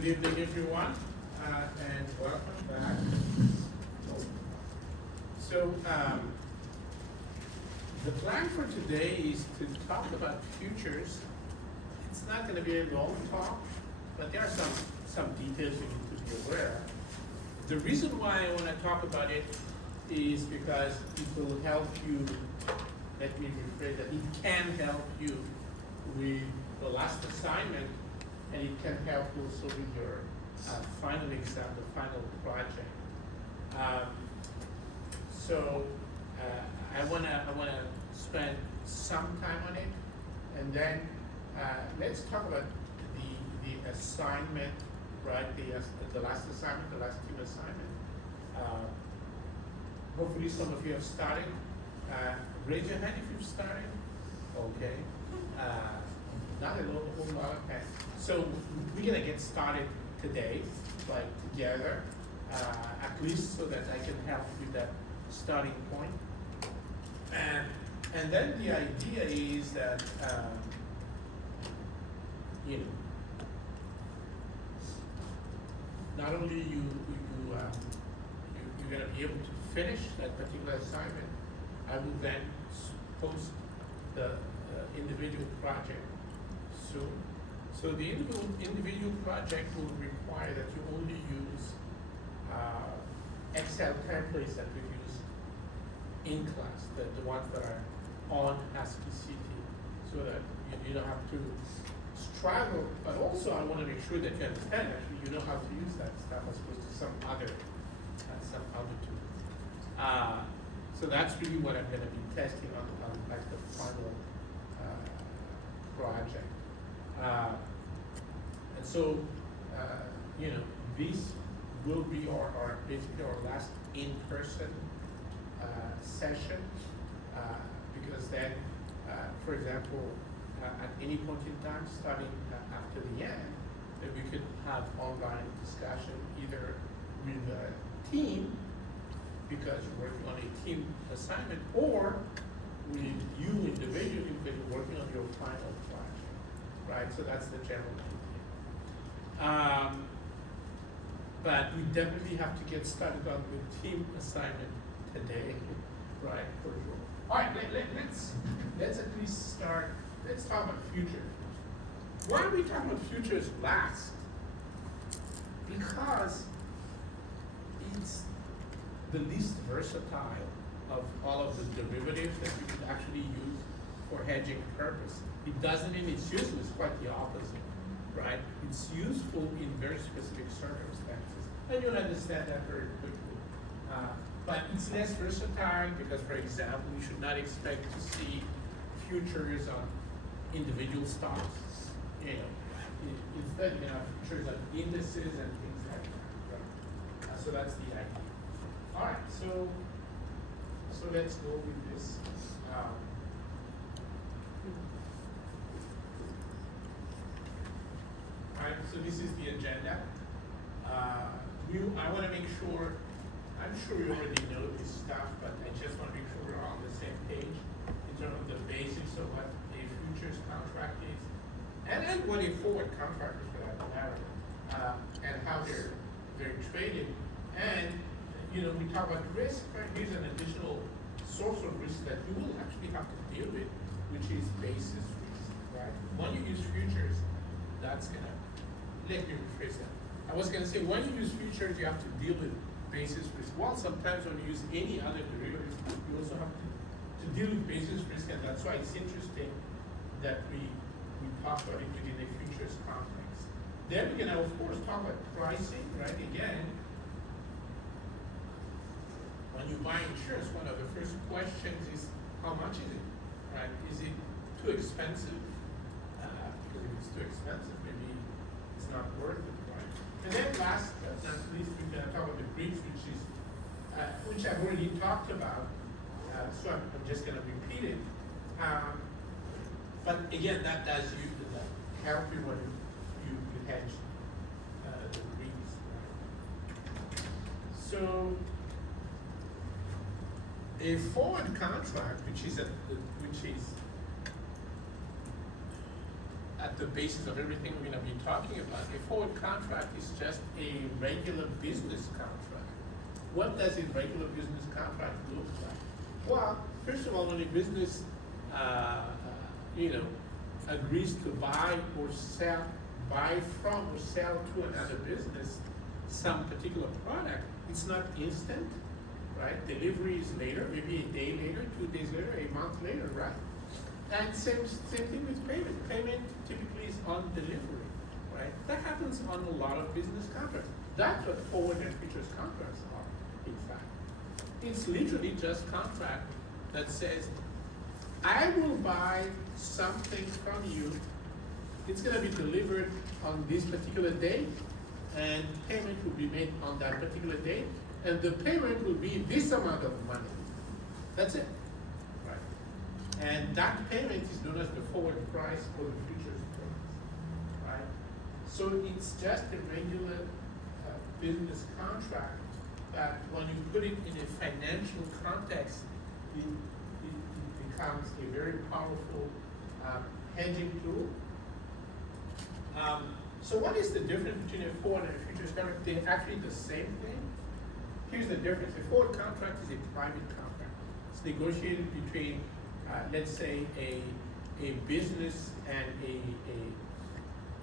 Good evening, everyone, and welcome back. So, the plan for today is to talk about futures. It's not going to be a long talk, but there are some details you need to be aware of. The reason why I want to talk about it is because it will help you, let me rephrase that, it can help you with the last assignment, and it can help also with your final exam, the final project. So I wanna spend some time on it, and then let's talk about the assignment, right? The last assignment, the last team assignment. Hopefully some of you have started. Raise your hand if you've started. Okay. Not a whole lot of hands. So we're gonna get started today, like together, at least so that I can help with that starting point. And then the idea is that you know, not only you're gonna be able to finish that particular assignment, I will then post the individual project soon. So the individual project will require that you only use Excel templates that we use in class, the ones that are on ASCII, so that you don't have to struggle. But also, I want to make sure that you understand actually you know how to use that stuff as opposed to some other tools. So that's really what I'm going to be testing on like the final project. And so, you know, this will be our basically our last in-person session, because then, for example, at any point in time, starting after the end, that we could have online discussion either with a team, because you're working on a team assignment, or with you individually because you're working on your final project, right? So that's the general idea. But we definitely have to get started on the team assignment today, right? For sure. All right, let's at least start. Let's talk about future. Why are we talking about futures last? Because it's the least versatile of all of the derivatives that you could actually use for hedging purpose. It doesn't mean it's useless, quite the opposite, right? It's useful in very specific circumstances, and you'll understand that very quickly. But it's less versatile because, for example, you should not expect to see futures on individual stocks. You know, instead you have futures on indices and things like that. Right? So that's the idea. All right, so let's go with this. All right, so this is the agenda. I want to make sure, I'm sure you already know this stuff, but I just want to make sure we're all on the same page in terms of the basics of what a futures contract is, and what a forward contract is for that matter, and how they're traded. And you know, we talk about risk, right? Here's an additional source of risk that you will actually have to deal with, which is basis risk, right? When you use futures, that's gonna, let me rephrase that. I was gonna say, when you use futures, you have to deal with basis risk. Well, sometimes when you use any other derivatives, you also have to deal with basis risk, and that's why it's interesting that we talk about it within a futures context. Then we're gonna, of course, talk about pricing, right? Again, when you buy insurance, one of the first questions is, how much is it, right? Is it too expensive? Because if it's too expensive, maybe it's not worth it, right? And then last but not least, we're going to talk about the Greeks, which I've already talked about, so I'm just going to repeat it. But again, that does help you when you hedge the Greeks, right? So, a forward contract, which is at the basis of everything we're gonna be talking about, a forward contract is just a regular business contract. What does a regular business contract look like? Well, first of all, when a business, agrees to buy from or sell to another business some particular product, it's not instant, right? Delivery is later, maybe a day later, 2 days later, a month later, right? And same thing with payment. Payment typically is on delivery, right? That happens on a lot of business contracts. That's what forward and futures contracts are, in fact. It's literally just contract that says, I will buy something from you. It's gonna be delivered on this particular date, and payment will be made on that particular date, and the payment will be this amount of money. That's it. And that payment is known as the forward price or the futures price, right? So it's just a regular business contract that when you put it in a financial context, it becomes a very powerful hedging tool. So what is the difference between a forward and a futures contract? They're actually the same thing. Here's the difference. A forward contract is a private contract. It's negotiated between let's say a business and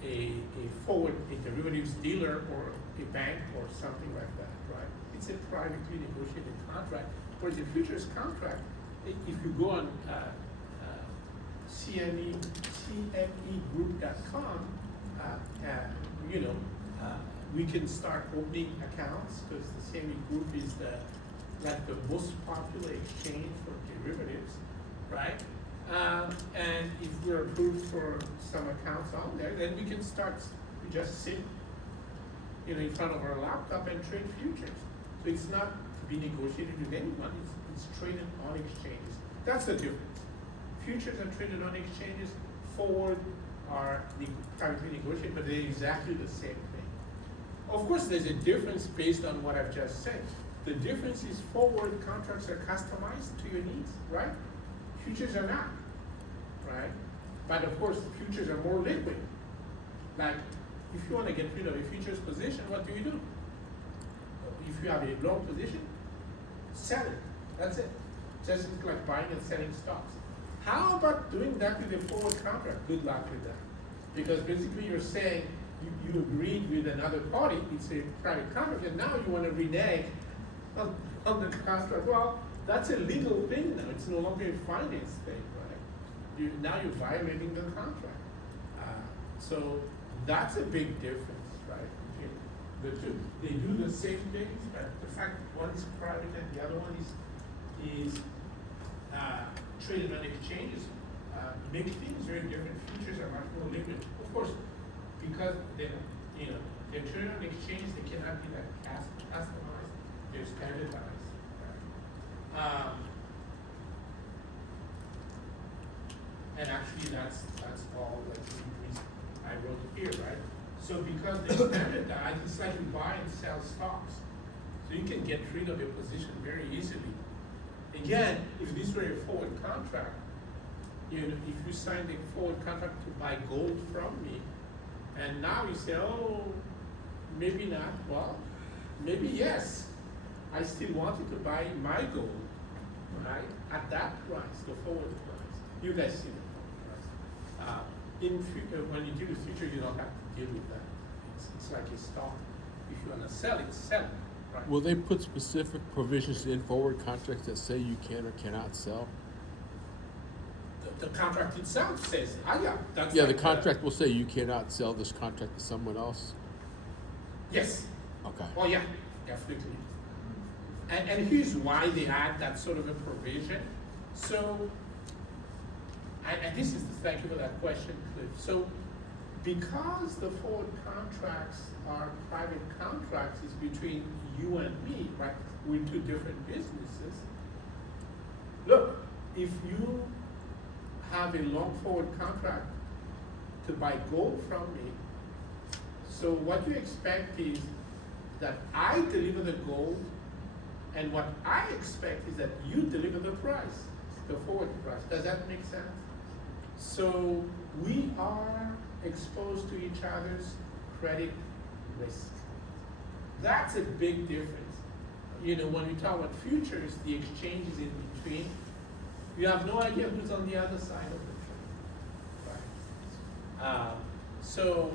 a forward, a derivatives dealer or a bank or something like that, right? It's a privately negotiated contract. Whereas a futures contract, if you go on CMEgroup.com, we can start opening accounts because the CME Group is the most popular exchange for derivatives. Right? And if we're approved for some accounts on there, then we can start, we just sit in front of our laptop and trade futures. So it's not to be negotiated with anyone, it's traded on exchanges. That's the difference. Futures are traded on exchanges, forward are privately negotiated, but they're exactly the same thing. Of course, there's a difference based on what I've just said. The difference is forward contracts are customized to your needs, right? Futures are not, right? But of course, futures are more liquid. Like, if you want to get rid of a futures position, what do? If you have a long position, sell it. That's it. Just like buying and selling stocks. How about doing that with a forward contract? Good luck with that. Because basically you're saying you agreed with another party, it's a private contract, and now you want to renege on the contract. Well, that's a legal thing now. It's no longer a finance thing, right? Now you're violating the contract. So that's a big difference, right, between the two. They do the same things, but the fact that one is private and the other one is traded on exchanges make things very different. Futures are much more liquid. Of course, because they're traded on exchanges, they cannot be that customized. They're standardized. And actually, that's all like I wrote here, right? So because they're standardized, it's like you buy and sell stocks. So you can get rid of your position very easily. Again, if this were a forward contract, if you signed a forward contract to buy gold from me, and now you say, oh, maybe not. Well, maybe yes. I still wanted to buy my gold, right? At that price, the forward price. You guys see the forward price. When you deal with future, you don't have to deal with that. It's like a stock. If you want to sell it, sell it. Right? Will they put specific provisions in forward contracts that say you can or cannot sell? The contract itself says, that's yeah, like the contract will say you cannot sell this contract to someone else? Yes. Okay. Oh yeah, definitely. And here's why they add that sort of a provision. So, and this is, thank you for that question, Cliff. So, because the forward contracts are private contracts, is between you and me, right? We're two different businesses. Look, if you have a long forward contract to buy gold from me, so what you expect is that I deliver the gold, and what I expect is that you deliver the price, the forward price. Does that make sense? So we are exposed to each other's credit risk. That's a big difference. You know, when we talk about futures, the exchange is in between. You have no idea who's on the other side of the trade. Right. So,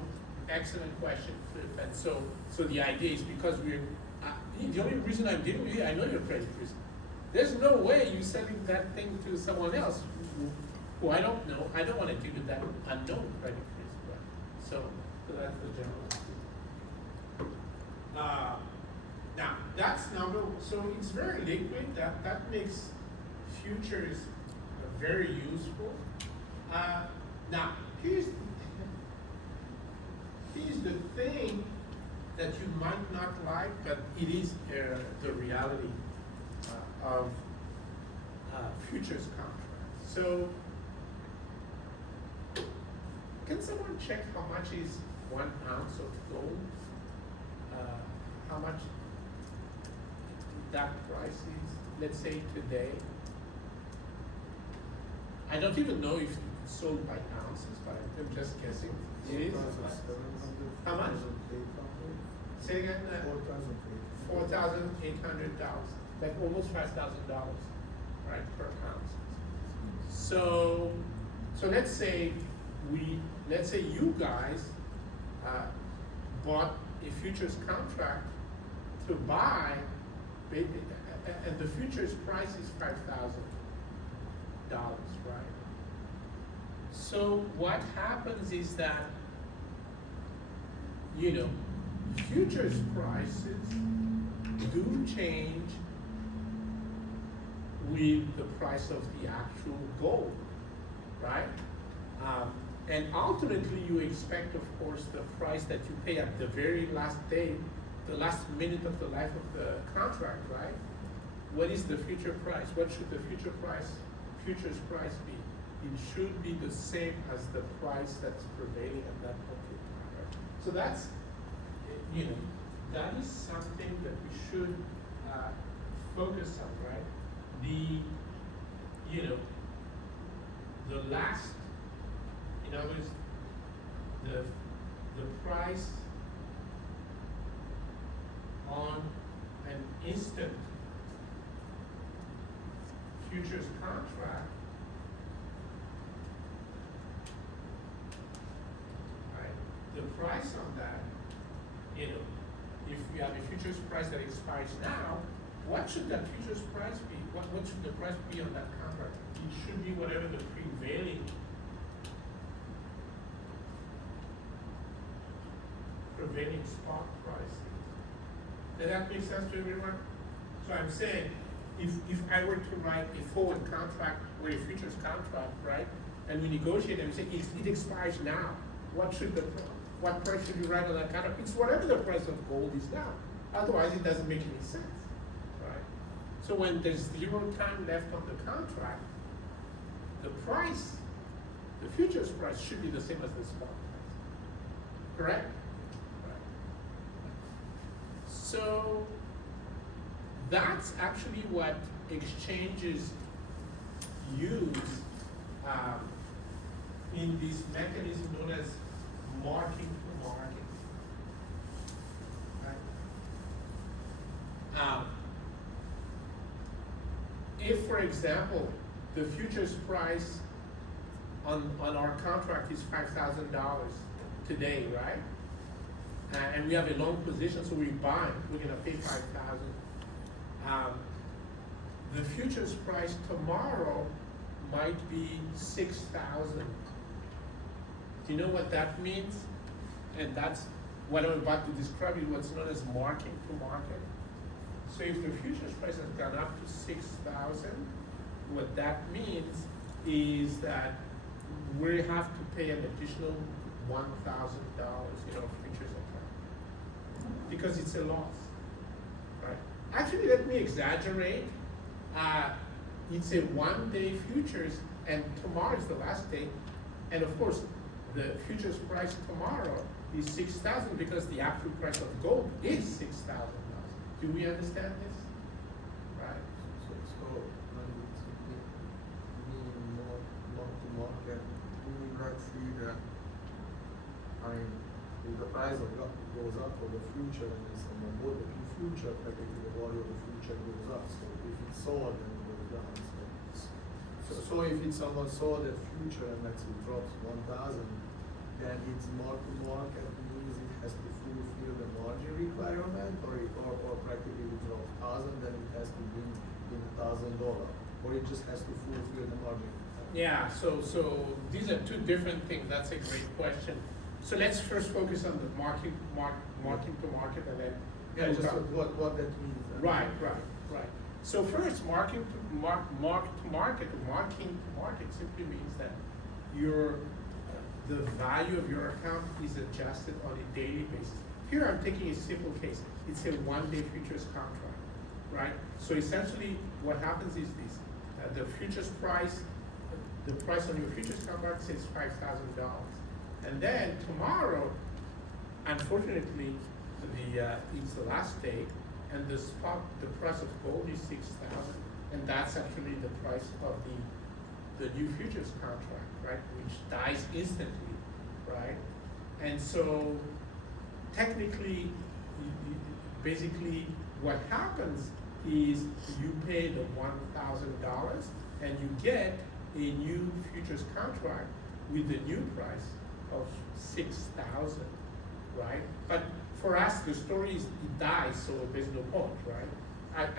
excellent question, Flip. And so the idea is because the only reason I'm dealing with you, I know your credit risk. There's no way you're selling that thing to someone else who I don't know. I don't want to deal with that unknown credit risk. Right? So that's the general idea. Now, that's number, so it's very liquid. That makes futures very useful. Now, here's the thing that you might not like, but it is the reality of futures contracts. So, can someone check how much is 1 ounce of gold? How much that price is, let's say today? I don't even know if it's sold by ounces, but I'm just guessing. It is. How much? Say again. $4,800, like almost $5,000, right, per ounce. So let's say you guys bought a futures contract to buy, and the futures price is $5,000, right? So what happens is that, you know, futures prices do change with the price of the actual gold, right? And ultimately you expect, of course, the price that you pay at the very last day, the last minute of the life of the contract, right? What is the future price? What should the futures price be? It should be the same as the price that's prevailing at that point in time, right? So that's, you know, that is something that we should focus on, right? You know, the last, in other words, the price on an instant futures contract, right? The price on that, you know, if you have a futures price that expires now, what should that futures price be? What should the price be on that contract? It should be whatever the prevailing spot price is. Does that make sense to everyone? So I'm saying, if I were to write a forward contract or a futures contract, right, and we negotiate and we say it expires now, what price should you write on that contract? It's whatever the price of gold is now. Otherwise, it doesn't make any sense, right? So when there's 0 time left on the contract, the price, the futures price should be the same as the spot price, correct? So that's actually what exchanges use in this mechanism known as marking to market. Right? If, for example, the futures price on our contract is $5,000 today, right? And we have a long position, so we're gonna pay $5,000. The futures price tomorrow might be $6,000. Do you know what that means? And that's what I'm about to describe, is what's known as marking to market. So if the futures price has gone up to $6,000, what that means is that we have to pay an additional $1,000 in our futures account, because it's a loss, right? Actually, let me exaggerate. It's a one-day futures, and tomorrow is the last day, and of course, the futures price tomorrow is $6,000 because the actual price of gold is $6,000. Do we understand this? Right. So when we mean more to market, we will not see that. We will not see the 6,000 in the futures price tomorrow. We will see the 6,000 in the spot price. Is that correct? Right. price goes up for the future and then someone bought it in future, practically the value of the future goes up. So if it's sold, then it goes down. So if it's someone sold at future and let's say it drops 1,000, then it's mark to market means it has to fulfill the margin requirement, or practically it drops 1,000, then it has to bring in $1,000, or it just has to fulfill the margin requirement. Yeah, so these are two different things. That's a great question. So let's first focus on the marking to market, and then Yeah, just what that means. Right. So first, marking to market simply means that the value of your account is adjusted on a daily basis. Here I'm taking a simple case. It's a one-day futures contract, right? So essentially, what happens is this: the futures price, the price on your futures contract says $5,000, and then tomorrow, unfortunately, it's the last day, and the price of gold is 6,000, and that's actually the price of the new futures contract, right? Which dies instantly, right? And so, technically, basically, what happens is you pay the $1,000, and you get a new futures contract with the new price of 6,000, right? But for us, the story is it dies, so there's no point, right?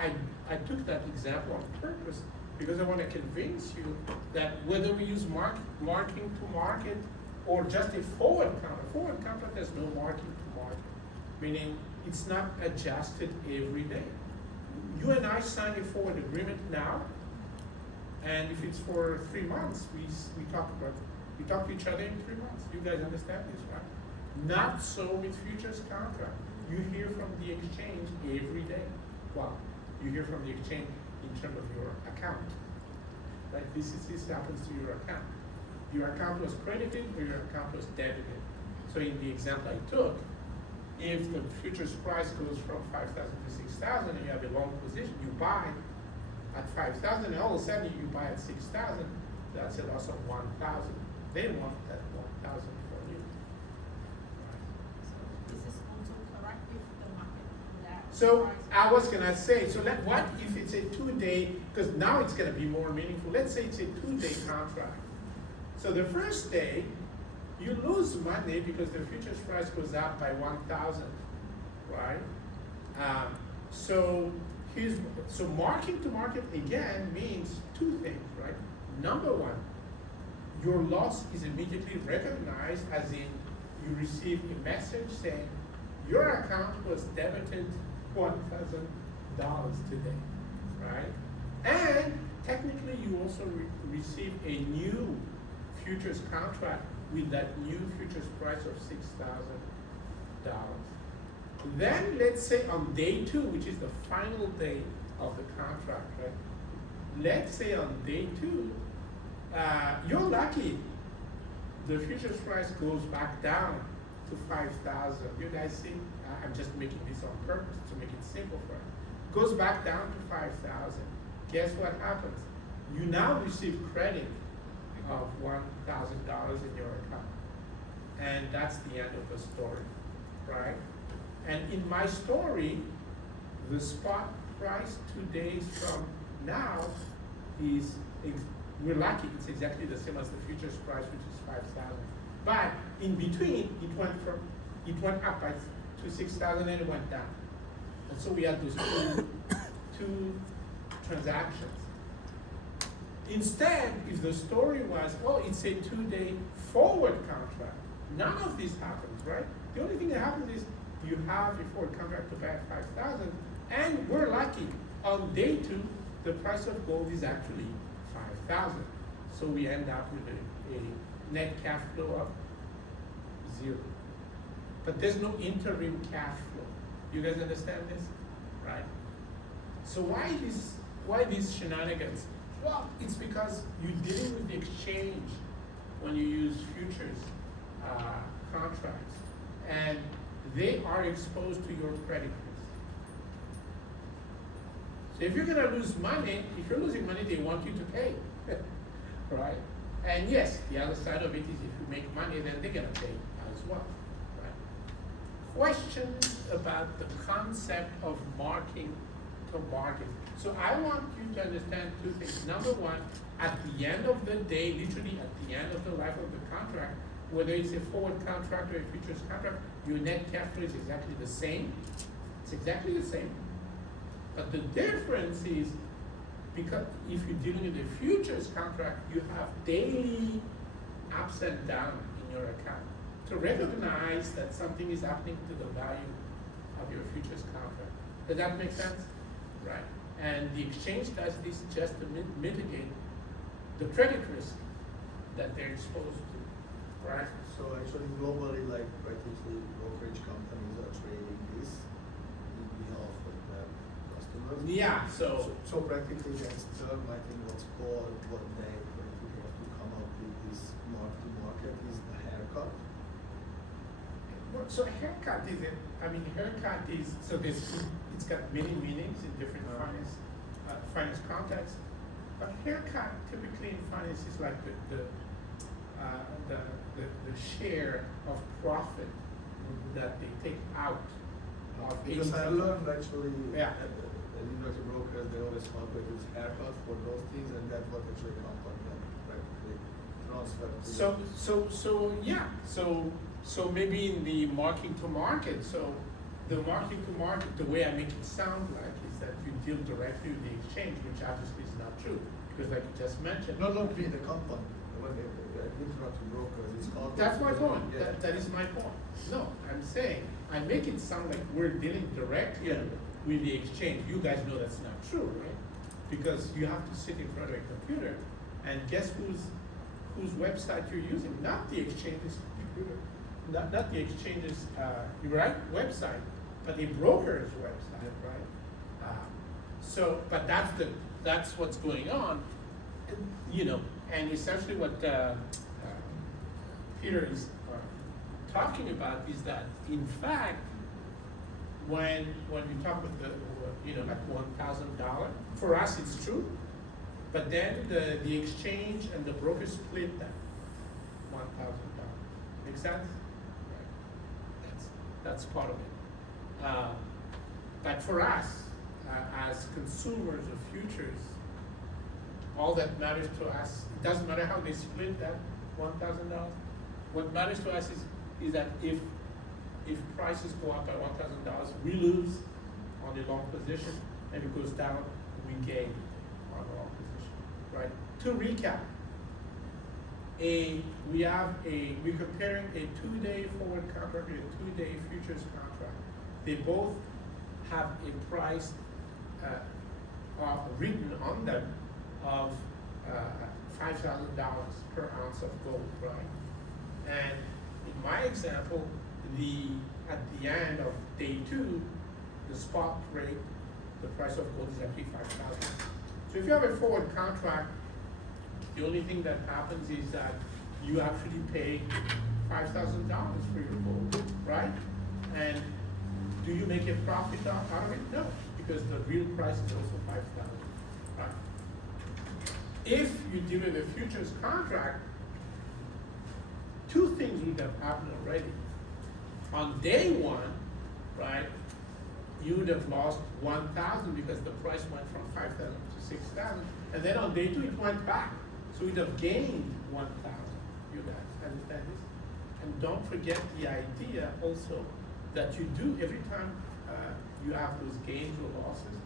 I took that example on purpose because I want to convince you that whether we use marking to market or just a forward contract has no marking to market, meaning it's not adjusted every day. You and I sign a forward agreement now, and if it's for 3 months, we talk to each other in 3 months. You guys understand this, right? Not so with futures contract. You hear from the exchange every day. Well, you hear from the exchange in terms of your account. Right? This happens to your account. Your account was credited or your account was debited. So in the example I took, if the futures price goes from 5,000 to 6,000 and you have a long position, you buy at 5,000 and all of a sudden you buy at 6,000, that's a loss of 1,000. They want that 1,000 for you. So this is also correct if the market collapses. So I was gonna say, so what if it's a 2-day, because now it's gonna be more meaningful. Let's say it's a 2-day contract. So the first day, you lose money because the futures price goes up by 1,000, right? So marking to market again means two things, right? Number one, your loss is immediately recognized, as in you receive a message saying your account was debited $1,000 today, right? And technically you also receive a new futures contract with that new futures price of $6,000. Then let's say on day 2, which is the final day of the contract, right? Let's say on day 2, you're lucky. The futures price goes back down to 5,000. You guys see? I'm just making this on purpose to make it simple for you. Goes back down to 5,000. Guess what happens? You now receive credit of $1,000 in your account. And that's the end of the story, right? And in my story, the spot price 2 days from now is, we're lucky, it's exactly the same as the futures price, which is 5,000. But in between, it went up to 6,000 and it went down. And so we had those two transactions. Instead, if the story was, oh, it's a 2-day forward contract, none of this happens, right? The only thing that happens is you have a forward contract to buy at 5,000, and we're lucky. On day 2, the price of gold is actually 5,000. So we end up with a net cash flow of 0. But there's no interim cash flow. You guys understand this? Right? So why these shenanigans? Well, it's because you're dealing with the exchange when you use futures contracts, and they are exposed to your credit risk. So if you're gonna lose money, if you're losing money, they want you to pay, right? And yes, the other side of it is if you make money, then they're gonna pay as well, right? questions about the concept of marking to market. So I want you to understand two things. Number one, at the end of the day, literally at the end of the life of the contract, whether it's a forward contract or a futures contract, your net cash flow is exactly the same. It's exactly the same. But the difference is, because if you're dealing with a futures contract, you have daily ups and downs in your account to recognize that something is happening to the value of your futures contract. Does that make sense? Right. And the exchange does this just to mitigate the credit risk that they're exposed to. Right. So actually globally, like practically brokerage companies are trading this in behalf of their customers. Yeah. So practically that's term, I think what's called, what they practically have to come up with this mark to market is the haircut. So haircut is it? I mean, haircut is so this. It's got many meanings in different finance contexts. But haircut typically in finance is like the share of profit that they take out of Because I income. learned actually, Yeah. as a broker, they always come up with this haircut for those things, and that's what actually company had practically transferred to. So maybe in the marking to market, so the marking to market, the way I make it sound like is that you deal directly with the exchange, which obviously is not true, because like you just mentioned. No, not be the company, when they interrupt the brokers, it's called. That's my point, Yeah. that is my point. No, I'm saying, I make it sound like we're dealing directly Yeah. with the exchange. You guys know that's not true, right? Because you have to sit in front of a computer, and guess whose website you're using? Not the exchange's computer, not the exchange's, right, website, but the broker's website, right? But that's what's going on, you know, and essentially what, Peter is talking about is that, in fact, when we talk with the, like $1,000, for us it's true, but then the exchange and the broker split that $1,000. Make sense? Right. That's part of it. But for us, as consumers of futures, all that matters to us, it doesn't matter how they split that $1,000. What matters to us is that if prices go up by $1,000, we lose on the long position, and if it goes down, we gain on the long position, right? To recap, we're comparing a 2-day forward contract with a 2-day futures contract. They both have a price written on them of $5,000 per ounce of gold, right? And in my example, at the end of day 2, the spot rate, the price of gold is actually $5,000. So if you have a forward contract, the only thing that happens is that you actually pay $5,000 for your gold, right? And do you make a profit out of it? No, because the real price is also $5,000, right? If you deal with a futures contract, 2 things would have happened already. On day 1, right, you would have lost 1,000 because the price went from 5,000 to 6,000, and then on day 2 it went back, so you'd have gained 1,000. You guys understand this? And don't forget the idea also that you do every time you have those gains or losses,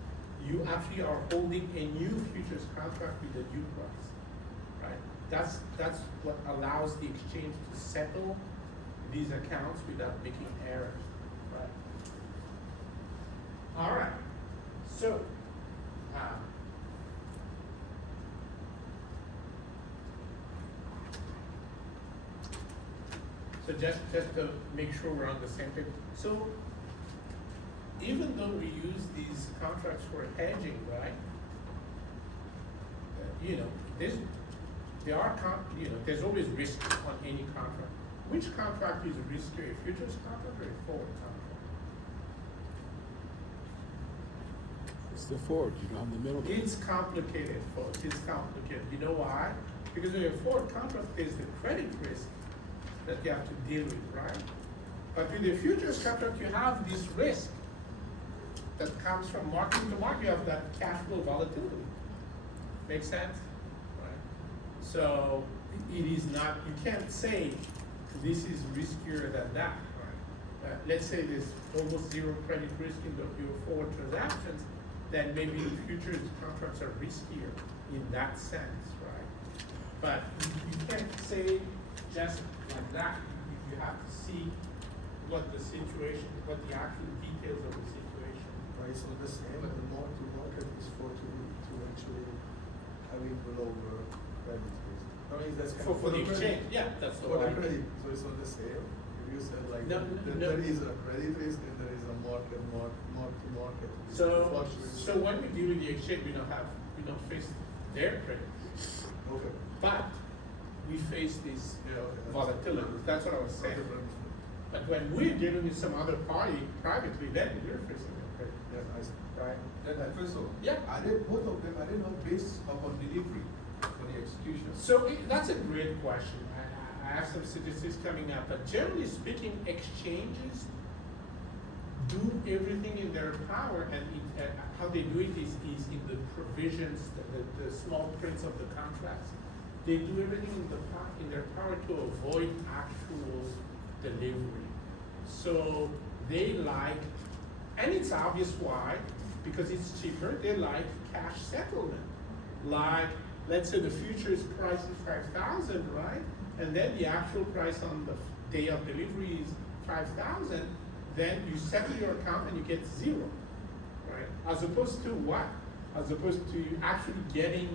you actually are holding a new futures contract with a new price, right? That's what allows the exchange to settle these accounts without making errors, right? All right, so just to make sure we're on the same page. So even though we use these contracts for hedging, right? There's always risk on any contract. Which contract is riskier, a futures contract or a forward contract? It's the forward, you don't have the middle. It's complicated, folks. It's complicated. You know why? Because in a forward contract, there's the credit risk that you have to deal with, right? But with the futures contract, you have this risk that comes from market to market. You have that cash flow volatility. Make sense? Right. So it is not, you can't say this is riskier than that. Right. Let's say there's almost zero credit risk in your forward transactions, then maybe the futures contracts are riskier in that sense, right? But you can't say just like that. You have to see what the situation, what the actual details of the situation. Right, so the same, the market is for to actually having lower credit risk. I mean, that's kind of For the credit. exchange, yeah, that's For the what I credit, so it's not the same. If you said like No, that no. there is a credit risk and there is a mark to market. So, fluctuates. so when we deal with the exchange, we don't face their credit risk, Okay. but we face this Yeah, okay. volatility. That's what I was saying. Okay. But when we're dealing with some other party privately, then we're facing their credit Yes, I see. risk, right? That also, Yeah. are they, both of them, are they not based upon delivery for the execution? So that's a great question. I have some statistics coming up, but generally speaking, exchanges do everything in their power, and how they do it is in the provisions, the small prints of the contracts. They do everything in their power to avoid actual delivery. So they like, and it's obvious why, because it's cheaper, they like cash settlement. Like, let's say the futures price is 5,000, right? And then the actual price on the day of delivery is 5,000, then you settle your account and you get zero, right? As opposed to what? As opposed to actually getting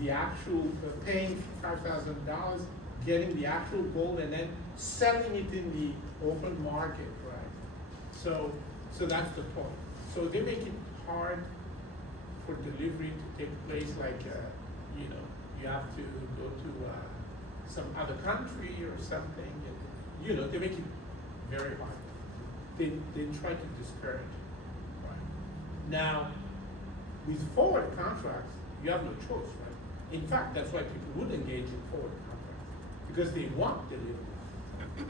the actual, paying $5,000, getting the actual gold and then selling it in the open market, right? So that's the point. So they make it hard for delivery to take place, like, you have to go to some other country or something, and, they make it very hard. They try to discourage, right? Now, with forward contracts, you have no choice, right? In fact, that's why people would engage in forward contracts, because they want delivery, right?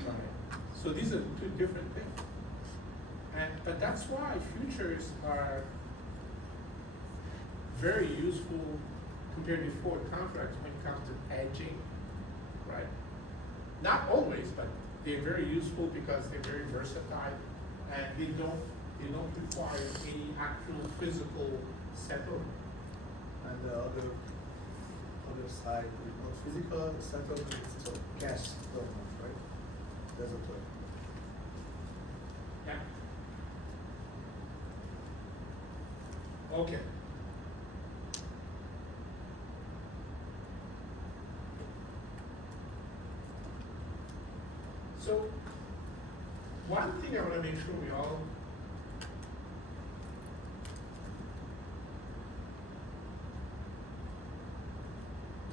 So these are two different things. But that's why futures are very useful compared to forward contracts when it comes to hedging, right? Not always, but they're very useful because they're very versatile, and they don't require any actual physical settlement. And the other side, not physical settlement, it's still cash settlement, right? There's a term. Yeah. Okay. So, one thing I want to make sure we all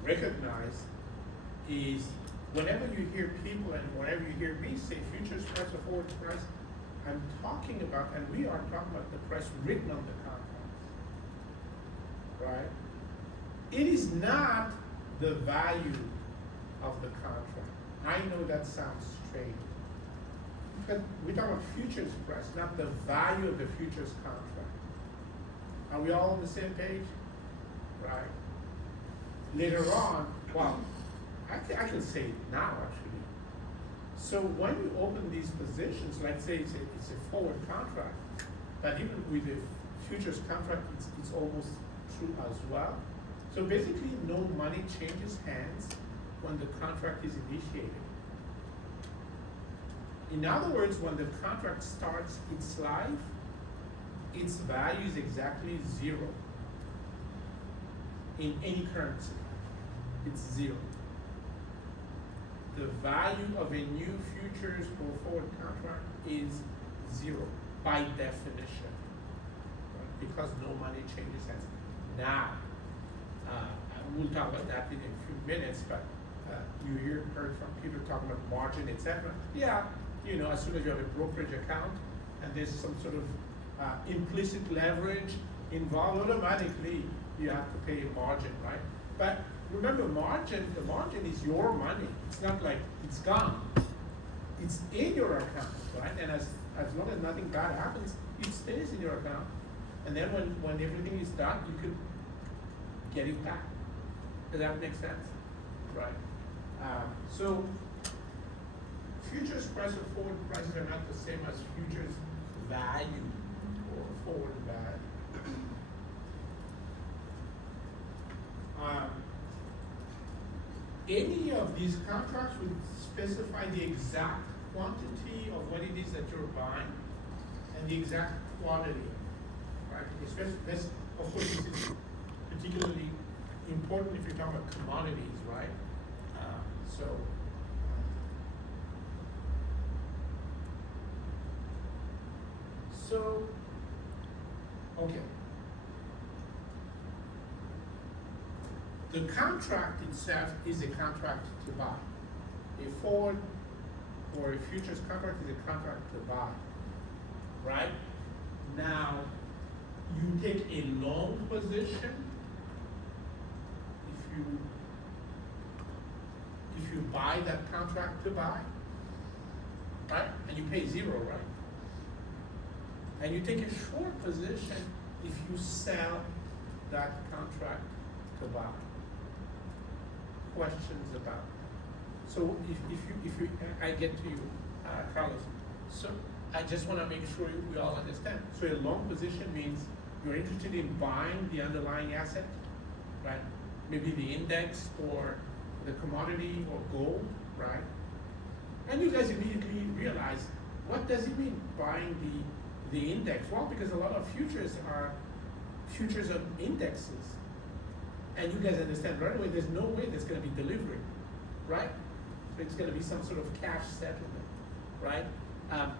recognize is whenever you hear people and whenever you hear me say futures price or forward price, I'm talking about, and we are talking about the price written on the contracts, right? It is not the value of the contract. I know that sounds strange, but we're talking about futures price, not the value of the futures contract. Are we all on the same page? Right? Later on, well, I can say it now actually. So when you open these positions, like say it's a forward contract, but even with the futures contract, it's almost true as well. So basically, no money changes hands when the contract is initiated. In other words, when the contract starts its life, its value is exactly zero in any currency. It's zero. The value of a new futures or forward contract is zero by definition, right? Because no money changes hands. Now, we'll talk about that in a few minutes, but you heard from Peter talking about margin, etc. Yeah, as soon as you have a brokerage account and there's some sort of implicit leverage involved, automatically you have to pay a margin, right? But remember, the margin is your money. It's not like it's gone. it's in your account, right? And as long as nothing bad happens, it stays in your account. And then when everything is done, you can get it back. Does that make sense? Right. So futures price or forward prices are not the same as futures value or forward value. Any of these contracts would specify the exact quantity of what it is that you're buying and the exact quantity, right? Especially this, of course, this is particularly important if you're talking about commodities, right? So, okay. The contract itself is a contract to buy. A forward or a futures contract is a contract to buy, right? Now, you take a long position if you buy that contract to buy, right? And you pay zero, right? And you take a short position if you sell that contract to buy. Questions about that? So if you I get to you, Carlos. So I just want to make sure we all understand. So a long position means you're interested in buying the underlying asset, right? Maybe the index or the commodity or gold, right? And you guys immediately realize, what does it mean buying the index? Well, because a lot of futures are futures of indexes. And you guys understand right away, there's no way there's gonna be delivery, right? So it's gonna be some sort of cash settlement, right?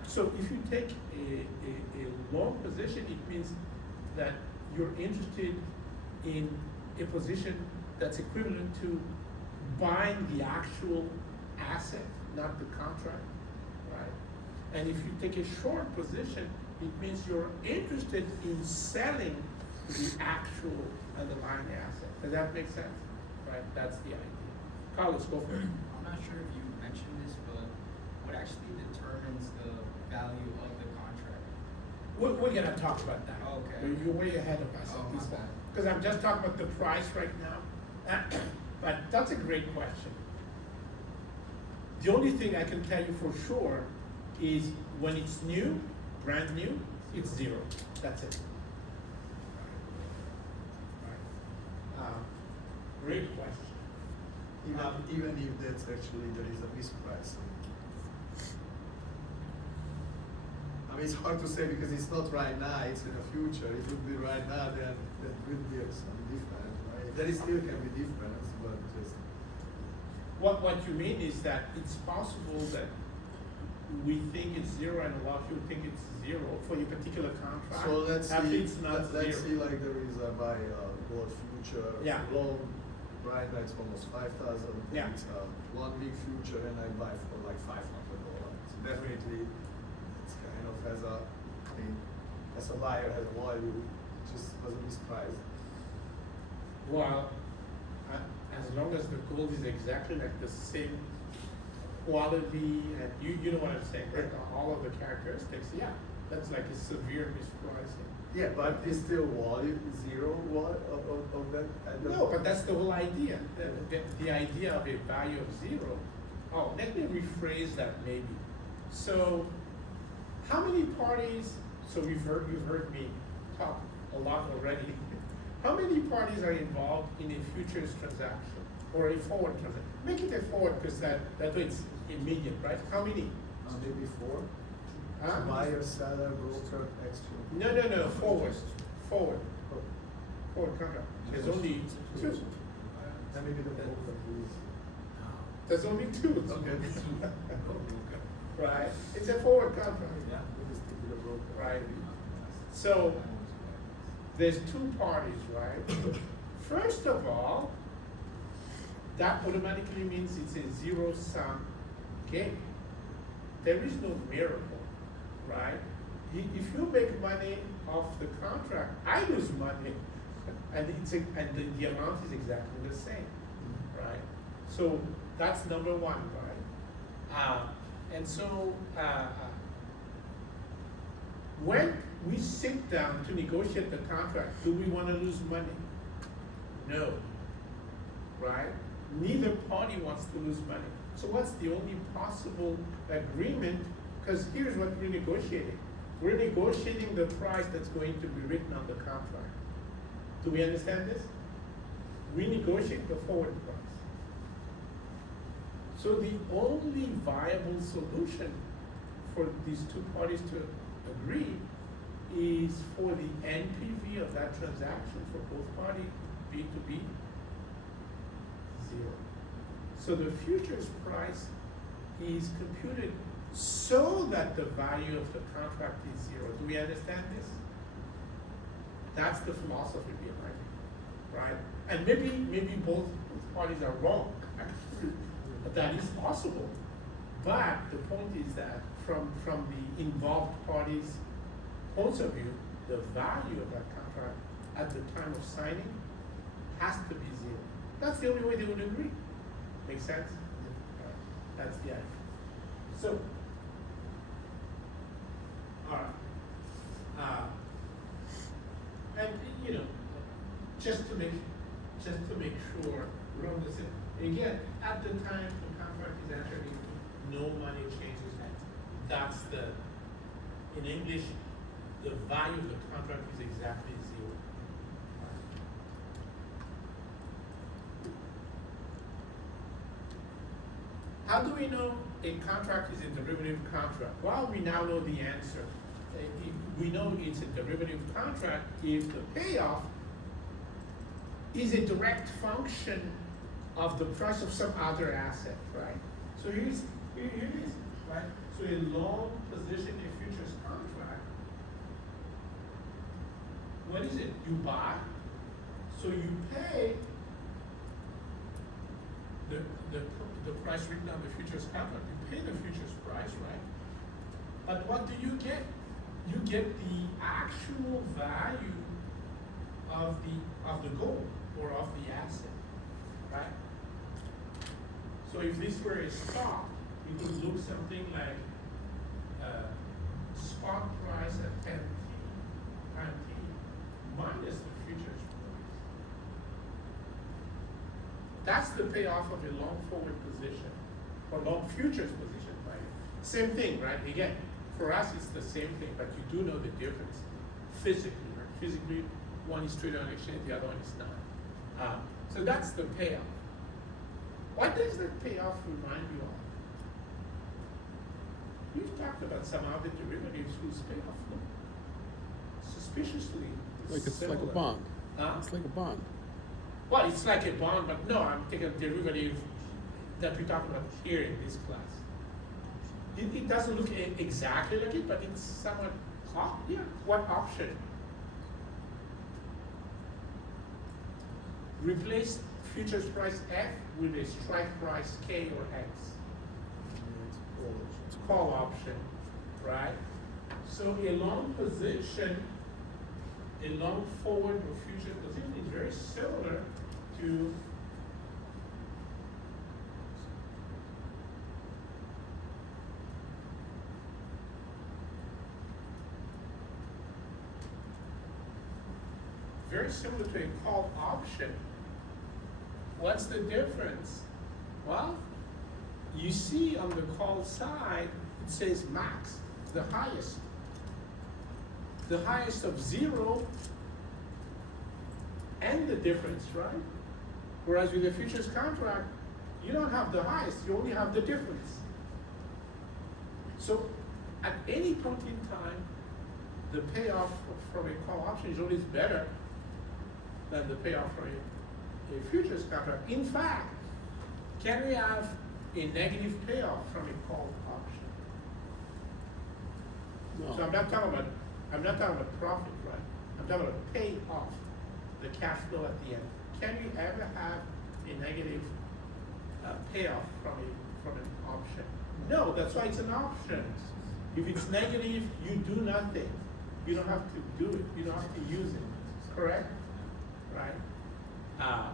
So if you take a long position, it means that you're interested in a position that's equivalent to buying the actual asset, not the contract, right? And if you take a short position, it means you're interested in selling the actual underlying asset. Does that make sense? Right, that's the idea. Carlos, go for it. I'm not sure if you mentioned this, but what actually determines the value of the contract? We're gonna talk about that. Okay. You're way ahead of us Oh, on this my one. bad. Because I'm just talking about the price right now. But that's a great question. The only thing I can tell you for sure is when it's new, brand new, it's zero. That's it. Great question. Even if that's actually there is a mispricing. I mean, it's hard to say because it's not right now, it's in the future. It would be right now, then that will be some difference, right? There is still can be difference, but just. What you mean is that it's possible that we think it's zero and a lot of people think it's zero for a particular contract. So let's Actually, see, it's not let's zero. see like there is a buy gold future Yeah. loan, right now it's almost 5,000. Yeah. It's 1 week future and I buy for like $500. So definitely it's kind of has a, I mean, as a buyer has a value, it just was a mispriced. Well, as long as the gold is exactly like the same quality and you know what I'm saying, right? All of the characteristics, yeah, that's like a severe mispricing. Yeah, but it's still value, zero of that? at the No, but that's the whole idea. The idea of a value of zero. Oh, let me rephrase that maybe. So, how many parties? So you've heard me talk a lot already. How many parties are involved in a futures transaction or a forward transaction? Make it a forward because that way it's immediate, right? How many? Maybe 4? Huh? Buyer, seller, broker, exchange. No. Forward. Forward contract. There's only two. And maybe the broker, please. There's only two. Okay. Right. It's a forward contract. Yeah, maybe stick with the broker. Right. So there's two parties, right? First of all, that automatically means it's a zero-sum game. There is no miracle, right? If you make money off the contract, I lose money, and the amount is exactly the same, right? So that's number one, right? And so, when we sit down to negotiate the contract, do we wanna lose money? No, right? Neither party wants to lose money. So what's the only possible agreement? Because here's what we're negotiating. We're negotiating the price that's going to be written on the contract. Do we understand this? We negotiate the forward price. So the only viable solution for these two parties to agree is for the NPV of that transaction for both parties, B to B, 0. So the futures price is computed so that the value of the contract is 0. Do we understand this? That's the philosophy behind it, right? And maybe both parties are wrong, actually, but that is possible. But the point is that from the involved parties' points of view, the value of that contract at the time of signing has to be 0. That's the only way they would agree. Make sense? That's the idea. So, all right. And you know, just to make sure we're on the same. Again, at the time the contract is entered into, no money changes hands. That's in English, the value of the contract is exactly 0. How do we know a contract is a derivative contract? Well, we now know the answer. We know it's a derivative contract if the payoff is a direct function of the price of some other asset, right? So here it is, right? So a long position in futures contract, what is it? You buy, so you pay the price written on the futures contract. You pay the futures price, right? But what do you get? You get the actual value of the gold or of the asset, right? So if this were a stock, it would look something like spot price at 10 T minus the futures price. That's the payoff of a long forward position or long futures position, right? Same thing, right? Again, for us it's the same thing, but you do know the difference physically, right? Physically, one is traded on exchange, the other one is not. So that's the payoff. What does that payoff remind you of? We've talked about some other derivatives whose payoff look suspiciously It's like a similar. bond. Huh? It's like a bond. Well, it's like a bond, but no, I'm taking a derivative that we talked about here in this class. It doesn't look exactly like it, but it's somewhat, yeah, what option? Replace futures price F with a strike price K or X. It's a call option, right? So a long position, a long forward or future position is very similar to a call option. What's the difference? Well, you see on the call side, it says max, the highest. The highest of 0 and the difference, right? Whereas with the futures contract, you don't have the highest, you only have the difference. So at any point in time, the payoff from a call option is always better than the payoff from a futures contract. In fact, can we have a negative payoff from a call option? No. So I'm not talking about profit, right? I'm talking about payoff, the cash flow at the end. Can we ever have a negative payoff from an option? No, that's why it's an option. If it's negative, you do nothing. You don't have to do it. You don't have to use it. Correct? Right? How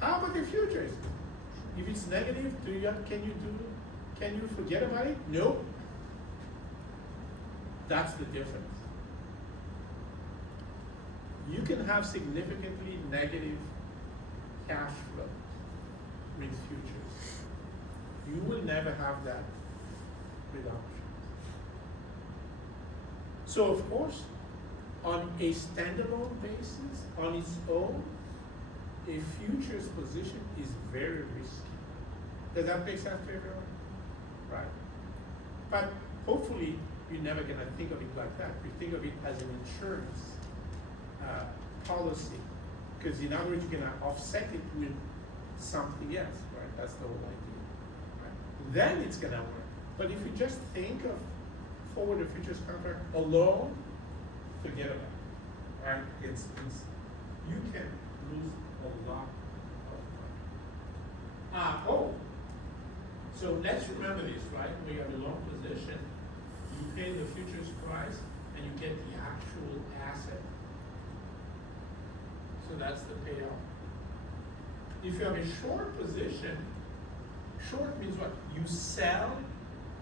about the futures? If it's negative, can you do can you forget about it? No. That's the difference. You can have significantly negative cash flow with futures. You will never have that with options. So of course, on a standalone basis, on its own, a futures position is very risky. Does that make sense to everyone? Right? But hopefully, you're never gonna think of it like that. You think of it as an insurance policy. Because in other words, you're gonna offset it with something else, right? That's the whole idea. Right? Then it's gonna work. But if you just think of forward or futures contract alone, forget about it. Right? It's you can lose a lot of money. So let's remember this, right? We have a long position. You pay the futures price and you get the actual asset. So that's the payoff. If you have a short position, short means what? You sell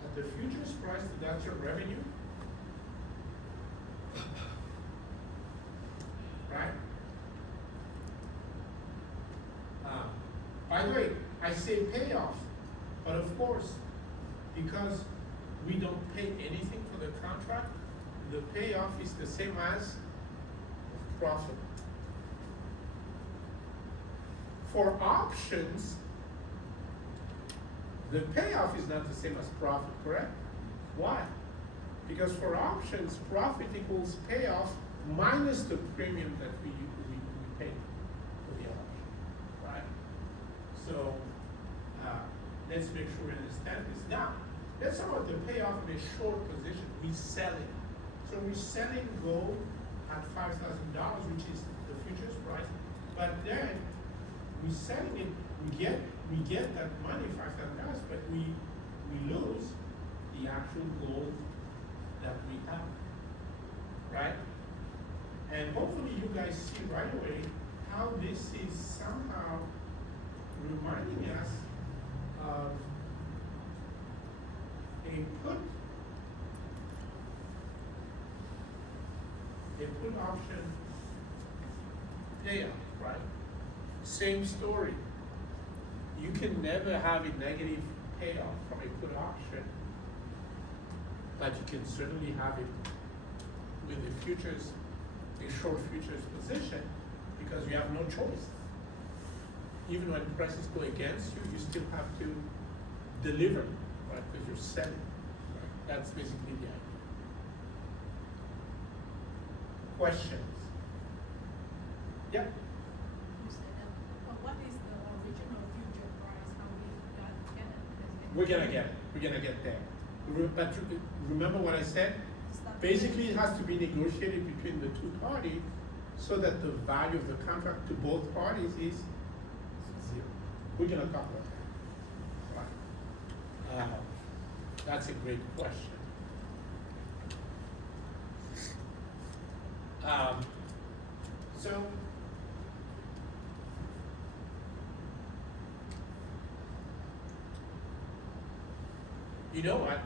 at the futures price, that's your revenue. Right? By the way, I say payoff, but of course, because we don't pay anything for the contract, the payoff is the same as profit. For options, the payoff is not the same as profit, correct? Why? Because for options, profit equals payoff minus the premium that we pay for the option, right? So let's make sure we understand this. Now, let's talk about the payoff of a short position. We sell it. So we're selling gold at $5,000, which is the futures price, but then we're selling it, we get that money, $5,000, but we lose the actual gold that we have, right? And hopefully you guys see right away how this is somehow reminding us of a put option payoff, right? Same story. You can never have a negative payoff from a put option, but you can certainly have it with the futures, a short futures position, because you have no choice. Even when prices go against you, you still have to deliver, right? Because you're selling. Right? That's basically the idea. Questions? Yeah. You said that, but what is the original future price, how we got to get it? Because We're gonna get it. We're gonna get there. But remember what I said? it's not- Basically, it has to be negotiated between the two parties so that the value of the contract to both parties is zero. We're gonna talk about that. Right. That's a great question. So, you know what?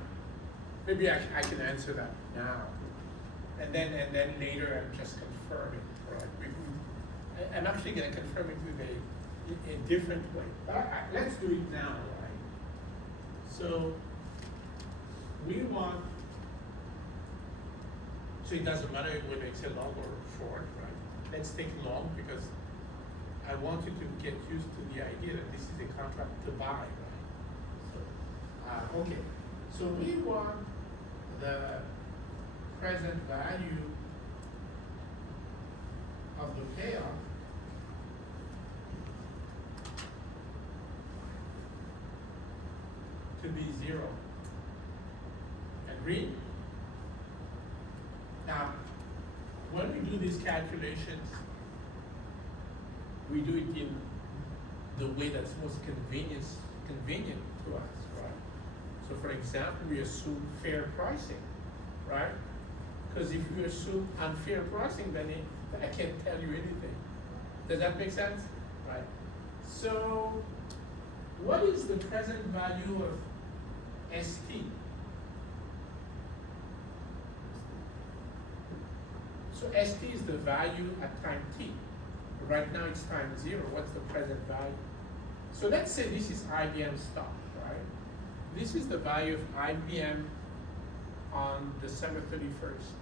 Maybe I can answer that now, and then later I'm just confirm it. Right? I'm actually going to confirm it with a different way. But let's do it now, right? So we want. So it doesn't matter whether it's a long or short, right? Let's take long because I want you to get used to the idea that this is a contract to buy, right? So, okay. So we want the present value of the payoff to be 0. Agreed? Now, when we do these calculations, we do it in the way that's most convenient to us, right? So for example, we assume fair pricing, right? Because if you assume unfair pricing, then I can't tell you anything. Does that make sense? Right. So what is the present value of ST. So ST is the value at time t. Right now it's time 0. What's the present value? So let's say this is IBM stock, right? This is the value of IBM on December 31st.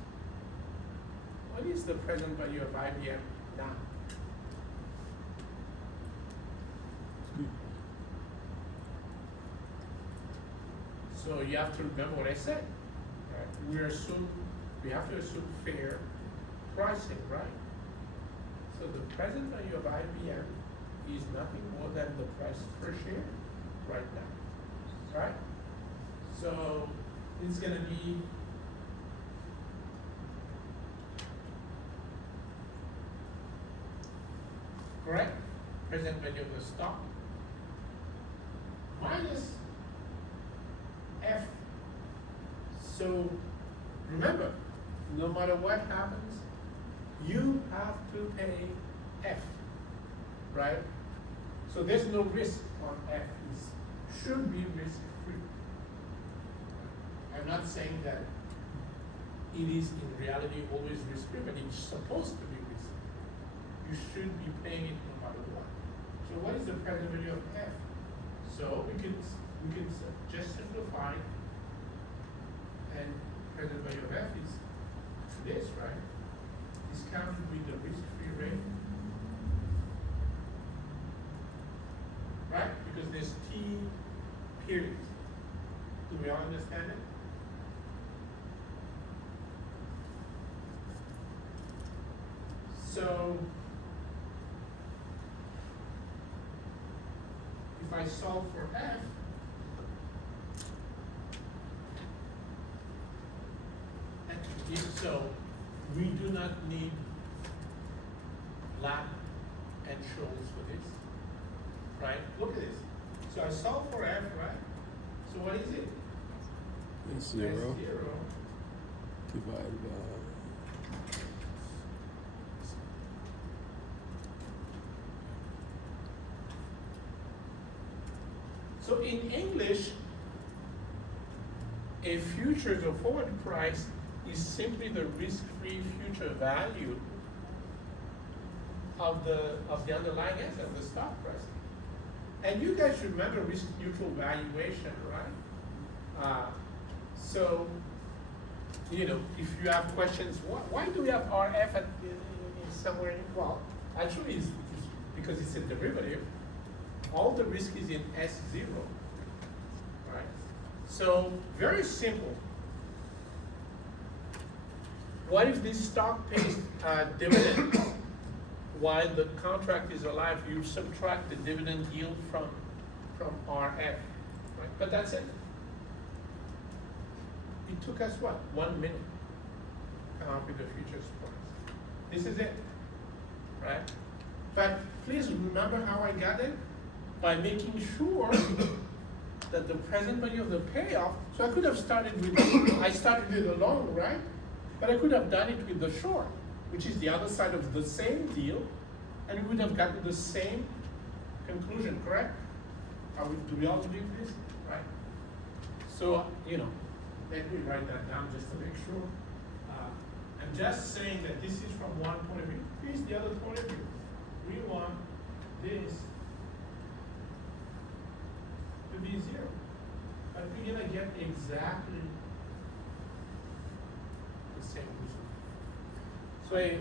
What is the present value of IBM now? So you have to remember what I said. Right? We have to assume fair pricing, right? So the present value of IBM is nothing more than the price per share right now, right? So it's gonna be correct? Present value of the stock minus F. So remember, no matter what happens, you have to pay F, right? So there's no risk on F. It should be risk-free. I'm not saying that it is in reality always risk-free, but it's supposed to be risk-free. You should be paying it no matter what. So what is the present value of F? So we can just simplify, and present value of F is this, right? Discounted with the risk-free rate, right? Because there's T periods. Do we all understand it? So if I solve for F, and if so, we do not need lap and shoals for this, right? Look at this. So I solve for F, right? So what is it? It's 0 That's 0. divided by. So in English, a futures or forward price is simply the risk-free future value of the underlying asset, the stock price. And you guys remember risk-neutral valuation, right? So, you know, if you have questions, why do we have RF at somewhere in, well, actually it's because it's a derivative. All the risk is in S0, right? So, very simple. What if this stock pays dividends while the contract is alive? You subtract the dividend yield from RF, right? But that's it. It took us what? 1 minute to come up with the futures price. This is it, right? But please remember how I got it? By making sure that the present value of the payoff, so I could have started with, I started with the long, right? But I could have done it with the short, which is the other side of the same deal, and we would have gotten the same conclusion, correct? Do we all believe this? Right? So, you know, let me write that down just to make sure. I'm just saying that this is from one point of view. Here's the other point of view. We want this to be 0. But we're gonna get exactly the same result. So a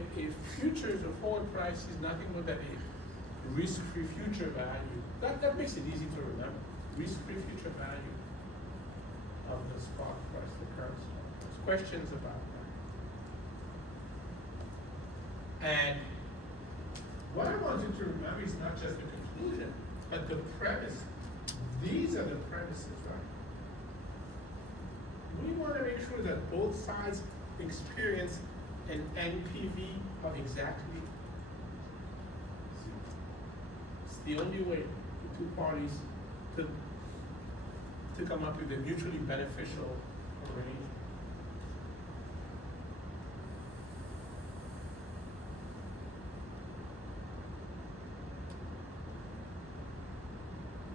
futures or forward price is nothing more than a risk-free future value. That makes it easy to remember. Risk-free future value of the spot price, the current spot price. Questions about that? And what I want you to remember is not just the conclusion, but the premise. These are the premises, right? We want to make sure that both sides experience an NPV of exactly 0. It's the only way the two parties to come up with a mutually beneficial arrangement.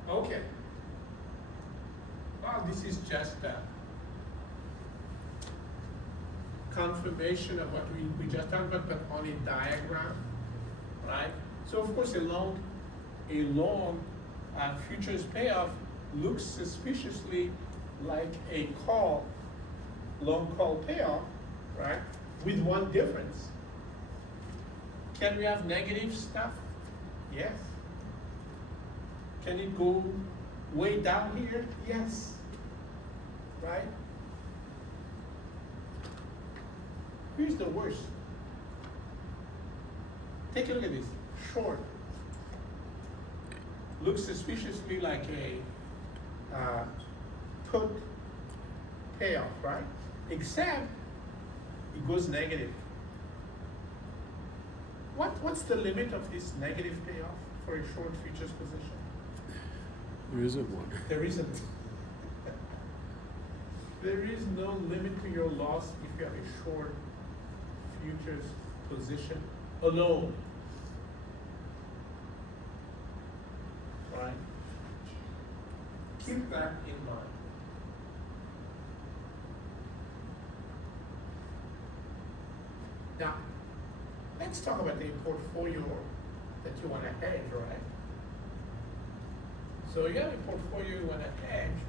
Okay. well, this is just a confirmation of what we just talked about, but on a diagram, right? So of course, a long futures payoff looks suspiciously like a long call payoff, right? With one difference. Can we have negative stuff? Yes. Can it go way down here? Yes. Right? Here's the worst. Take a look at this. Short. Looks suspiciously like a put payoff, right? Except it goes negative. What's the limit of this negative payoff for a short futures position? There isn't one. There isn't. There is no limit to your loss if you have a short futures position alone. Right? Keep that in mind. Now, let's talk about the portfolio that you want to hedge, right? So you have a portfolio you want to hedge,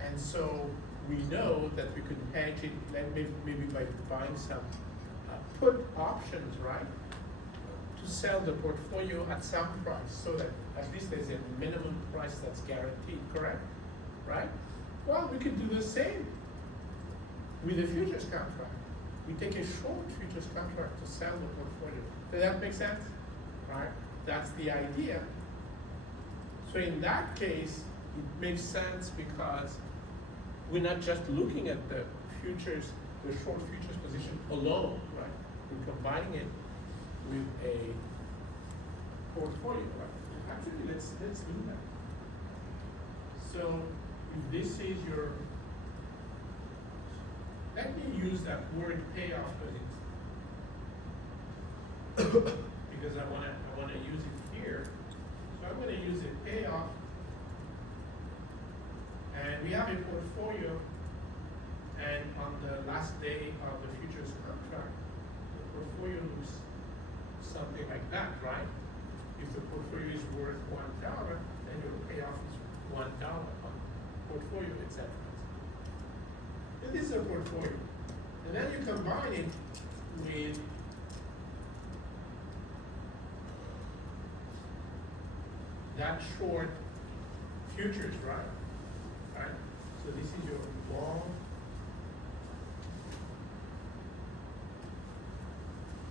and so we know that we could hedge it maybe by buying some put options, right? To sell the portfolio at some price, so that at least there's a minimum price that's guaranteed, correct? Right? Well, we could do the same with a futures contract. We take a short futures contract to sell the portfolio. Does that make sense? Right? That's the idea. So in that case, it makes sense because we're not just looking at the futures, the short futures position alone, right? We're combining it with a portfolio, right? Actually, let's do that. So if this is your, let me use that word payoff because I wanna use it here. So I'm gonna use a payoff, and we have a portfolio, and on the last day of the futures contract, the portfolio looks something like that, right? If the portfolio is worth $1, then your payoff is $1 on portfolio, etc. And this is a portfolio. And then you combine it with that short futures, right? Right? So this is your long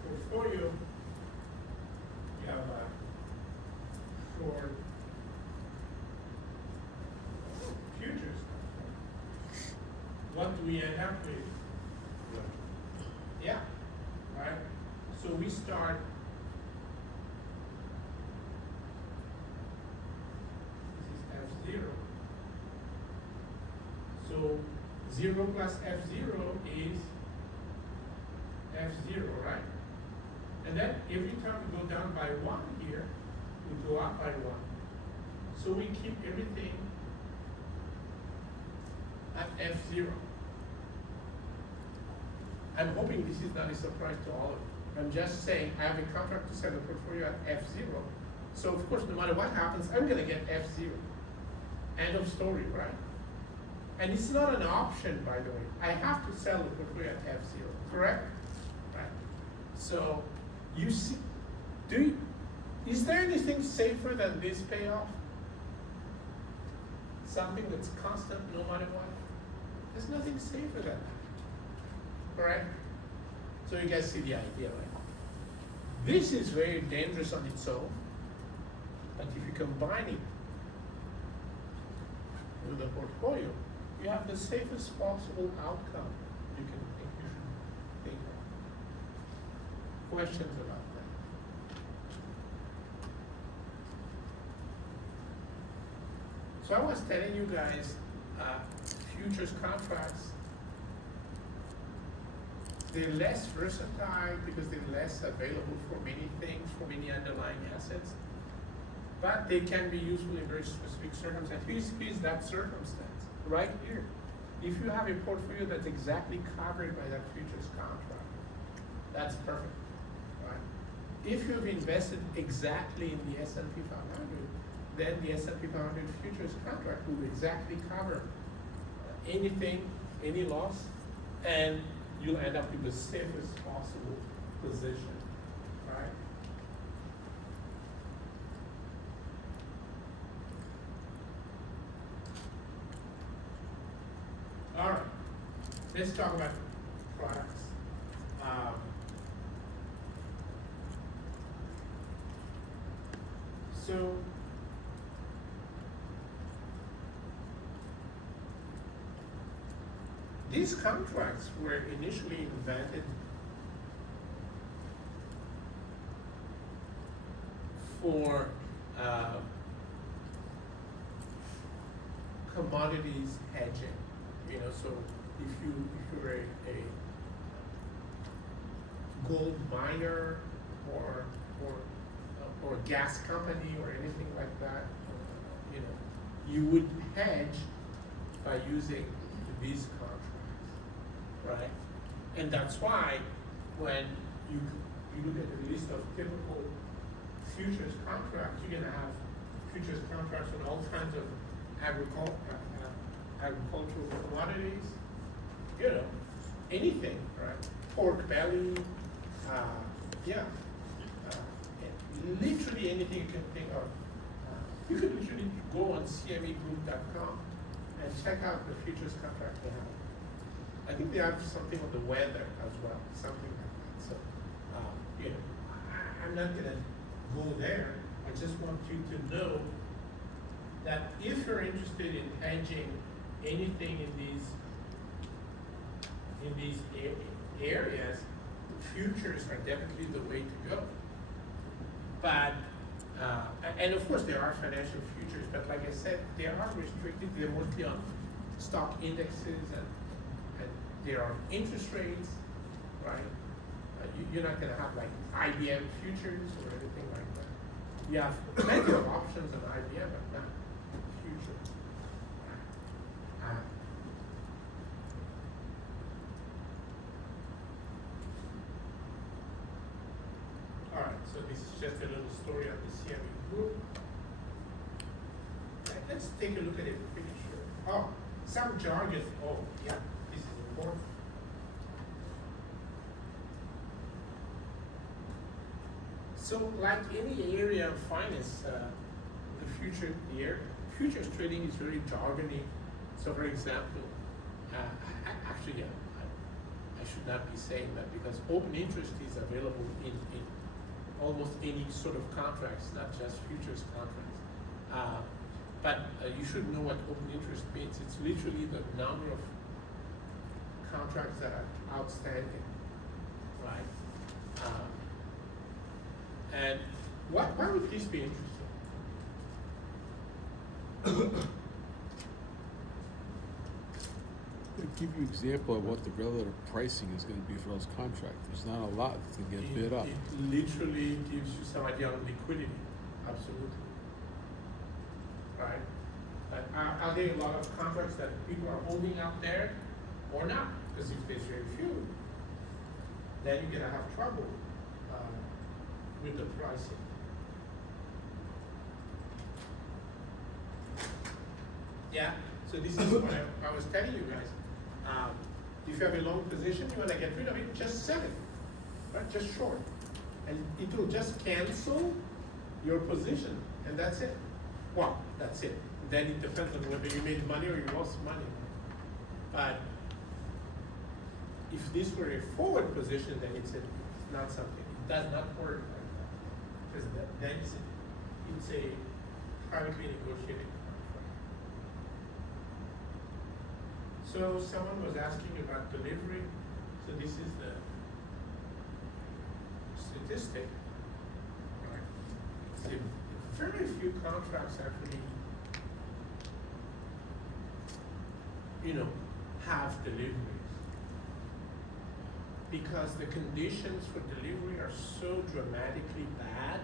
portfolio. You have a short futures. What do we end up with? Yeah, right? So we start, this is F0. So 0 plus F0 is F0, right? And then every time we go down by 1 here, we go up by 1. So we keep everything at F0. I'm hoping this is not a surprise to all of you. I'm just saying I have a contract to sell the portfolio at F0. So of course, no matter what happens, I'm gonna get F0. End of story, right? And it's not an option, by the way. I have to sell the portfolio at F0, correct? Right. So you see, is there anything safer than this payoff? Something that's constant no matter what? There's nothing safer than that. Correct? So you guys see the idea, right? This is very dangerous on its own, but if you combine it with the portfolio, you have the safest possible outcome you should think of. Questions about that? So I was telling you guys, futures contracts, they're less versatile because they're less available for many things, for many underlying assets. but they can be useful in very specific circumstances. Here's that circumstance, right here. If you have a portfolio that's exactly covered by that futures contract, that's perfect, right? If you've invested exactly in the S&P 500, then the S&P 500 futures contract will exactly cover anything, any loss, and you'll end up with the safest possible position, right? All right, let's talk about products. So, these contracts were initially invented for commodities hedging. You know, so if you're a gold miner or gas company or anything like that, you know, you would hedge by using these contracts, right? And that's why when you look at the list of typical futures contracts, you're gonna have futures contracts on all kinds of agricultural commodities, you know, anything, right? Pork belly, literally anything you can think of. You can literally go on cmegroup.com and check out the futures contract they have. I think they have something on the weather as well, something like that. So, you know, I'm not gonna go there. I just want you to know that if you're interested in hedging anything in these areas, futures are definitely the way to go. But and of course there are financial futures, but like I said, they are restricted. They're mostly on stock indexes and there are interest rates, right? You're not gonna have like IBM futures or anything like that. You have plenty of options on IBM, but not futures. All right, so this is just a little story of the CME group. Let's take a look at a picture. Oh, some jargon. Oh, yeah, this is important. So, like any area of finance, futures trading is very jargony. So, for example, actually, I should not be saying that because open interest is available in almost any sort of contracts, not just futures contracts. But you should know what open interest means. It's literally the number of contracts that are outstanding, right? And why would this be interesting? I'll give you an example of what the relative pricing is going to be for those contracts. There's not a lot that's going to get bid up. It literally gives you some idea on liquidity, absolutely. Right? But are there a lot of contracts that people are holding out there or not? Because if there's very few, then you're gonna have trouble with the pricing. Yeah, so this is what I was telling you guys. If you have a long position, you wanna get rid of it, just sell it, right? Just short. And it will just cancel your position, and that's it. Well, that's it. Then it depends on whether you made money or you lost money. But if this were a forward position, then it's not something. It does not work like that. Because then it's a privately negotiated contract. So someone was asking about delivery. So this is the statistic. Right? So very few contracts actually, have deliveries. Because the conditions for delivery are so dramatically bad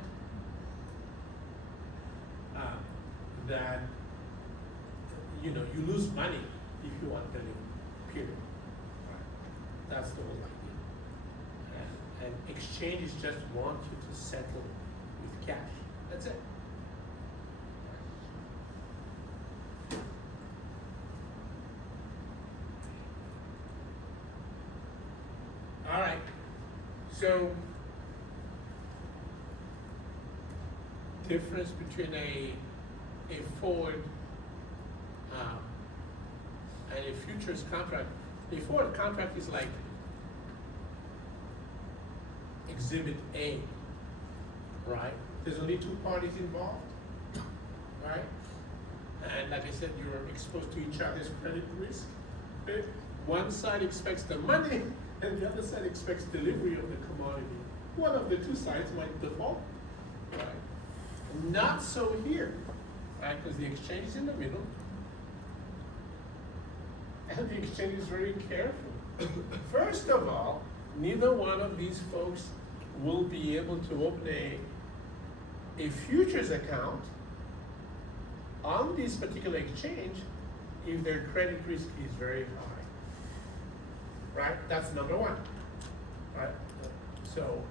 that, you know, you lose money if you want to live, period. That's the whole idea. And exchanges just want you to settle with cash. That's it. All right. So, difference between a forward and a futures contract. A forward contract is like Exhibit A, right? There's only two parties involved, right? And like I said, you're exposed to each other's credit risk. Okay? One side expects the money, and the other side expects delivery of the commodity. One of the two sides might default, right? Not so here, right? Because the exchange is in the middle, and the exchange is very careful. First of all, neither one of these folks will be able to open a futures account on this particular exchange if their credit risk is very high. Right? That's number one. Right? So,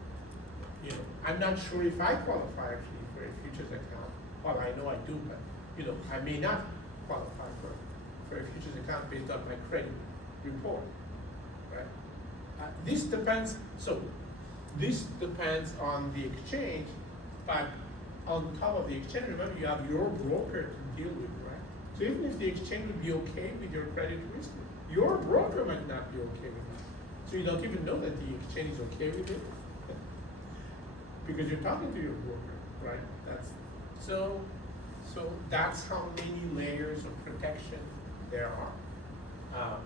you know, I'm not sure if I qualify actually for a futures account. Well, I know I do, but you know, I may not qualify for a futures account based on my credit report. Right? This depends. So, this depends on the exchange, but on top of the exchange, remember you have your broker to deal with, right? So even if the exchange would be okay with your credit risk, your broker might not be okay with it. So you don't even know that the exchange is okay with it because you're talking to your broker, right? So that's how many layers of protection there are.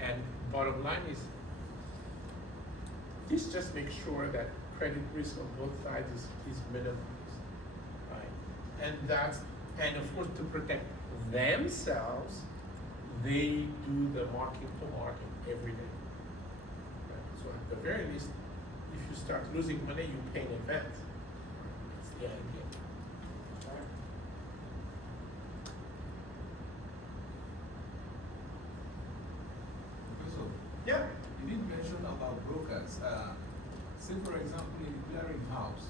And bottom line is, this just makes sure that credit risk on both sides is minimized, right? And of course to protect themselves, they do the marking to market every day. Right? So at the very least, if you start losing money, you pay in advance. That's the idea. All right. So, Yeah. you did mention about brokers. Say for example, in the clearing house,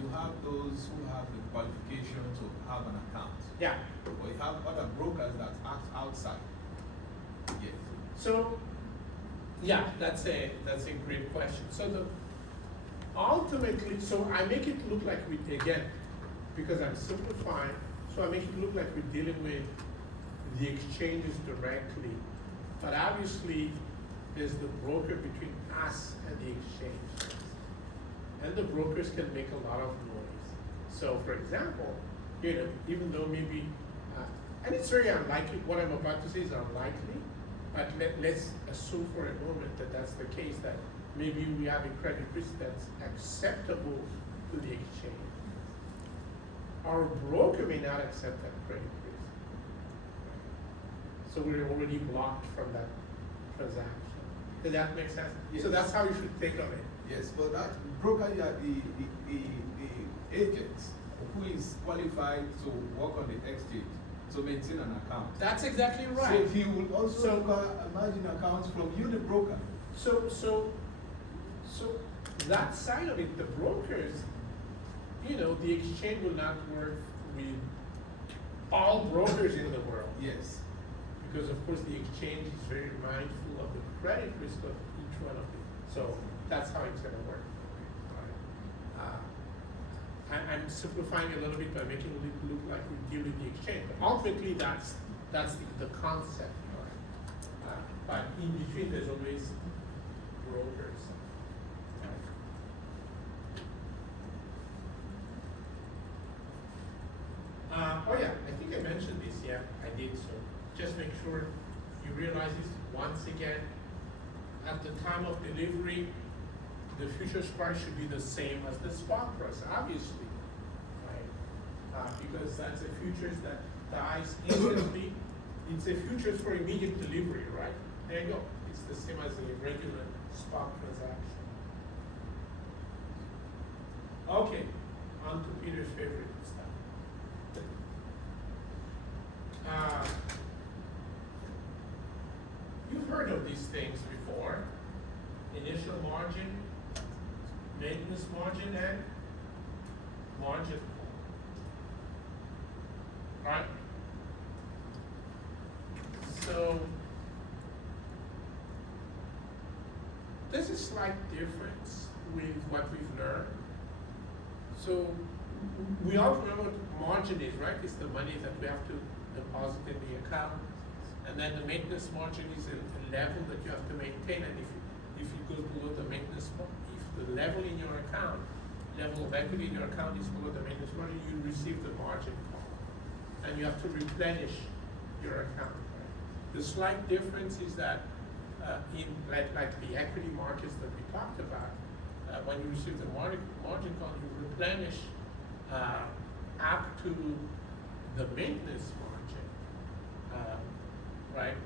you have those who have the qualification to have an account. Yeah. But you have other brokers that act outside. Yes. So, yeah, that's a great question. So ultimately, so I make it look like again, because I'm simplifying, so I make it look like we're dealing with the exchanges directly. But obviously, there's the broker between us and the exchange. And the brokers can make a lot of noise. So for example, you know, even though maybe, and it's very unlikely, what I'm about to say is unlikely, but let's assume for a moment that that's the case, that maybe we have a credit risk that's acceptable to the exchange. Our broker may not accept that credit risk. So we're already blocked from that transaction. Does that make sense? Yes. So that's how you should think of it. Yes, but that broker, you are the agent who is qualified to work on the exchange to maintain an account. That's exactly right. So he will also So- require margin accounts from you, the broker. So that side of it, the brokers, you know, the exchange will not work with all brokers in the world. Yes. Because of course the exchange is very mindful of the credit risk of each one of them. So that's how it's gonna work. I'm simplifying a little bit by making it look like we deal with the exchange, but ultimately that's the concept. But in between there's always brokers. Oh yeah, I think I mentioned this, yeah, I did, so just make sure you realize this once again. At the time of delivery, the futures price should be the same as the spot price, obviously, right? Because that's a futures that dies instantly. It's a futures for immediate delivery, right? There you go. It's the same as a regular spot transaction. Okay, on to Peter's favorite stuff. things before: initial margin, maintenance margin, and margin call. Right? So there's a slight difference with what we've learned. So we all remember what margin is, right? It's the money that we have to deposit in the account. And then the maintenance margin is a level that you have to maintain. And if it goes below the maintenance, if the level in your account, level of equity in your account is below the maintenance margin, you receive the margin call. And you have to replenish your account. Right? The slight difference is that in like the equity markets that we talked about, when you receive the margin call, you replenish up to the maintenance margin, right?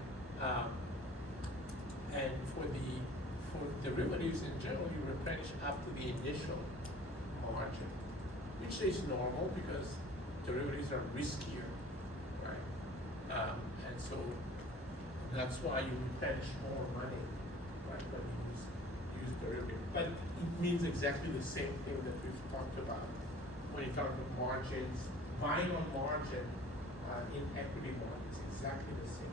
And for derivatives in general, you replenish up to the initial margin, which is normal because derivatives are riskier, right? And so that's why you replenish more money, right, when you use derivatives. But it means exactly the same thing that we've talked about when you talk about margins, buying on margin in equity markets, exactly the same.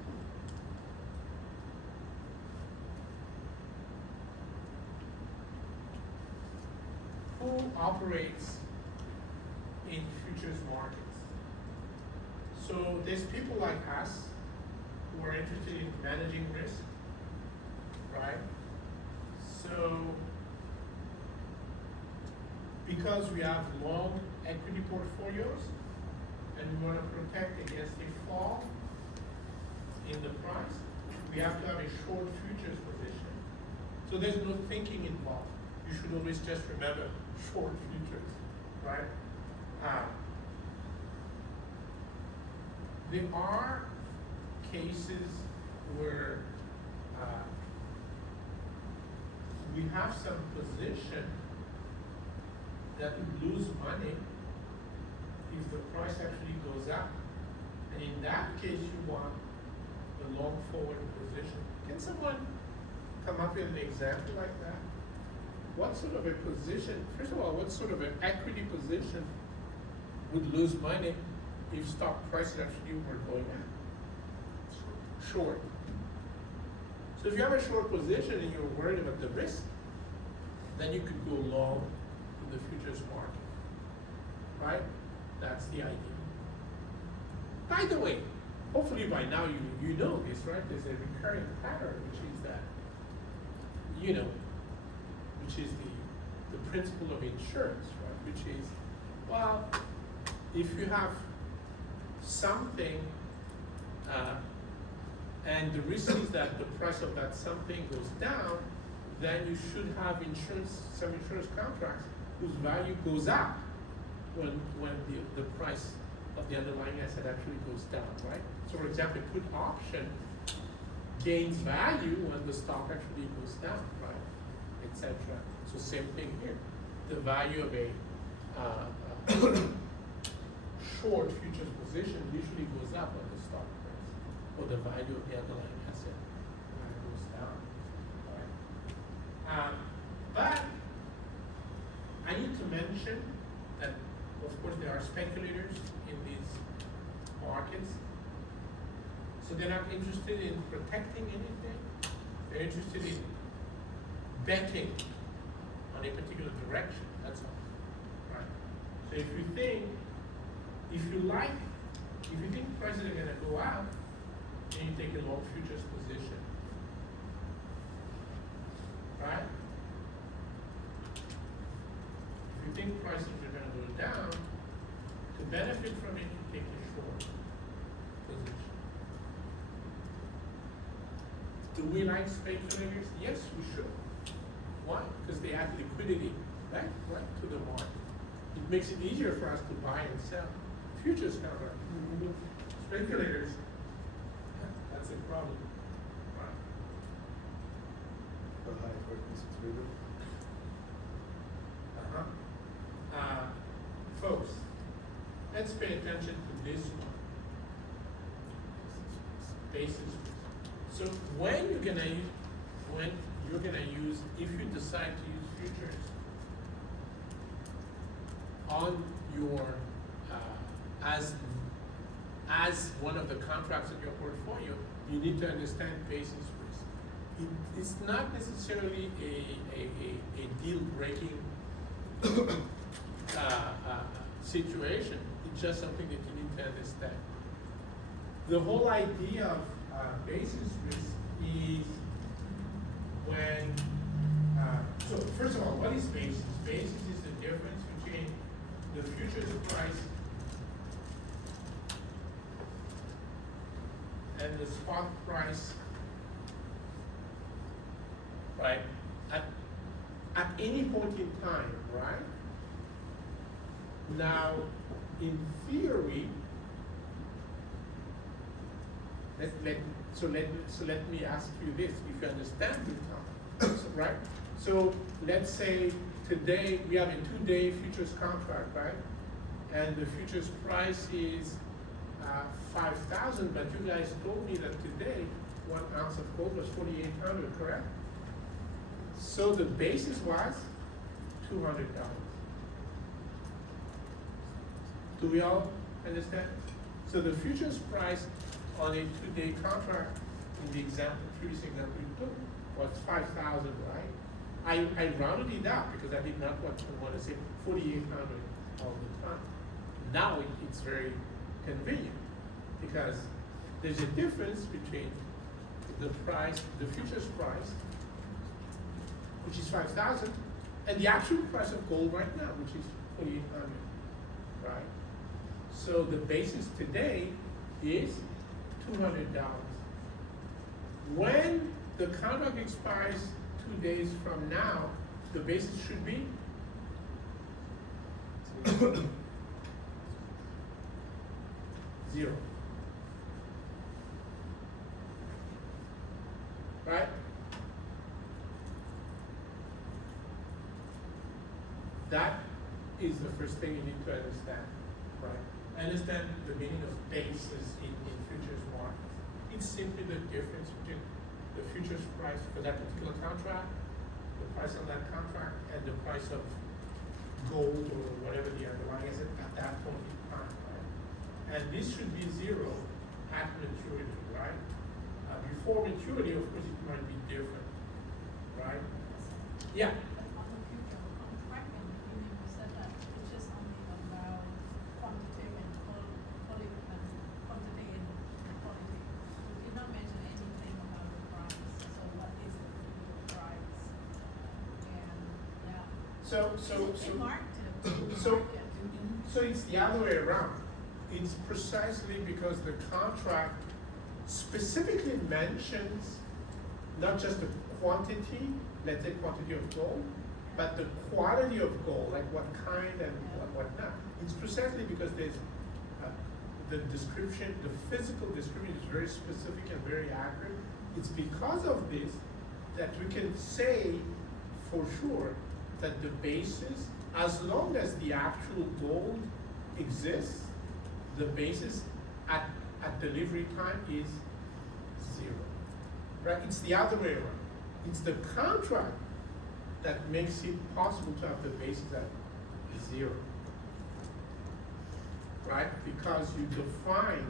Who operates in futures markets? So there's people like us who are interested in managing risk, right? So because we have long equity portfolios and we want to protect against a fall in the price, we have to have a short futures position. So there's no thinking involved. You should always just remember short futures, right? There are cases where we have some position that would lose money if the price actually goes up. And in that case, you want a long forward position. Can someone come up with an example like that? What sort of a position, first of all, what sort of an equity position would lose money if stock prices actually were going up? Short. So if you have a short position and you're worried about the risk, then you could go long in the futures market, right? That's the idea. By the way, hopefully by now you know this, right? There's a recurring pattern, which is that, which is the principle of insurance, right? Which is, well, if you have something, and the risk is that the price of that something goes down, then you should have some insurance contracts whose value goes up when the price of the underlying asset actually goes down, right? So for example, a put option gains value when the stock actually goes down, right? Etc. So same thing here. The value of a short futures position usually goes up when the stock price or the value of the underlying asset goes down, right? But I need to mention that, of course, there are speculators in these markets. So they're not interested in protecting anything. They're interested in betting on a particular direction. That's all, right? So if you think prices are going to go up, then you take a long futures position, right? If you think prices are going to go down, to benefit from it, you take a short position. Do we like speculators? Yes, we should. Why? Because they add liquidity right to the market. It makes it easier for us to buy and sell futures contracts. Speculators, that's a problem. Right. The high frequency trader. Folks, let's pay attention to this one. Basis risk. So when you're gonna when you're gonna use, if you decide to use futures on your, as one of the contracts in your portfolio, you need to understand basis risk. It's not necessarily a deal-breaking situation. It's just something that you need to understand. The whole idea of basis risk is when, so first of all, what is basis? Basis is the difference between the futures price and the spot price, right? At any point in time, right? Now, in theory, let me ask you this, if you understand the time, right? So let's say today we have a 2-day futures contract, right? And the futures price is 5,000, but you guys told me that today 1 ounce of gold was 4,800, correct? So the basis was $200. Do we all understand? So the futures price on a 2-day contract in the example, previous example you took, was 5,000, right? I rounded it up because I did not want to say 4,800 all the time. Now it's very convenient because there's a difference between the price, the futures price, which is 5,000, and the actual price of gold right now, which is 4,800, right? So the basis today is $200. When the contract expires 2 days from now, the basis should be zero. Right? That is the first thing you need to understand, right? Understand the meaning of basis in futures markets. It's simply the difference between the futures price for that particular contract, the price on that contract, and the price of gold or whatever the underlying is at that point in time, right? And this should be zero at maturity, right? Before maturity, of course, it might be different, right? Yeah. But on the future contracting, you said that it's just only about quantity and quality, quantity and quality. You did not mention anything about the price. So what is the future price? And yeah. So it's the other way around. It's precisely because the contract specifically mentions not just the quantity, let's say quantity of gold, but the quality of gold, like what kind and what not. It's precisely because there's the description, the physical description is very specific and very accurate. It's because of this that we can say for sure that the basis, as long as the actual gold exists, the basis at delivery time is zero, right? It's the other way around. It's the contract that makes it possible to have the basis at zero, right? Because you define,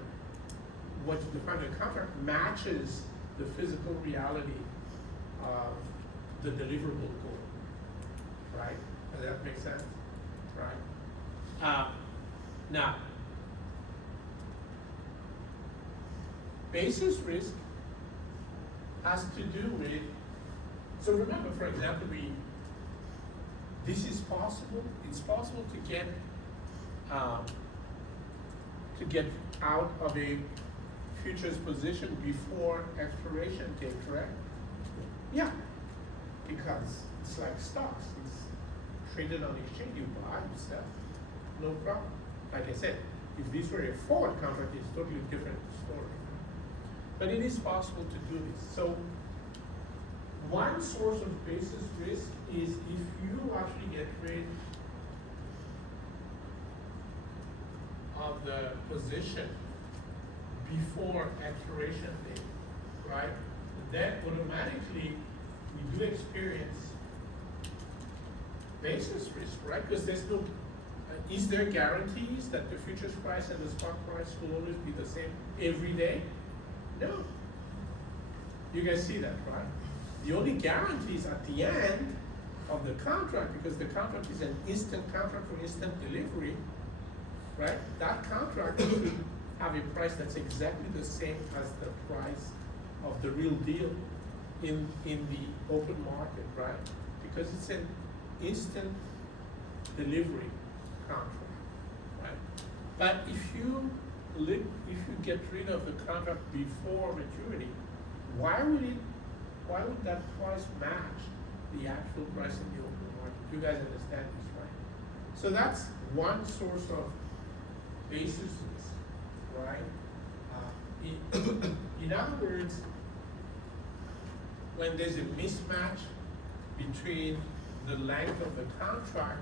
what you define in the contract matches the physical reality of the deliverable goal, right? Does that make sense, right? Now, basis risk has to do with, so remember, for example, this is possible, it's possible to get out of a futures position before expiration date, correct? Yeah, because it's like stocks, it's traded on the exchange, you buy, you sell, no problem. Like I said, if this were a forward contract, it's a totally different story. But it is possible to do this. So one source of basis risk is if you actually get rid of the position before expiration date, right? Then automatically we do experience basis risk, right? Because there's no, is there guarantees that the futures price and the spot price will always be the same every day? No. You guys see that, right? The only guarantees at the end of the contract, because the contract is an instant contract for instant delivery, right? That contract should have a price that's exactly the same as the price of the real deal in the open market, right? Because it's an instant delivery contract, right? But if you get rid of the contract before maturity, why would that price match the actual price in the open market? You guys understand this, right? So that's one source of basis risk, right? In other words, when there's a mismatch between the length of the contract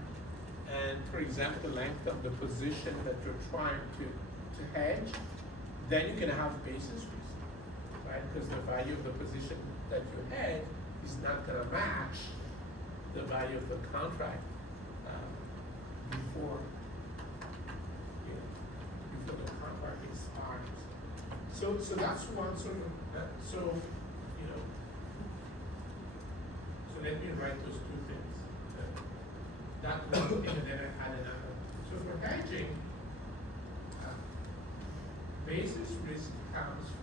and, for example, the length of the position that you're trying to hedge, then you can have basis risk, right? Because the value of the position that you hedge is not gonna match the value of the contract before, before the contract expires. So that's one sort of, so let me write those two things. That one thing and then I add another. So for hedging, basis risk comes from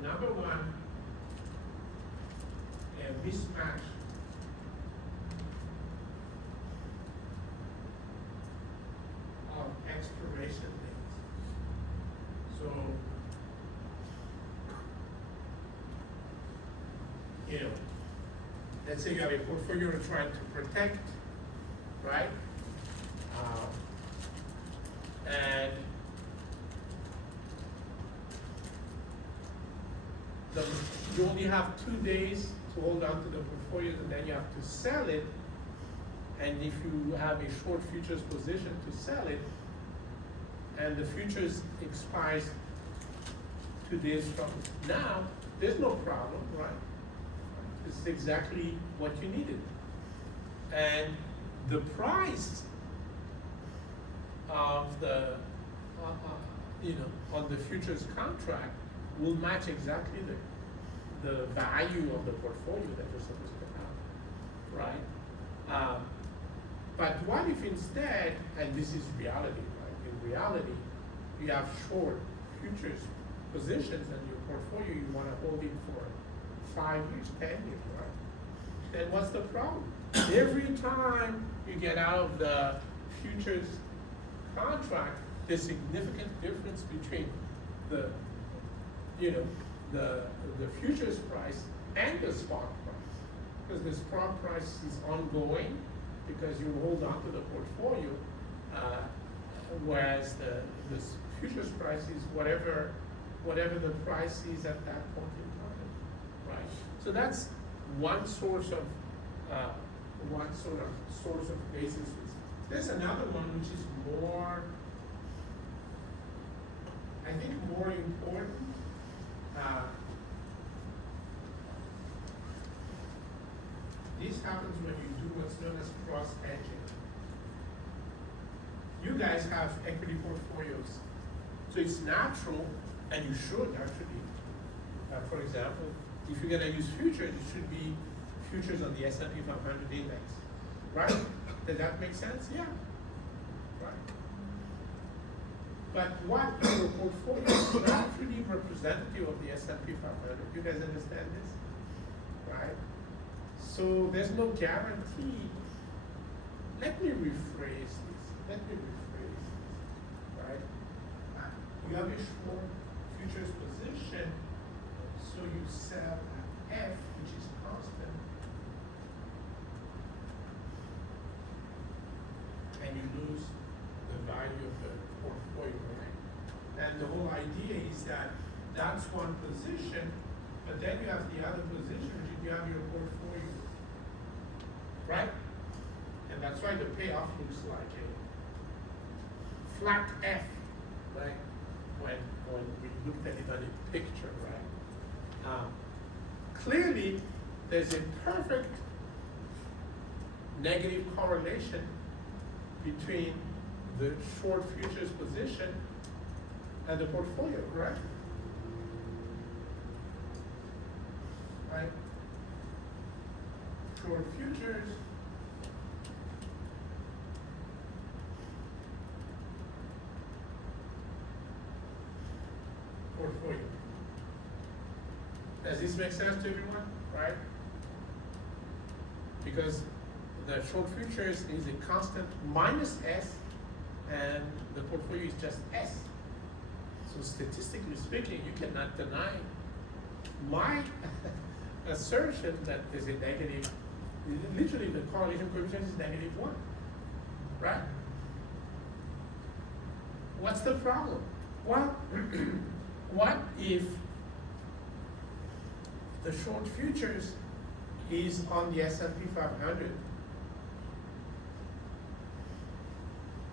number one, a mismatch of expiration dates. So, let's say you have a portfolio you're trying to protect, right? And you only have 2 days to hold on to the portfolio, and then you have to sell it. And if you have a short futures position to sell it, and the futures expires 2 days from now, there's no problem, right? This is exactly what you needed. And the price of the, on the futures contract will match exactly the value of the portfolio that you're supposed to have, right? But what if instead, and this is reality, right? In reality, you have short futures positions and your portfolio, you want to hold it for 5 years, 10 years, right? Then what's the problem? Every time you get out of the futures contract, there's significant difference between the futures price and the spot price. Because the spot price is ongoing because you hold on to the portfolio, whereas the futures price is whatever the price is at that point in time, right? So that's one source of source of basis risk. There's another one which is more, I think, more important. This happens when you do what's known as cross-hedging. You guys have equity portfolios, so it's natural, and you should actually. For example, if you're going to use futures, it should be futures on the S&P 500 index, right? Does that make sense? Yeah, right. But what your portfolio is not really representative of the S&P 500. You guys understand this, right? So there's no guarantee. Let me rephrase this. Right? You have a short futures position, so you sell at F, which is constant, and you lose the value of the portfolio, right? And the whole idea is that that's one position, but then you have the other position, which you have your portfolio, right? And that's why the payoff looks like a flat F, right? When we looked at it on a picture, right? Clearly, there's a perfect negative correlation between the short futures position and the portfolio, correct? Right? Short futures portfolio. Does this make sense to everyone, right? Because the short futures is a constant minus S, and the portfolio is just S. So statistically speaking, you cannot deny my assertion that there's a negative, literally the correlation coefficient is -1, right? What's the problem? Well, what if the short futures is on the S&P 500?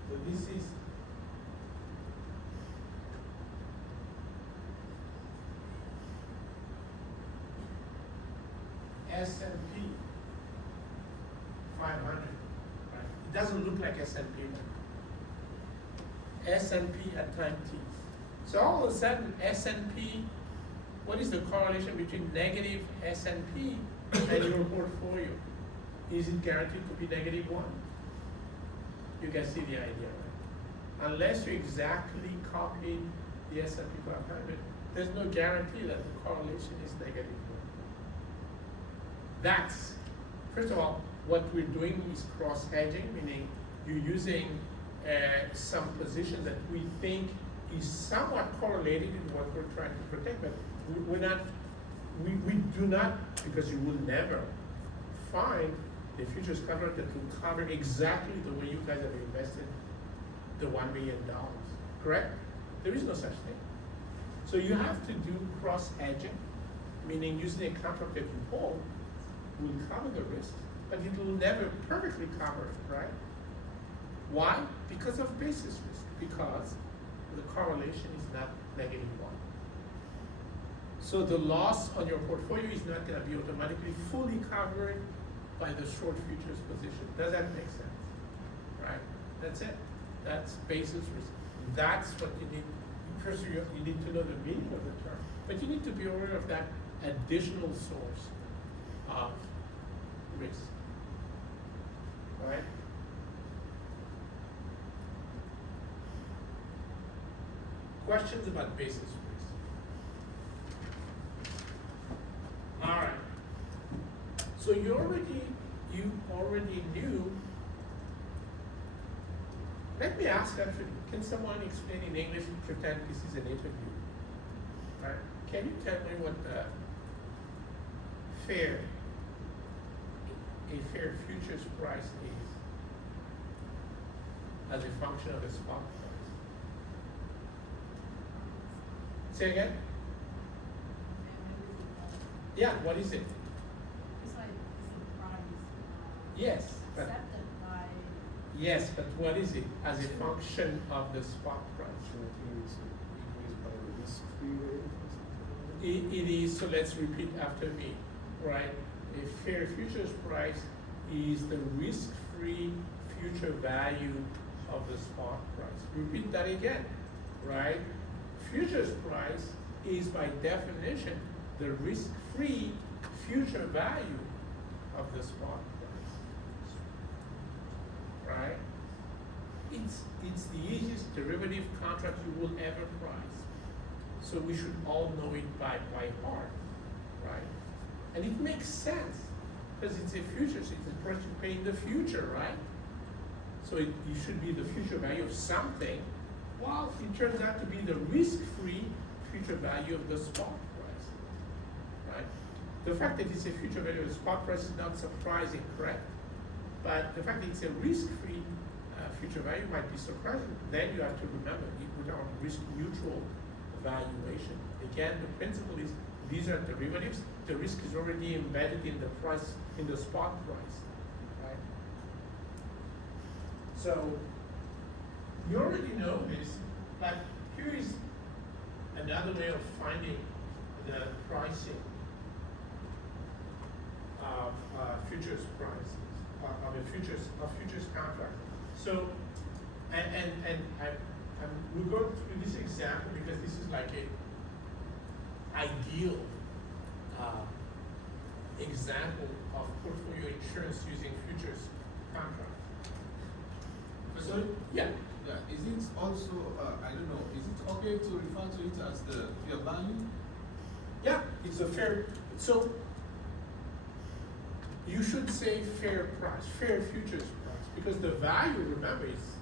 So this is S&P 500, right? It doesn't look like S&P. S&P at time t. So all of a sudden, S&P, what is the correlation between negative S&P and your portfolio? Is it guaranteed to be -1? You can see the idea, right? Unless you exactly copy the S&P 500, there's no guarantee that the correlation is -1. That's, first of all, what we're doing is cross-hedging, meaning you're using some position that we think is somewhat correlated in what we're trying to protect, but we do not, because you will never find a futures contract that will cover exactly the way you guys have invested the $1 million, correct? There is no such thing. So you have to do cross-hedging, meaning using a contract that you hold will cover the risk, but it will never perfectly cover it, right? Why? Because of basis risk, because the correlation is not -1. So the loss on your portfolio is not gonna be automatically fully covered by the short futures position. Does that make sense? Right? That's it. That's basis risk. That's what you need. First, you need to know the meaning of the term, but you need to be aware of that additional source of risk. All right? Questions about basis risk? All right. So you already knew. Let me ask actually, can someone explain in English, pretend this is an interview? All right. Can you tell me what the fair futures price is as a function of the spot price? Say again? Yeah, what is it? It's like, it's a price. Yes, but Accepted by. yes, but what is it as a function of the spot price? So I think it's increased by the risk-free rate or something like that. It is, so let's repeat after me, right? A fair futures price is the risk-free future value of the spot price. Repeat that again, right? Futures price is by definition the risk-free future value of the spot price, right? It's the easiest derivative contract you will ever price. So we should all know it by heart, right? And it makes sense, because it's a futures, it's a price you pay in the future, right? So it should be the future value of something. Well, it turns out to be the risk-free future value of the spot price, right? The fact that it's a future value of the spot price is not surprising, correct? But the fact that it's a risk-free future value might be surprising. Then you have to remember, with our risk-neutral valuation. Again, the principle is these are derivatives. The risk is already embedded in the price, in the spot price, right? So You already know this, but here is another way of finding the pricing of futures prices, of futures contract. So, and we go through this example because this is like a ideal example of portfolio insurance using futures contracts. So, yeah. Yeah, is it also, I don't know, is it okay to refer to it as the fair value? Yeah, it's a fair, so you should say fair price, fair futures price, because the value, remember, is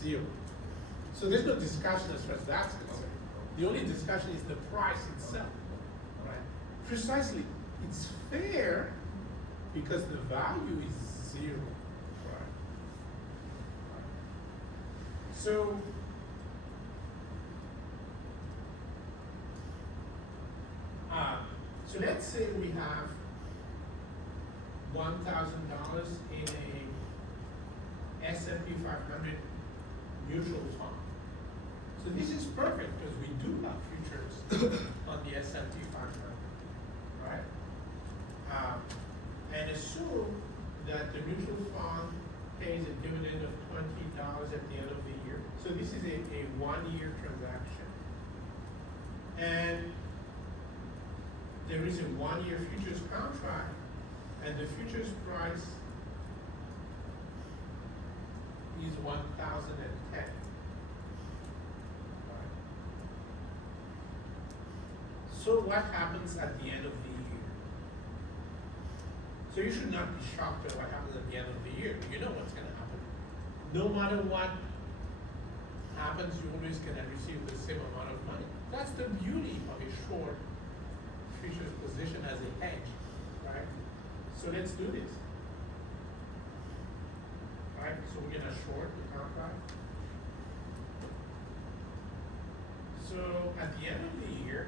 zero. So there's no discussion as far as that's concerned. The only discussion is the price itself, right? Precisely, it's fair because the value is zero, right? So, so let's say we have $1,000 in a S&P 500 mutual fund. So this is perfect because we do have futures on the S&P 500, right? And assume that the mutual fund pays a dividend of $20 at the end of the year. So this is a 1-year transaction. And there is a 1-year futures contract, and the futures price is 1,010. Right? So what happens at the end of the year? So you should not be shocked at what happens at the end of the year. You know what's going to happen. No matter what happens, you always going to receive the same amount of money. That's the beauty of a short futures position as a hedge, right? So let's do this. Right, so we're gonna short the contract. So at the end of the year,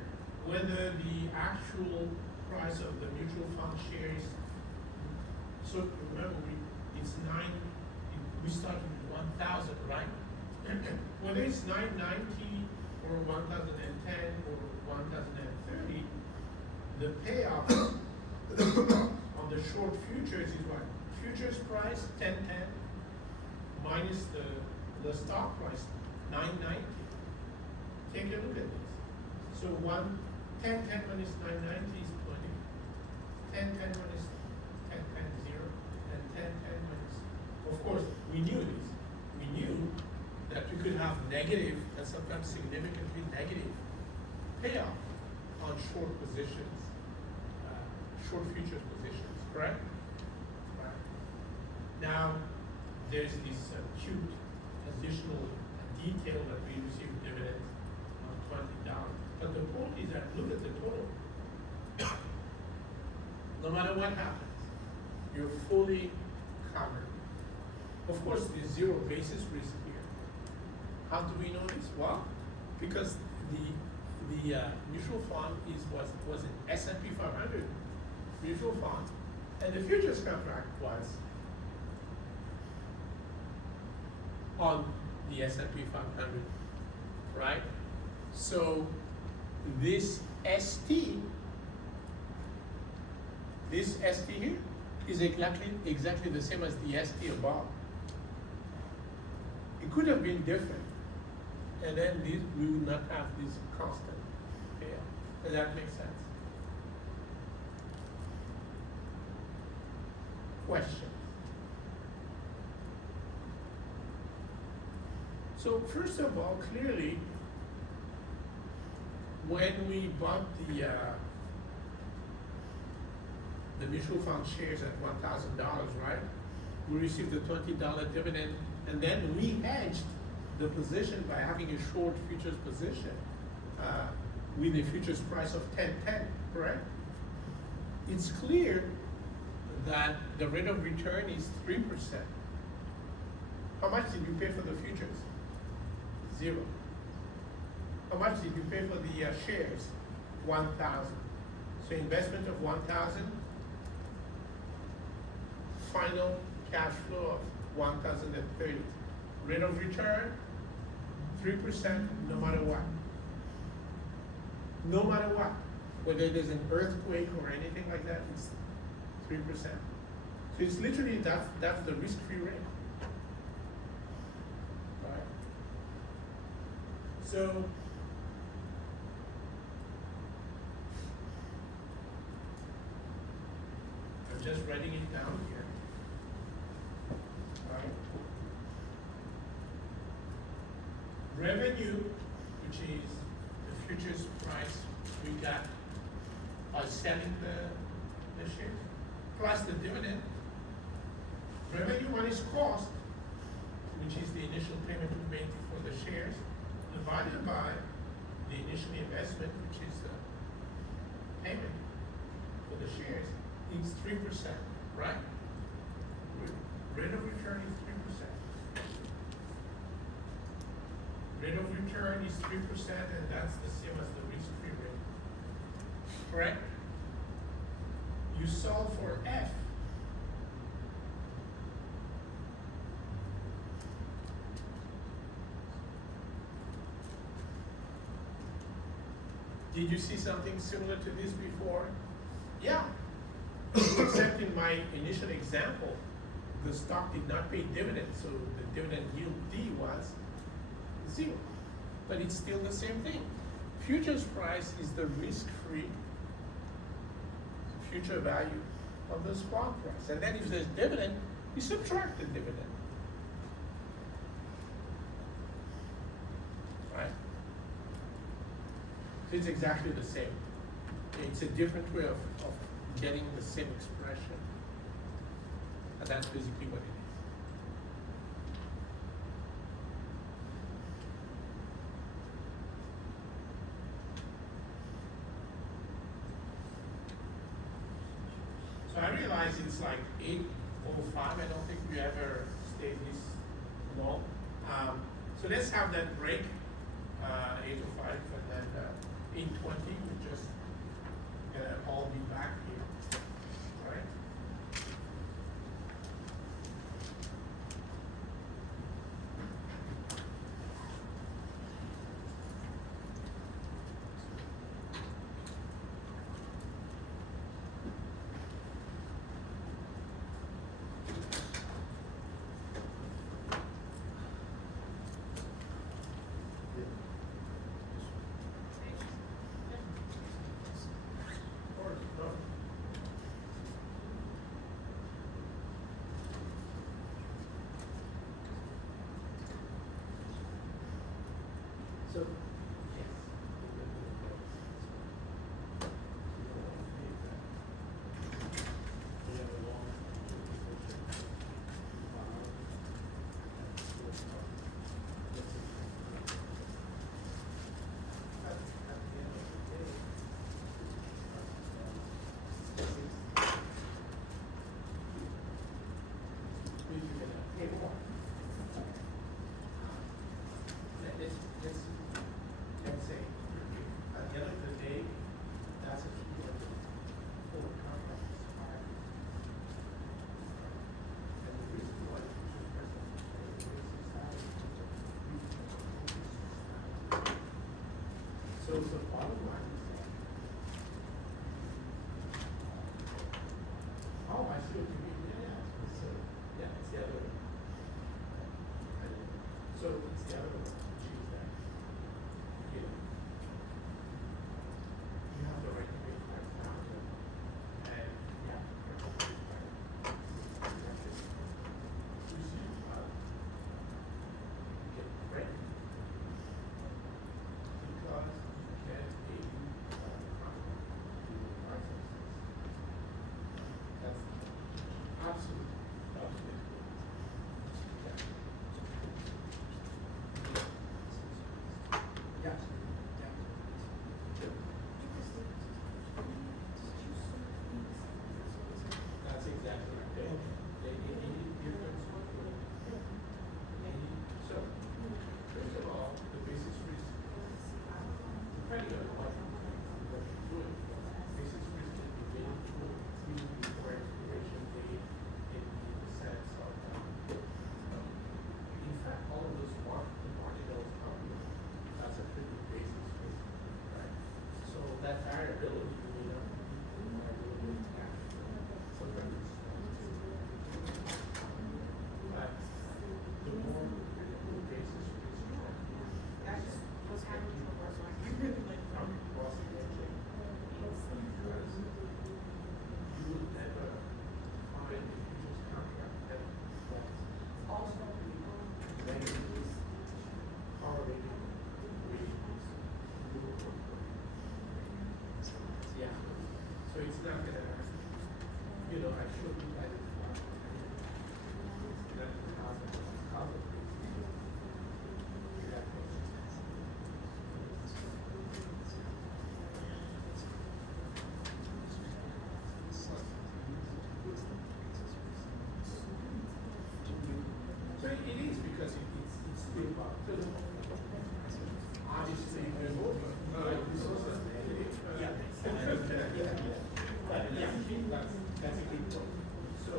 whether the actual price of the mutual fund shares, so remember we started with 1,000, right? Whether it's 990 or 1,010 or 1,030, the payoff on the short futures is what? Futures price 1010 minus the stock price 990. Take a look at this. So 1010 minus 990 is 20. 1010 minus 1010 0, and 1010 minus. Of course, we knew this. We knew that we could have negative and sometimes significantly negative payoff on short positions. Short futures positions, correct? Right. Now, there's this cute additional detail that we receive dividends of $20. But the point is that look at the total. No matter what happens, you're fully covered. Of course, there's zero basis risk here. How do we know this? Well, because the mutual fund was an S&P 500 mutual fund, and the futures contract was on the S&P 500, right? So this ST here is exactly the same as the ST above. It could have been different, and then we would not have this constant payoff. Does that make sense? Question. So first of all, clearly, when we bought the mutual fund shares at $1,000, right? We received the $20 dividend, and then we hedged the position by having a short futures position with a futures price of 1010, correct? It's clear that the rate of return is 3%. How much did you pay for the futures? 0. How much did you pay for the shares? 1,000. So investment of 1,000, final cash flow of 1,030. Rate of return, 3% no matter what. No matter what. Whether there's an earthquake or anything like that, it's 3%. So it's literally, that's the risk-free rate. Right? So, I'm just writing it down here. Alright. Revenue, which is the futures price we got by selling the shares, plus the dividend. Revenue minus cost, which is the initial payment we made for the shares, divided by the initial investment, which is the payment for the shares, is 3%, right? Rate of return is 3%. Rate of return is 3%, and that's the same as the risk-free rate. Correct? You solve for F. Did you see something similar to this before? Yeah. Except in my initial example, the stock did not pay dividends, so the dividend yield D was 0. But it's still the same thing. Futures price is the risk-free future value of the spot price. And then if there's dividend, you subtract the dividend. Right? So it's exactly the same. It's a different way of getting the same expression. And that's basically what it is. So I realize it's like 8:05. I don't think we ever stayed this long. So let's have that break, 8:05, and then 8:20. We just gonna all be back here. All right. Of course, no. you know, I showed you guys before. That's the copy. So it is because it's still about film. Obviously, there's that's a good point. So,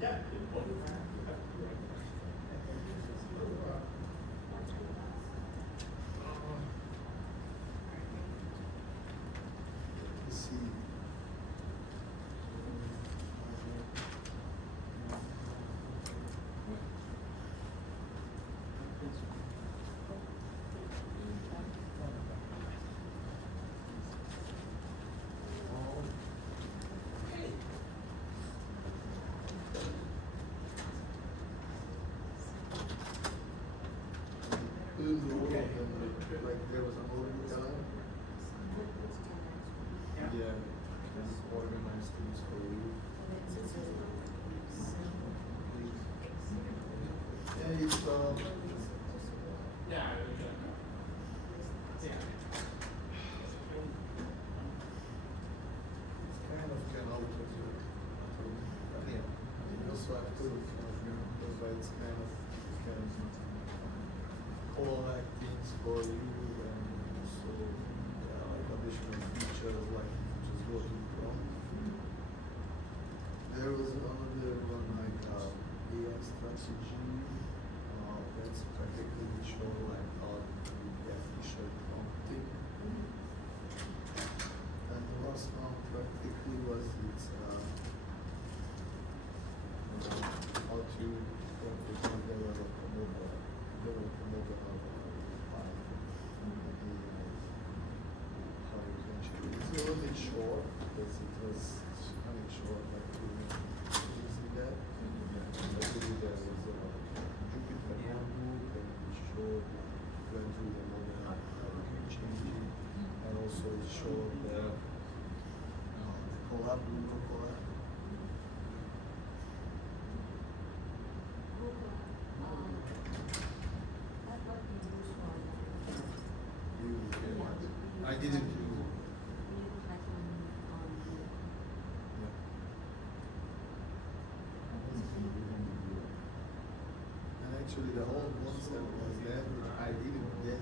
yeah, good point. Let's see. Like there was an old guy. Yeah, can organize things for you. Yeah, it's Yeah, yeah. kind of can alter the yeah. And also I put it kind of because it's kind of can collect things for you and so yeah, like additional features like just go to Chrome. There was another one like AI strategy. That's practically show like how to be efficient prompting. And the last one practically was it's how to develop a mobile how you can choose. It's a little bit short because it was kind of short like 2 minutes. You see that? Actually there was Jupyter notebook and it showed went through the model how you can change it and also it showed the collab, Google collab. I didn't use it. And actually the whole concept was that which I didn't get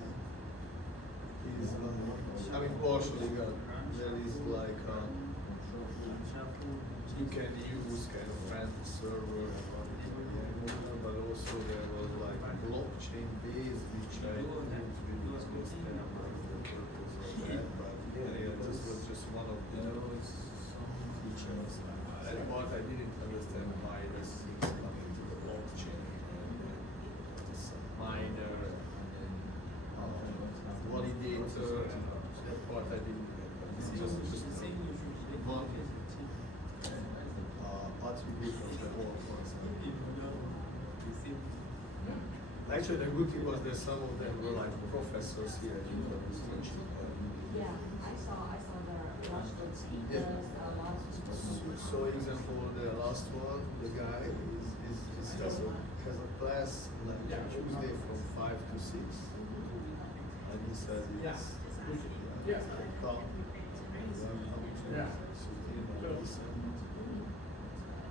is I mean partially got there is like you can use kind of random server and run it in the emuler, but also there was like blockchain based which I didn't really understand like the purpose of that, but yeah, this was just one of the features. That part I didn't understand why this things coming to the blockchain and this miner validator, that part I didn't get. But just one attribute of the whole concept. Actually, the good thing was that some of them were like professors here at university. Yeah, I saw the last one. Yeah. There's lots of So, example, the last one, the guy has a class like Tuesday from 5 to 6, and he said it's Yeah. come, welcome to Yeah. listen.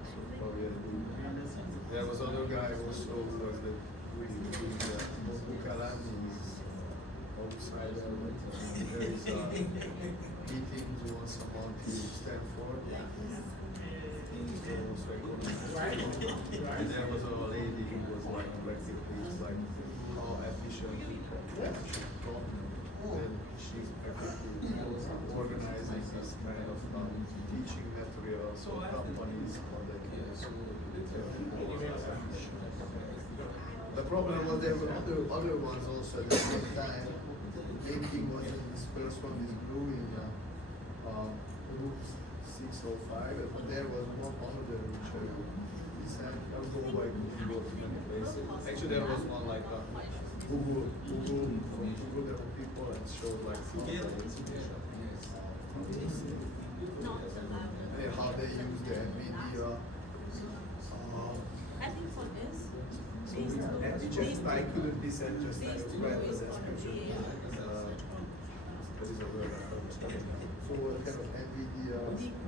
So probably I do. There was other guy also who was the Bukalan is outside there, but there is meetings once a month in Stanford. So Right. and there was a lady who was like practically it's like how efficient we can talk. And she's practically organizing this kind of teaching materials for companies how they can the problem was there were other ones also at the same time. The main thing was that this first one is brewing Route 605, but there was one other which I said I'll go like go to many places. Actually there was one like Google there were people and showed like how they, how they use the NVIDIA. I think for this, And it just, I couldn't be said, just I read the description. That is a word I understand. So what kind of NVIDIA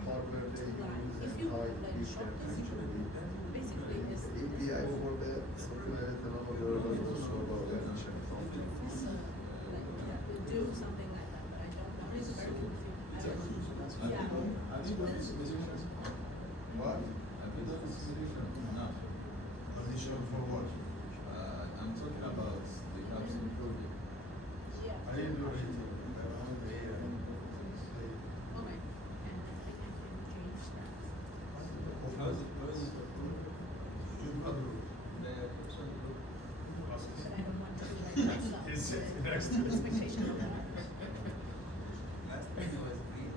hardware they use if and you how like you short can this, actually basically is the API for that, something like that, another word also about that. like do something like that, but I don't know. It's very confusing. I don't know. Yeah. Have you done the simulation? What? Have you done the simulation? No. Additional for what? I'm talking about the capsule project. Yeah. I didn't do anything. Okay. And I think I can change that. How's it going? You got the root. The capsule group. But I don't want to like mess up He's the sitting next to me. expectation of that. Last time it was great.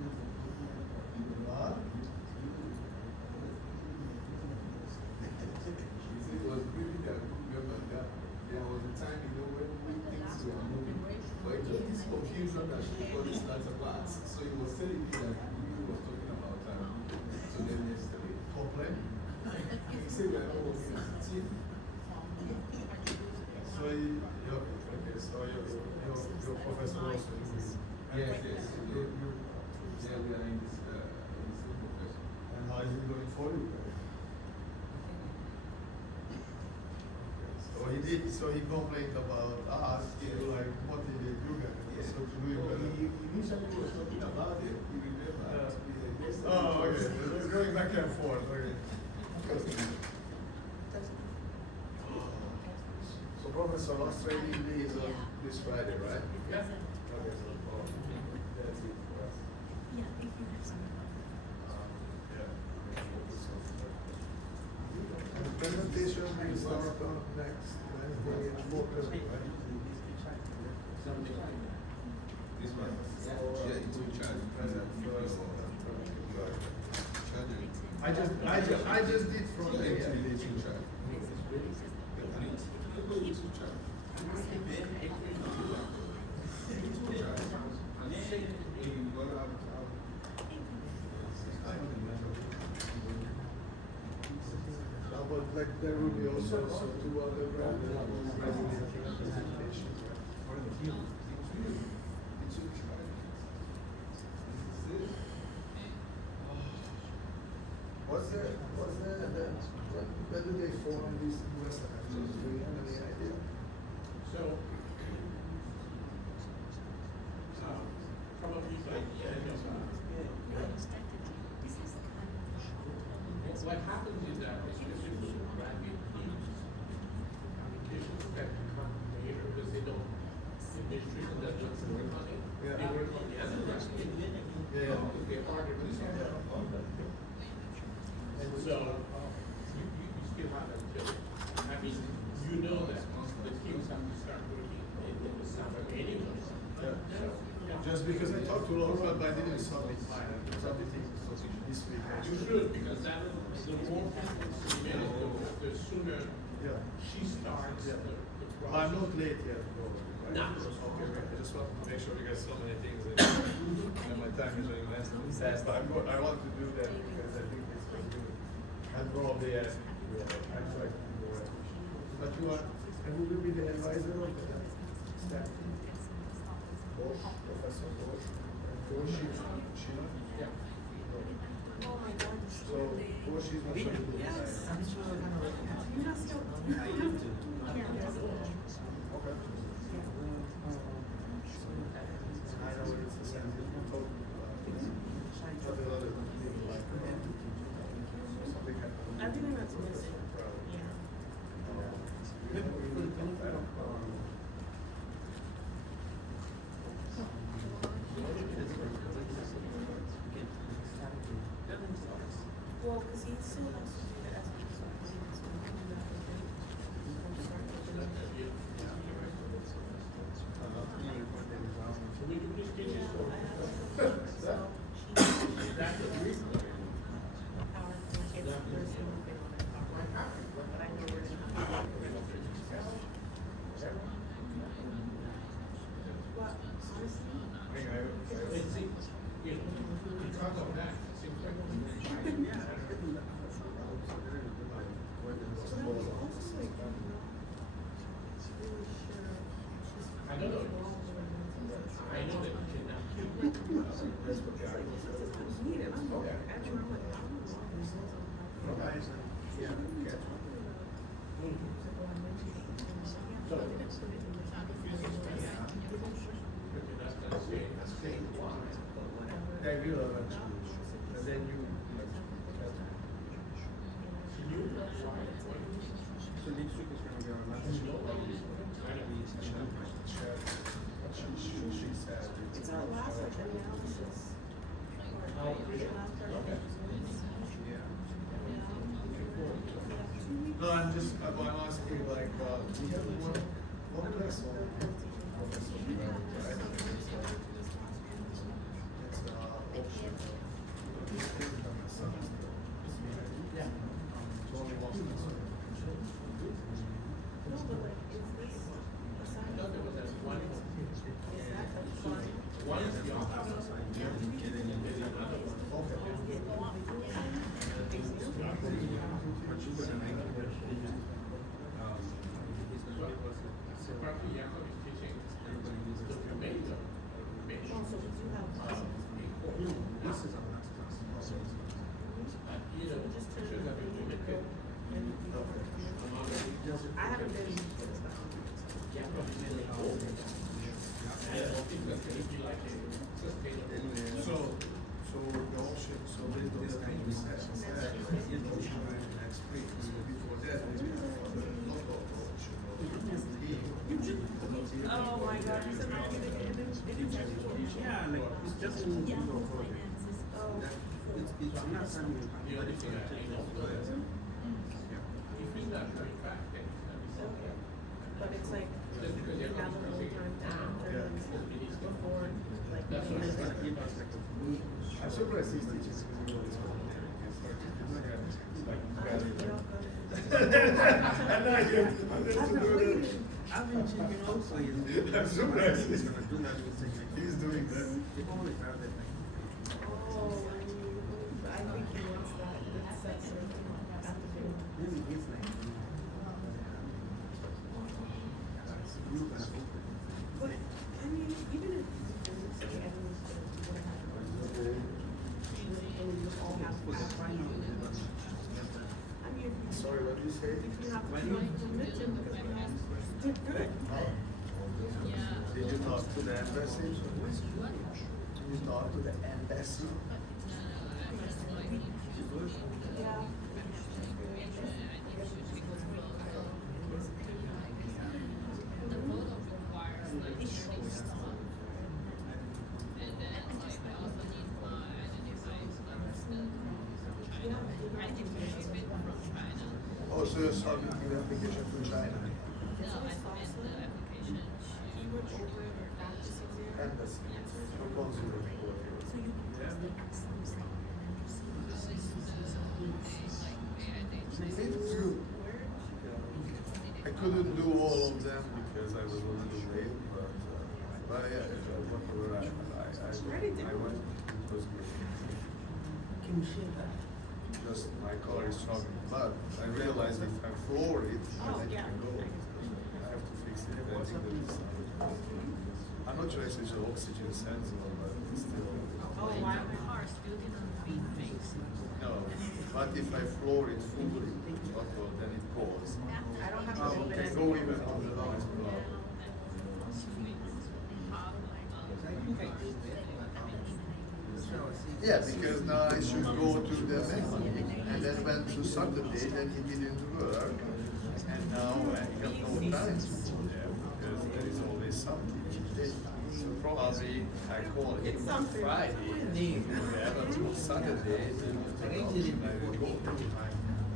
What? It was really that good, but there was a time, you know, when things were moving. But it was this confusion that she got this latter parts. So he was telling me that he was talking about to them yesterday. Complain? He said we are not working as a team. So your professor also is. Yes, yes. Yeah, we are in this same profession. And how is it going for you? So he complained about us, to like motivate you guys, so to do it better. He initially was talking about it, you remember? Yeah. He said, yesterday Oh, was- okay, it's going back and forth, okay. So Professor, last training day is on this Friday, right? Yeah. Okay, so, that's it for us. Yeah, if you have something. Yeah. And the presentation will start on next Wednesday at 4:30, right? This one? Yeah, it's in charge. I just did from Yeah, the it's in charge. But like there will be also two other presentations, right? When do they form this USF? Do you have any idea? So, probably by the end of, what happens is that, especially for graduate teams, applications that come later because they don't, administration doesn't want to work on it. Yeah. They work on the undergrad. Yeah. They're harder to solve. And so, you still have until, I mean, you know that the teams have to start working in the summer anyway. Yeah. So, yeah. Just because I talked to Laura, but I didn't submit mine. I'm submitting this week. You should, because that, the more people submit it, the sooner Yeah. she starts Yeah. the But I'm process. not late yet, probably, right? No. Okay, okay. I just wanted to make sure because so many things and my time is running less than fast. But I want to do that because I think it's going to do it. And probably I try to do more. But you are, and who will be the advisor of the staff? Bosch, Professor Bosch. Bosch, she. Yeah. Oh my God. So Bosch is not going to do this. Okay. I know it's the same. But the other thing, like, something happened. I think that's missing. Yeah. I don't That's what the article says. Okay. Guys, yeah, okay. So, if you that's gonna say, that's state law. They will eventually, and then you. Can you apply it? So next week is gonna be our last. She said. It's our last analysis. Oh, really? Okay. No, I'm just, I'm asking like, we have one class on. Professor Rivera, right? It's, option. Yeah. It's only one semester. No, but like, is this I assigned? thought there was a one. Is that a fun? One is the office. The other is another one. But you gonna make it, he's gonna give us So probably Yaakov is teaching everybody uses the tomato. Oh, so we do have. No, this is our last class. You know, teachers have been doing it. I haven't been. Yaakov is really old. And I think that's gonna be like a sustainable. So the option, so based on the thing we said, next week, before that, we have the local option. Oh my God, you said not gonna get it. Yeah, like, it's just in the Oh. it's not something. The only thing I know is if he's not coming back, then he's gonna be something. But it's like, Just because you Yaakov have is a crossing. full-time town before, like. That's what It's I'm gonna give us like a week. I'm surprised he's teaching because he knows it's going And now you, I've been checking also, you know. I'm surprised. He's gonna do that with the. He's doing that. They always have that thing. Oh, I think he wants that, that sets of, activated. Maybe he's like. You can open. But, I mean, even if it doesn't say everyone's gonna have one, you all have For the final, they're gonna get that. I mean, if Sorry, what did you say? you have Why to do you- commit to because we have, good. Did you talk to the embassy? Did you talk to the embassy? Yeah. Oh, so you're submitting the application to China? Embassy, or consulate. I couldn't do all of them because I was a little late, but yeah, whatever I went, it was good. Can you share that? Just my car is struggling, but I realized if I floor it, then I can go. I have to fix it. I think that it's, I'm not sure it's an oxygen sensor, but it's still. Oh, wow. No, but if I floor it fully, then it goes. I don't have to Oh, open can it. go even on the lowest block. Yeah, because now I should go to the mechanic, and then went to Saturday, then he didn't work, and now I have no time to go there, because there is always something. So probably I call him It's something. Friday, whatever, to Saturday, then I will go.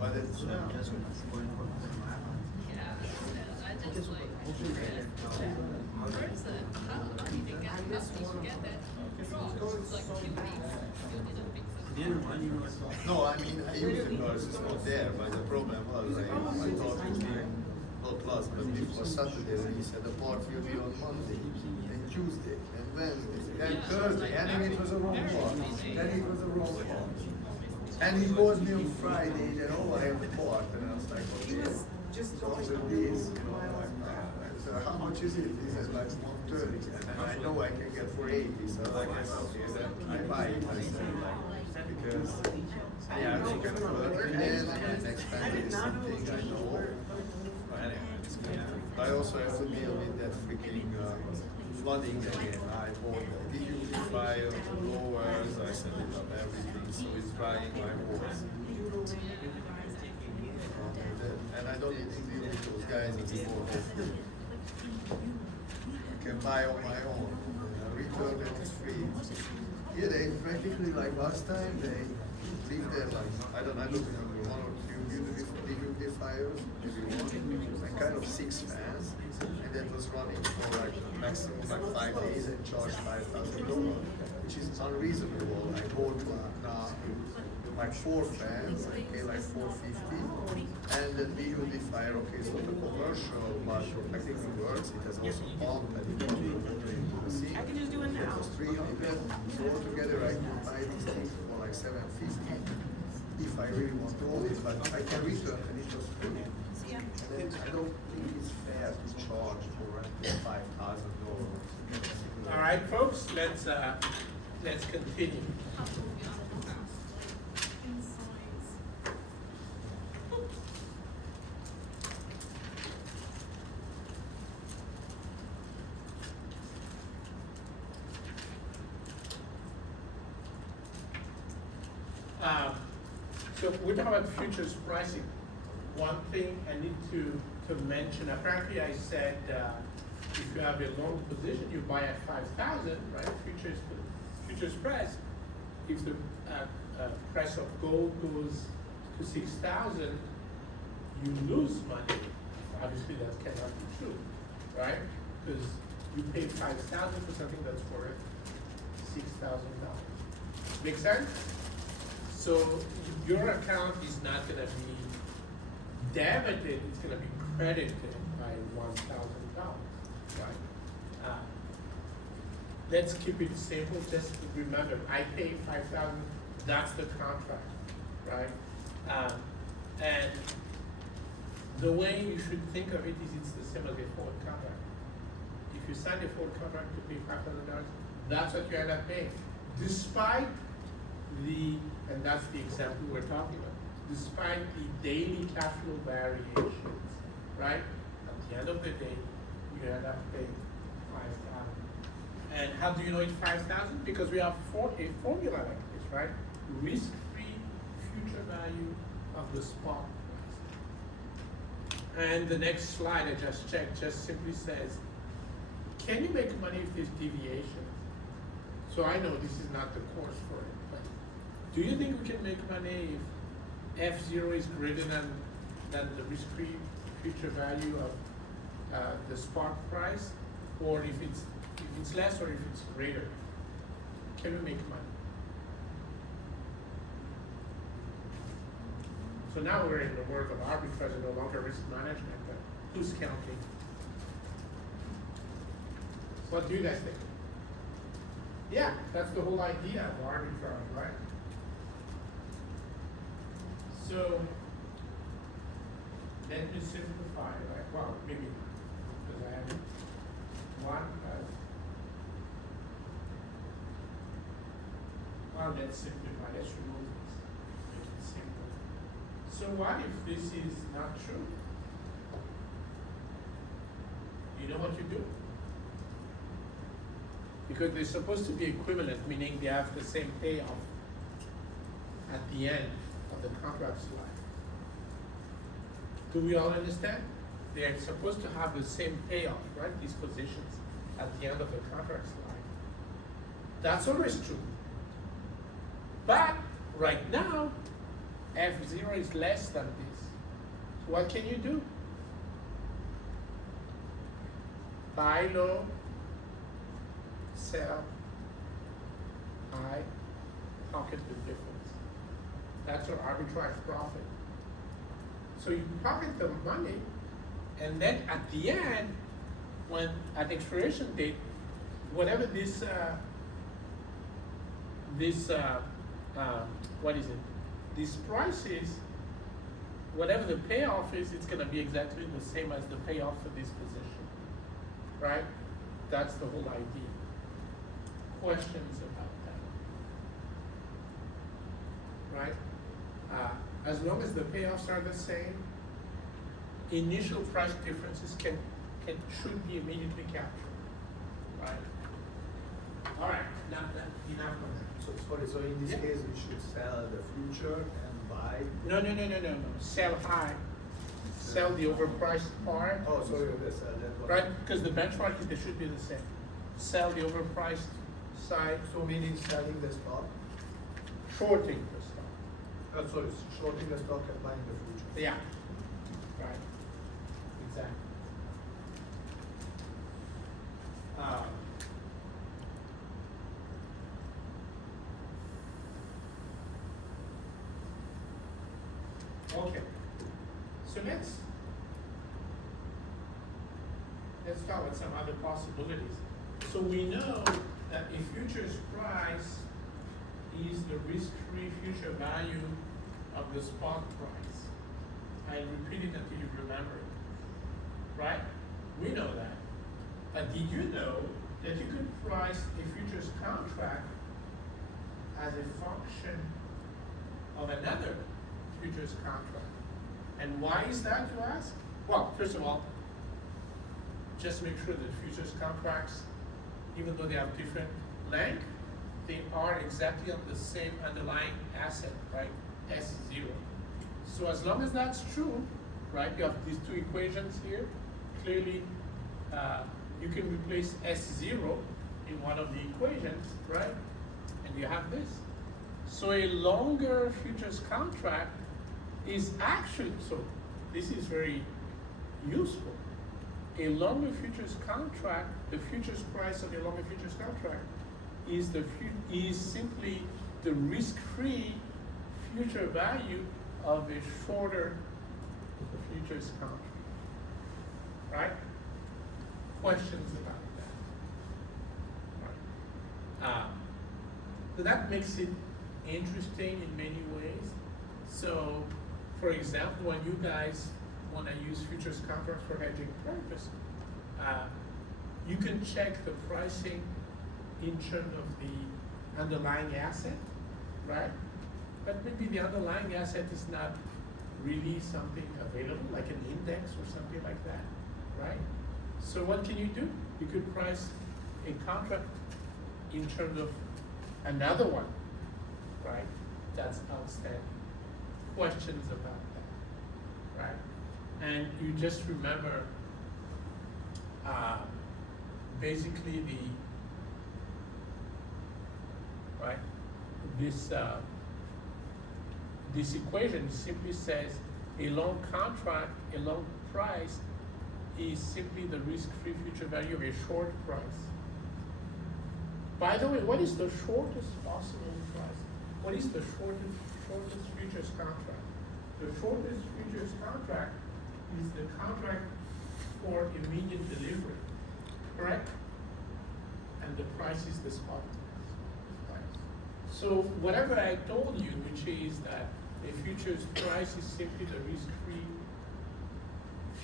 But it's, no, I mean, I use the cars, it's not there, but the problem was, I thought it would be not last, but before Saturday, he said the party will be on Monday, and Tuesday, and Wednesday, and Thursday, and then it was a wrong part, then it was a wrong part. And he called me on Friday, then, oh, I have the part, and I was like, okay. He was just So going with on this, the you know, miles. how much much is it? He says like 130, and I know I can get for 80, so like I said, okay, then I buy it. I say like, because yeah, they can work in it and expand it is something I know. But anyway, it's good. I also have to deal with that freaking flooding again. I bought the dehumidifier, the blowers, I set it up everything, so it's drying my walls. And I don't need to deal with those guys anymore. I can buy on my own. Return it is free. Yeah, they practically like last time they leave there like I don't know, one or two dehumidifiers, maybe one, and kind of 6 fans, and that was running for like maximum like 5 days and charged $5,000, which is unreasonable. I bought now like 4 fans, I pay like $450, and the dehumidifier, okay, it's not a commercial, but technically works. It has also pump and it pumps the water into the sink. I can just do it now. It was 300, so altogether I can buy these things for like $750 if I really want to own it, but I can return and it was free. See ya. And then I don't think it's fair to charge for renting $5,000. All right, folks, let's continue. So we're talking about futures pricing. One thing I need to mention, apparently I said if you have a long position, you buy at 5,000, right? Futures price. If the price of gold goes to 6,000, you lose money. Obviously, that cannot be true, right? Because you paid 5,000 for something that's worth $6,000. Make sense? So your account is not going to be debited; it's going to be credited by $1,000, right? Let's keep it simple. Just remember, I pay 5,000. That's the contract, right? And the way you should think of it is it's the same as a forward contract. If you sign a forward contract to pay $5,000, that's what you end up paying, despite and that's the example we're talking about, despite the daily cash flow variations, right? At the end of the day, you end up paying 5,000. And how do you know it's 5,000? Because we have a formula like this, right? Risk-free future value of the spot price. And the next slide I just checked just simply says, can you make money if there's deviations? So I know this is not the course for it, but do you think we can make money if F0 is greater than the risk-free future value of the spot price, or if it's less or if it's greater? Can we make money? So now we're in the world of arbitrage and no longer risk management, but who's counting? What do you guys think? Yeah, that's the whole idea of arbitrage, right? So let me simplify, right? Well, maybe not, because I have 1 plus. Well, let's simplify. Let's remove this. Make it simple. So what if this is not true? You know what you do? Because they're supposed to be equivalent, meaning they have the same payoff at the end of the contract's life. Do we all understand? They're supposed to have the same payoff, right? These positions at the end of the contract's life. That's always true. But right now, F0 is less than this. So what can you do? Buy low, sell high, pocket the difference. That's your arbitrage profit. So you pocket the money, and then at the end, when at expiration date, whatever this what is it? This price is, whatever the payoff is, it's going to be exactly the same as the payoff for this position. right? That's the whole idea. Questions about that? Right? As long as the payoffs are the same, initial price differences should be immediately captured, right? All right, now, enough of that. So, sorry, so in this Yeah. case, we should sell the future and buy. No, sell high, sell the overpriced part. Oh, sorry, that's, that was. Right, because the benchmark, they should be the same. Sell the overpriced side, So meaning selling the stock, shorting the stock. sorry, shorting the stock and buying the future. Yeah, right, exactly. Okay, so let's talk about some other possibilities. So we know that a futures price is the risk-free future value of the spot price. I repeat it until you remember it, right? We know that. But did you know that you could price a futures contract as a function of another futures contract? And why is that, you ask? Well, first of all, just make sure that futures contracts, even though they have different length, they are exactly on the same underlying asset, right? S0. So as long as that's true, right, you have these two equations here. Clearly, you can replace S0 in one of the equations, right? And you have this. So a longer futures contract is actually, so this is very useful. A longer futures contract, the futures price of a longer futures contract is simply the risk-free future value of a shorter futures contract, right? Questions about that? Right. So that makes it interesting in many ways. So, for example, when you guys want to use futures contracts for hedging purposes, you can check the pricing in terms of the underlying asset, right? But maybe the underlying asset is not really something available, like an index or something like that, right? So what can you do? You could price a contract in terms of another one, right? That's outstanding. Questions about that, right? And you just remember, basically this equation simply says a long contract, a long price is simply the risk-free future value of a short price. By the way, what is the shortest possible price? What is the shortest futures contract? The shortest futures contract is the contract for immediate delivery, correct? And the price is the spot price. So whatever I told you, which is that a futures price is simply the risk-free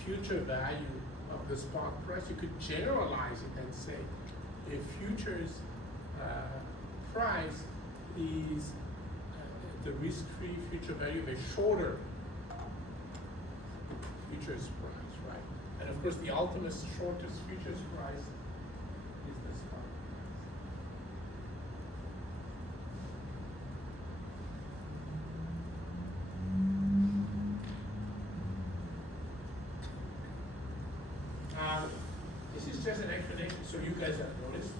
future value of the spot price, you could generalize it and say a futures price is the risk-free future value of a shorter futures price, right? And of course, the ultimate shortest futures price is the spot price. This is just an explanation, so you guys have noticed.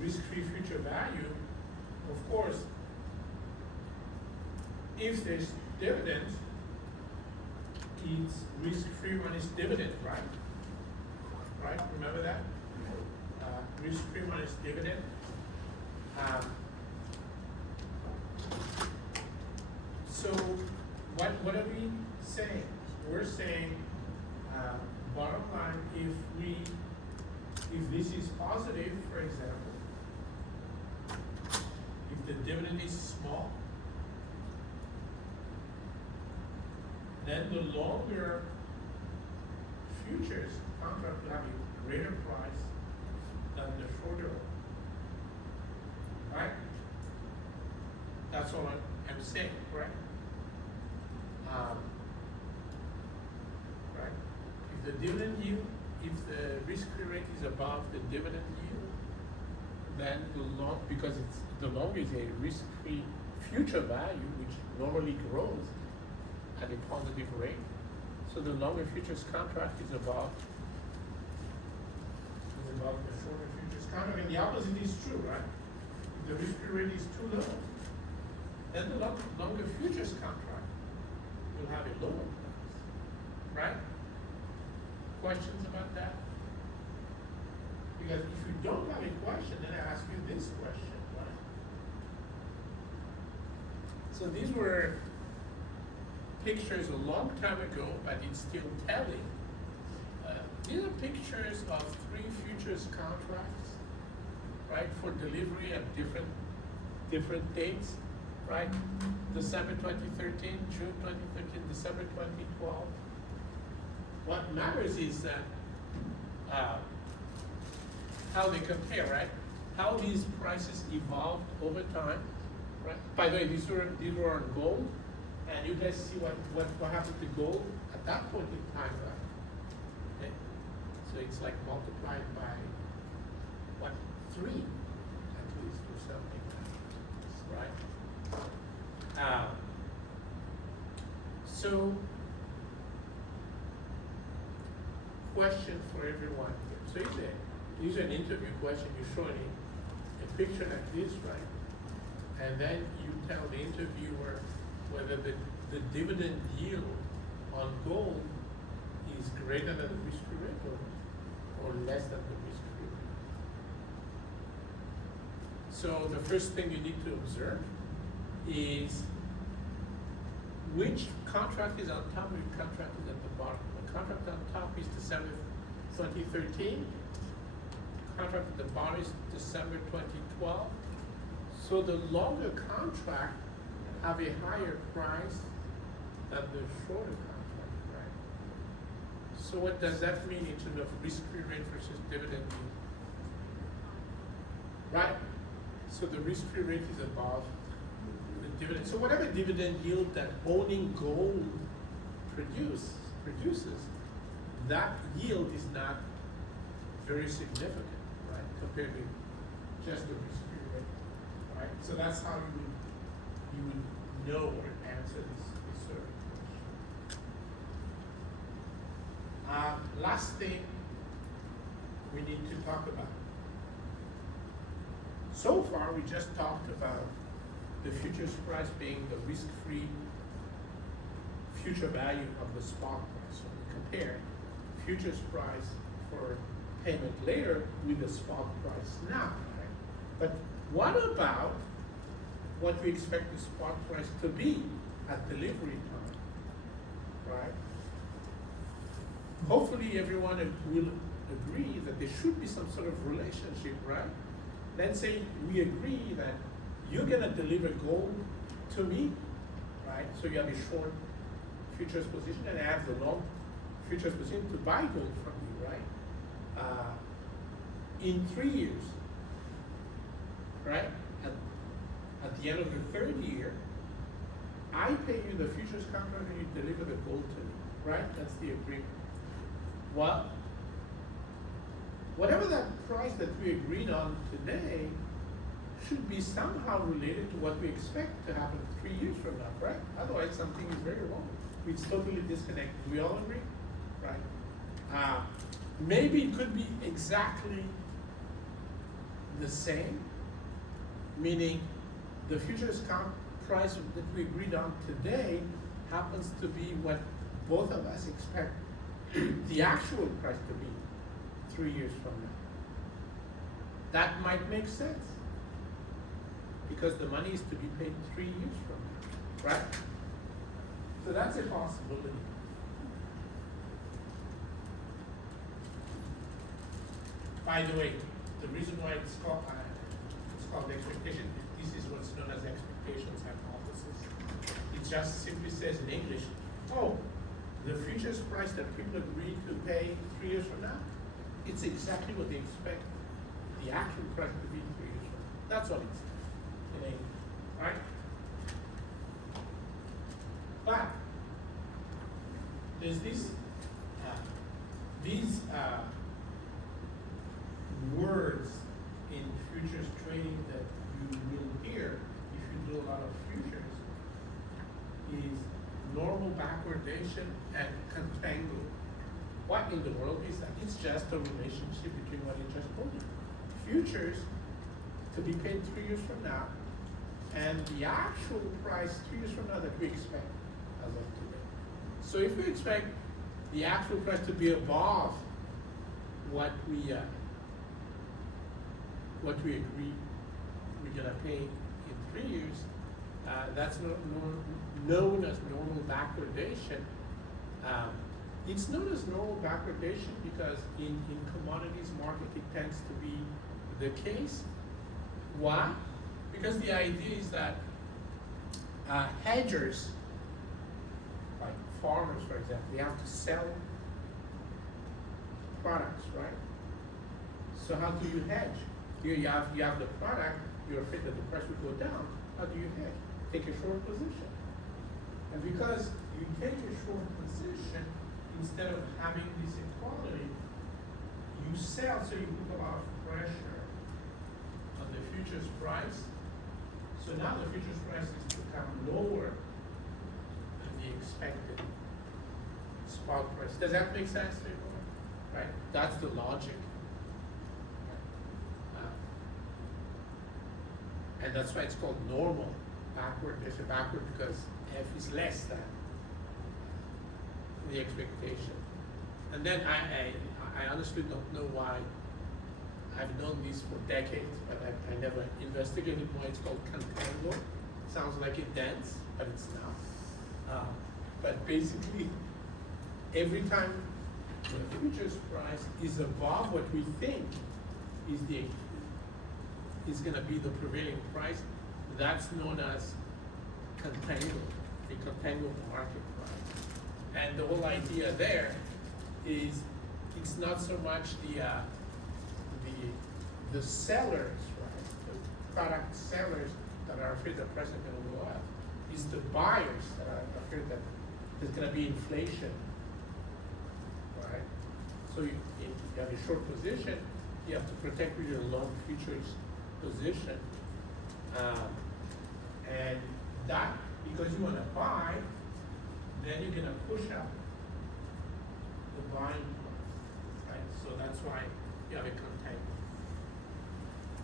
Risk-free future value, of course, if there's dividends, it's risk-free when it's dividend, right? Right, remember that? Risk-free when it's dividend. So what are we saying? We're saying, bottom line, if this is positive, for example, if the dividend is small, then the longer futures contract will have a greater price than the shorter one. Right? That's all I'm saying, correct? Right? If the dividend yield, if the risk-free rate is above the dividend yield, then because the long is a risk-free future value, which normally grows at a positive rate. So the longer futures contract is above the shorter futures contract, and the opposite is true, right? If the risk-free rate is too low, then the longer futures contract will have a lower price, right? Questions about that? Because if you don't have a question, then I ask you this question, right? So these were pictures a long time ago, but it's still telling. These are pictures of 3 futures contracts, right, for delivery at different dates, right? December 2013, June 2013, December 2012. What matters is that how they compare, right? How these prices evolved over time, right? By the way, these were on gold, and you guys see what happened to gold at that point in time, right? Okay. So it's like multiplied by what, 3 at least, or something, right? So question for everyone here. So here's an interview question. You show a picture like this, right? And then you tell the interviewer whether the dividend yield on gold is greater than the risk-free rate or less than the risk-free rate. So the first thing you need to observe is which contract is on top, which contract is at the bottom. The contract on top is December 2013. Contract at the bottom is December 2012. So the longer contract have a higher price than the shorter contract, right? So what does that mean in terms of risk-free rate versus dividend yield? Right? So the risk-free rate is above the dividend. So whatever dividend yield that owning gold produces, that yield is not very significant, right? Compared to just the risk-free rate, right? So that's how you would know or answer this sort of question. Last thing we need to talk about. So far, we just talked about the futures price being the risk-free future value of the spot price. So we compare futures price for payment later with the spot price now, right? But what about what we expect the spot price to be at delivery time, right? Hopefully everyone will agree that there should be some sort of relationship, right? Let's say we agree that you're gonna deliver gold to me, right? So you have a short futures position and I have the long futures position to buy gold from you, right? In 3 years, right? At the end of the 3rd year, I pay you the futures contract and you deliver the gold to me, right? That's the agreement. Well, whatever that price that we agreed on today should be somehow related to what we expect to happen 3 years from now, right? Otherwise, something is very wrong. It's totally disconnected. We all agree, right? Maybe it could be exactly the same, meaning the futures price that we agreed on today happens to be what both of us expect the actual price to be 3 years from now. That might make sense because the money is to be paid 3 years from now, right? So that's a possibility. By the way, the reason why it's called expectation, this is what's known as expectations hypothesis. It just simply says in English, oh, the futures price that people agree to pay 3 years from now it's exactly what they expect the actual price to be 3 years from now. That's all it's saying, right? But there's these words in futures trading that you will hear if you do a lot of futures is normal backwardation and contango. What in the world is that? It's just a relationship between what I just told you. Futures to be paid 3 years from now, and the actual price 3 years from now that we expect as of today. So if we expect the actual price to be above what we agree we're gonna pay in 3 years, that's known as normal backwardation. It's known as normal backwardation because in commodities market it tends to be the case. Why? Because the idea is that hedgers, like farmers for example, they have to sell products, right? So how do you hedge? You have the product, you're afraid that the price will go down. How do you hedge? Take a short position. And because you take a short position, instead of having this equality, you sell, so you put a lot of pressure on the futures price. So now the futures price is become lower than the expected spot price. Does that make sense to everyone? Right? That's the logic. And that's why it's called normal backward. There's a backward because F is less than the expectation. And then I honestly don't know why. I've known this for decades, but I never investigated why it's called contango. Sounds like it dance, but it's not. But basically, every time the futures price is above what we think is gonna be the prevailing price, that's known as contango, the contango market price. And the whole idea there is it's not so much the sellers, right? The product sellers that are afraid the price is gonna go up. It's the buyers that are afraid that there's gonna be inflation, right? So if you have a short position, you have to protect with your long futures position. And that, because you wanna buy, then you're gonna push up the buying price, right? So that's why you have a contango.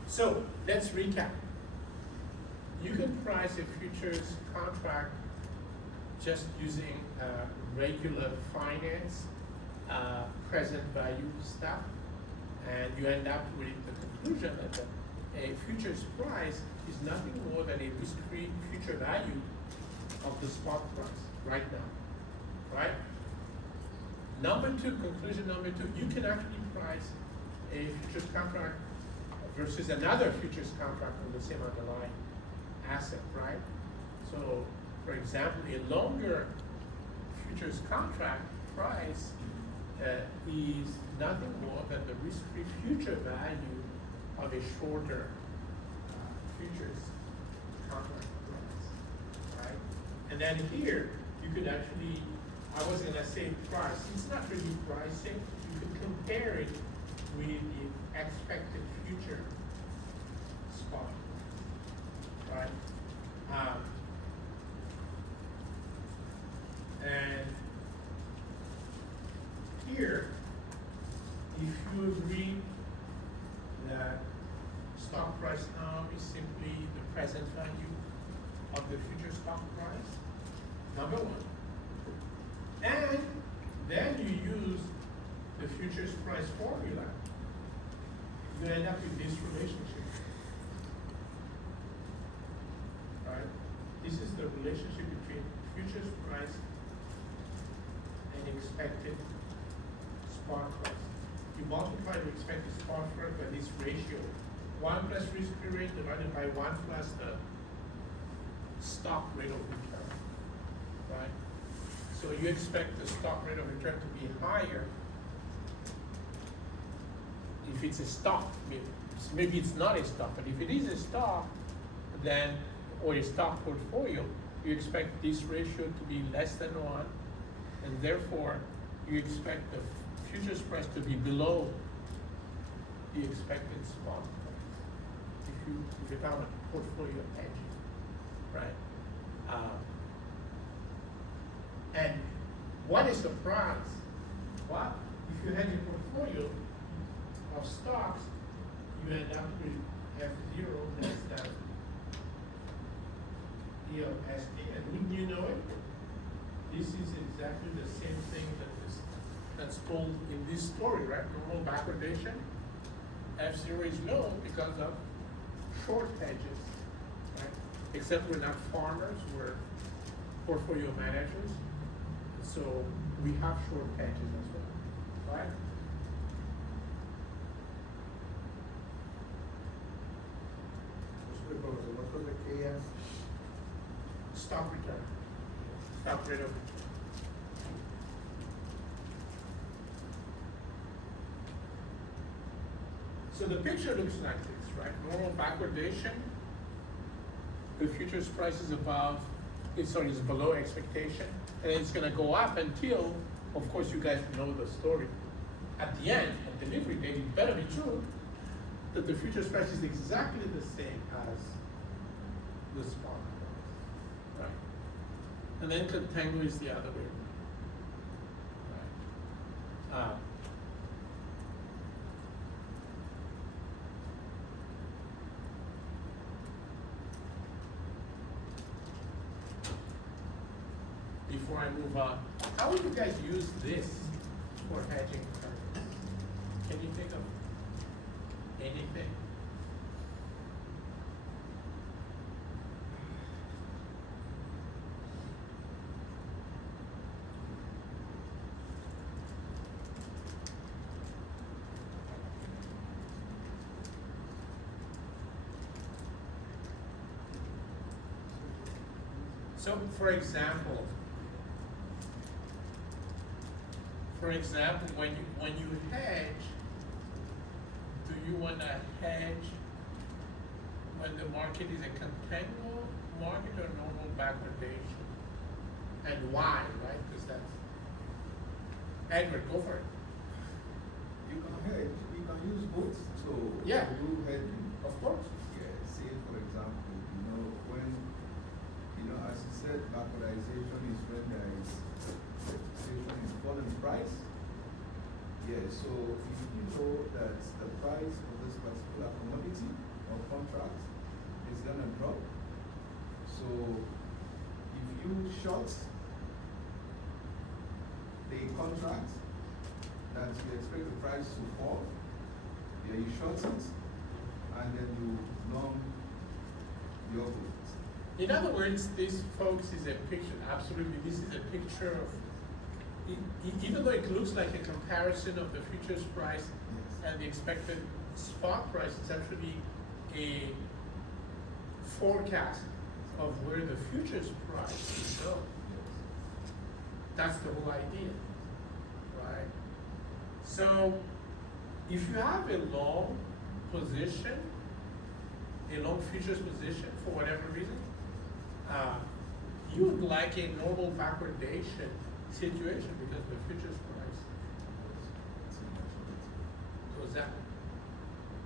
So let's recap. You can price a futures contract just using regular finance, present value stuff, and you end up with the conclusion that a futures price is nothing more than a risk-free future value of the spot price right now, right? Conclusion number two, you can actually price a futures contract versus another futures contract on the same underlying asset, right? So, for example, a longer futures contract price is nothing more than the risk-free future value of a shorter futures contract price, right? And then here, you could actually, I was gonna say price, it's not really pricing, you could compare it with the expected future spot, right? And here, if you agree that stock price now is simply the present value of the future stock price, number one. And then you use the futures price formula, you end up with this relationship. Right? This is the relationship between futures price and expected spot price. You multiply the expected spot price by this ratio. 1 plus risk-free rate divided by 1 plus the stock rate of return, right? So you expect the stock rate of return to be higher if it's a stock, maybe it's not a stock, but if it is a stock, then, or a stock portfolio, you expect this ratio to be less than 1, and therefore you expect the futures price to be below the expected spot price. If you're talking about portfolio hedging, right? And what is the price? Well, if you hedge a portfolio of stocks, you end up with F0 less than ELSD, and wouldn't you know it? This is exactly the same thing that's told in this story, right? Normal backwardation, F0 is low because of short hedges, right? Except we're not farmers, we're portfolio managers, so we have short hedges as well, right? What was the KS? Stock return, stock rate of return. So the picture looks like this, right? Normal backwardation, the futures price is above, is below expectation, and it's gonna go up until, of course, you guys know the story. At the end, at delivery date, it better be true that the futures price is exactly the same as the spot price, right? And then contango is the other way around, right? Before I move on, how would you guys use this for hedging currencies? Can you think of anything? So, for example, when you hedge, do you want to hedge when the market is a contango market or normal backwardation? And why, right? Because that's Edward, go for it. You can hedge, you can use both, so. Yeah. You hedging. Of course. Yeah, say for example, when, as you said, backwardization is when there is expectation in falling price. Yeah, so if you know that the price of this particular commodity or contract is gonna drop, so if you short the contract that you expect the price to fall, yeah, you short it, and then you long your goods. In other words, this, folks, is a picture, absolutely, this is a picture of, even though it looks like a comparison of the futures price and the expected spot price, it's actually a forecast of where the futures price will go. That's the whole idea, right? So, if you have a long position, a long futures position for whatever reason, you would like a normal backwardation situation because the futures price goes up,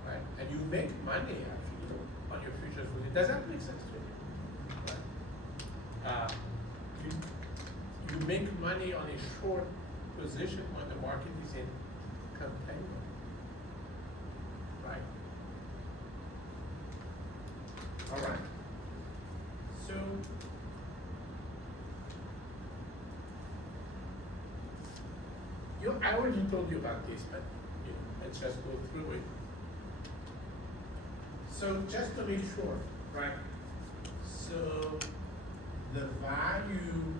right? And you make money actually on your futures position. Does that make sense to you? Right? You make money on a short position when the market is in contango, right? All right. So, I already told you about this, but let's just go through it. So just to make sure, right? So the value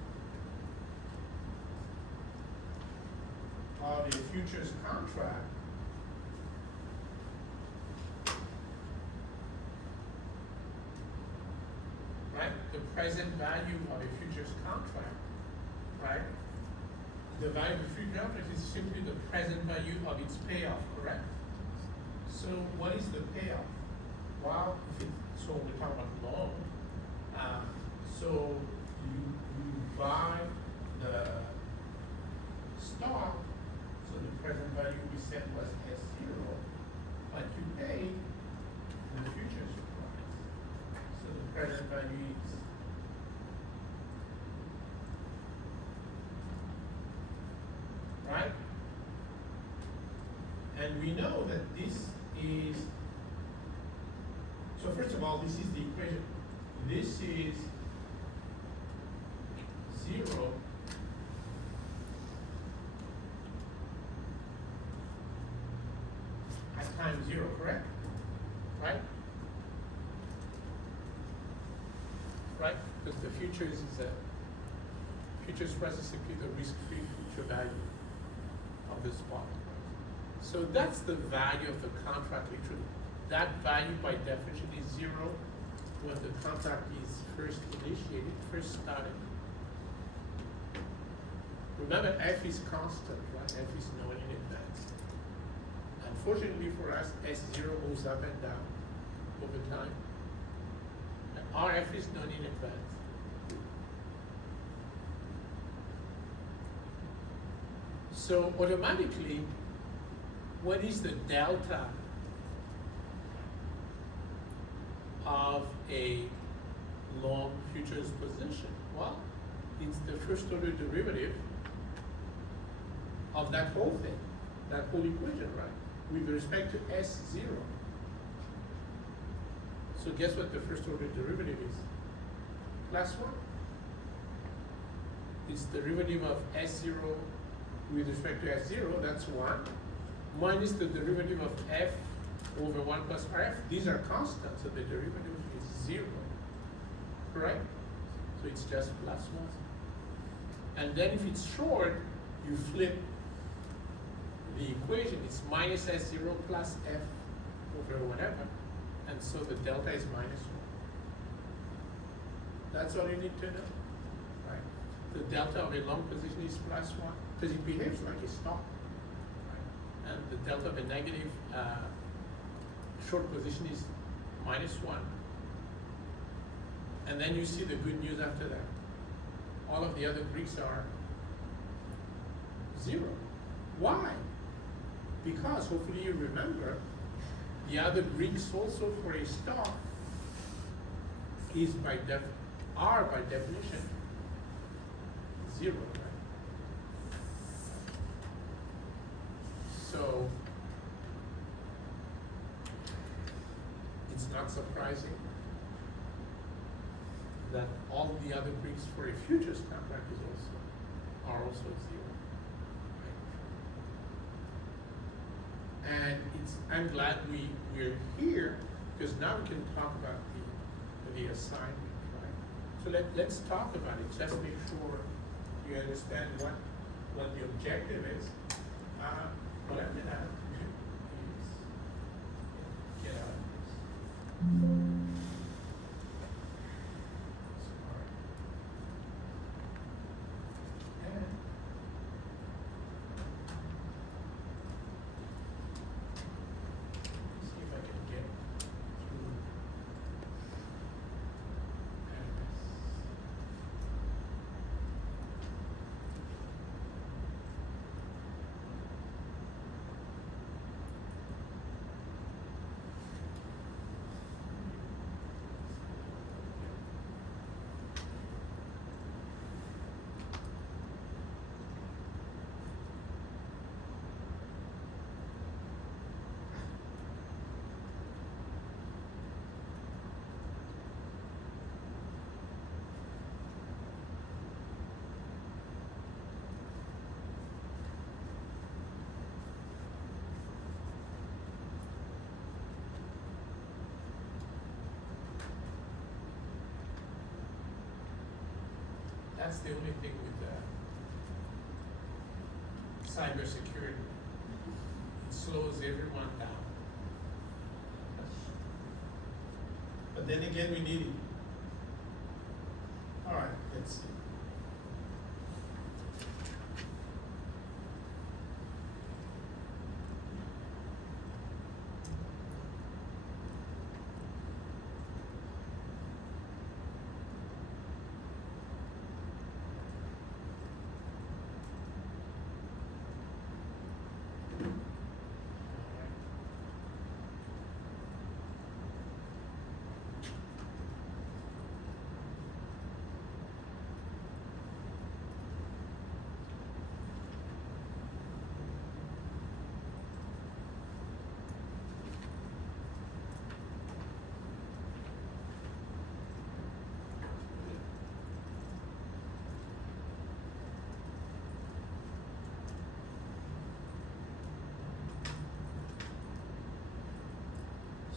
of a futures contract right? The present value of a futures contract, right? The value of a futures contract is simply the present value of its payoff, correct? what is the payoff? Well, if it's, so we're talking about loan. So you buy the stock, so the present value we said was S0, but you pay the futures price. So the present value is right? And we know that this is, so first of all, this is the equation. This is 0 at time 0, correct? Right? Right? Because the futures is a futures price is simply the risk-free future value of the spot. So that's the value of the contract literally. That value by definition is 0 when the contract is first initiated, first started. Remember, F is constant, right? F is known in advance. Unfortunately for us, S0 moves up and down over time. And RF is known in advance. So automatically, what is the delta of a long futures position? Well, it's the first order derivative of that whole thing, that whole equation, right? With respect to S0. So guess what the first order derivative is? Last one. It's derivative of S0 with respect to S0, that's 1, minus the derivative of F over 1 plus RF. These are constants, so the derivative is 0, correct? So it's just plus 1. And then if it's short, you flip the equation. It's minus S0 plus F over whatever. And so the delta is minus 1. That's all you need to know, right? The delta of a long position is plus 1 because it behaves like a stock, right? And the delta of a negative short position is minus 1. And then you see the good news after that. All of the other Greeks are 0. Why? Because hopefully you remember the other Greeks also for a stock is by definition 0, right? So it's not surprising that all the other Greeks for a futures contract are also 0. Right? And I'm glad we're here because now we can talk about the assignment, right? So let's talk about it. Just make sure you understand what the objective is. What I'm gonna do is get out of this. Sorry. And see if I can get through this. That's the only thing with cybersecurity. It slows everyone down. But then again, we need it. All right, let's see.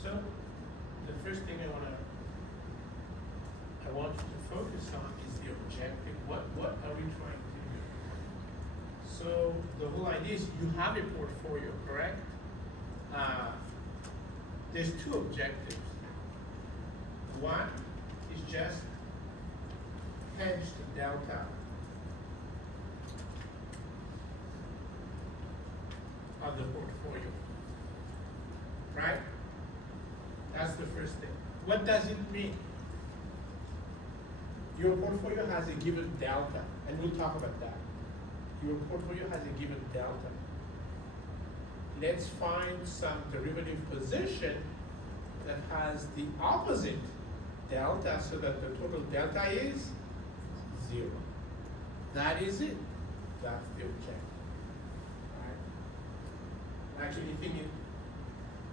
So, the first thing I want you to focus on is the objective. What are we trying to do? So, the whole idea is you have a portfolio, correct? There's two objectives. One is just hedge the delta of the portfolio, right? That's the first thing. What does it mean? Your portfolio has a given delta, and we'll talk about that. Your portfolio has a given delta. Let's find some derivative position that has the opposite delta so that the total delta is 0. That is it. That's the objective. Right? Like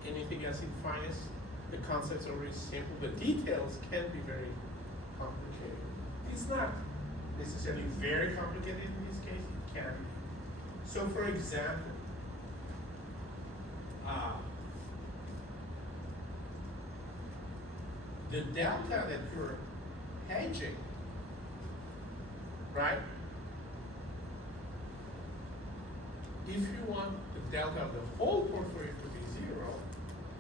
anything else in finance, the concepts are very simple. The details can be very complicated. It's not necessarily very complicated in this case, it can be. So for example, the delta that you're hedging, right? If you want the delta of the whole portfolio to be 0,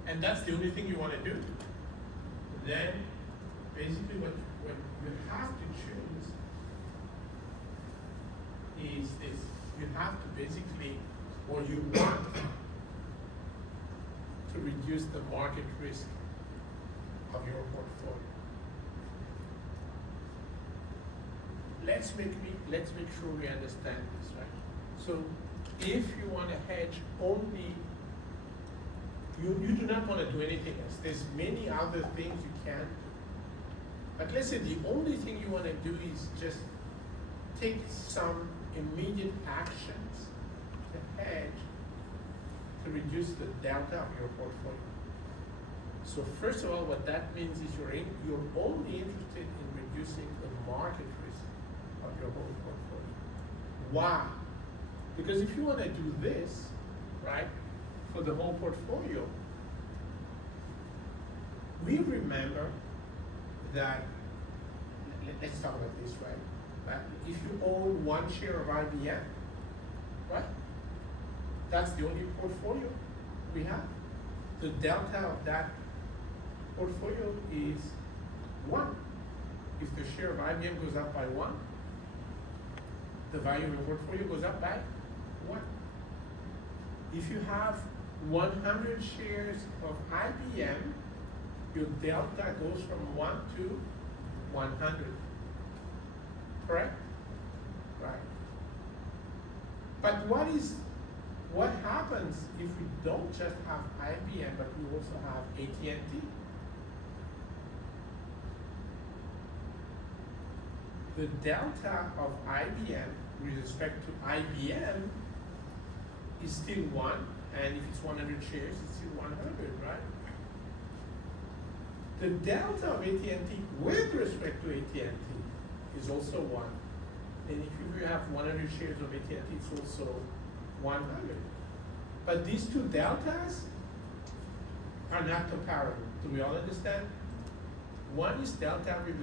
and that's the only thing you want to do, then basically what you have to choose is this. You have to basically, or you want to reduce the market risk of your portfolio. Let's make sure we understand this, right? So if you want to hedge only, you do not want to do anything else. There's many other things you can do. But let's say the only thing you want to do is just take some immediate actions to hedge to reduce the delta of your portfolio. So first of all, what that means is you're only interested in reducing the market risk of your whole portfolio. Why? Because if you want to do this, right, for the whole portfolio, we remember that, let's talk about this, right? If you own 1 share of IBM, right, that's the only portfolio we have. The delta of that portfolio is 1. If the share of IBM goes up by 1, the value of your portfolio goes up by 1. If you have 100 shares of IBM, your delta goes from 1 to 100. Correct? Right. But what happens if we don't just have IBM, but we also have AT&T? The delta of IBM with respect to IBM is still 1, and if it's 100 shares, it's still 100, right? The delta of AT&T with respect to AT&T is also 1. And if you have 100 shares of AT&T, it's also 100. But these two deltas are not comparable. Do we all understand? One is delta with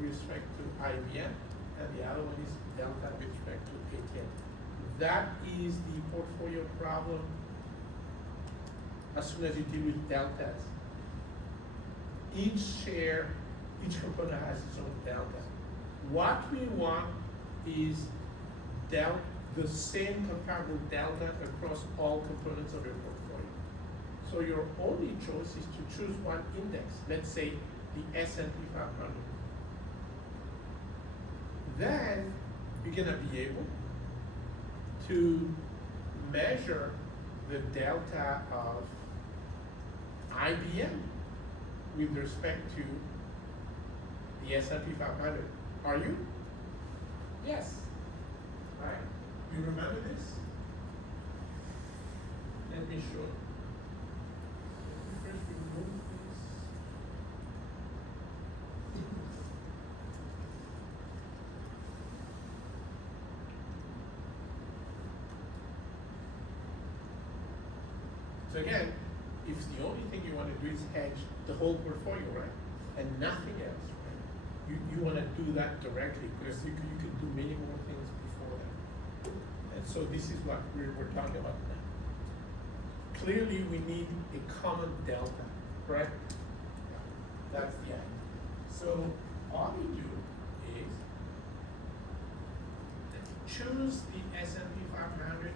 respect to IBM, and the other one is delta with respect to AT&T. That is the portfolio problem as soon as you deal with deltas. Each share, each component has its own delta. What we want is the same comparable delta across all components of your portfolio. So your only choice is to choose one index, let's say the S&P 500. Then you're gonna be able to measure the delta of IBM with respect to the S&P 500. Are you? Yes. Right? You remember this? Let me show you. First remove this. So again, if the only thing you wanna do is hedge the whole portfolio, right? And nothing else, right? You wanna do that directly, because you can do many more things before that. And so this is what we're talking about now. Clearly, we need a common delta, correct? That's the idea. So all we do is choose the S&P 500,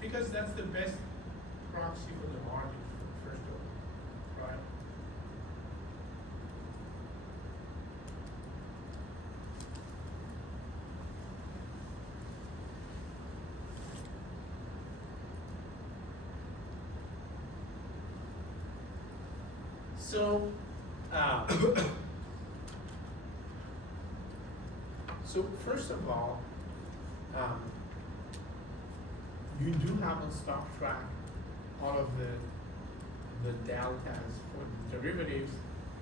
because that's the best proxy for the market, first of all, right? So, so first of all, you do have on stock track all of the deltas for the derivatives,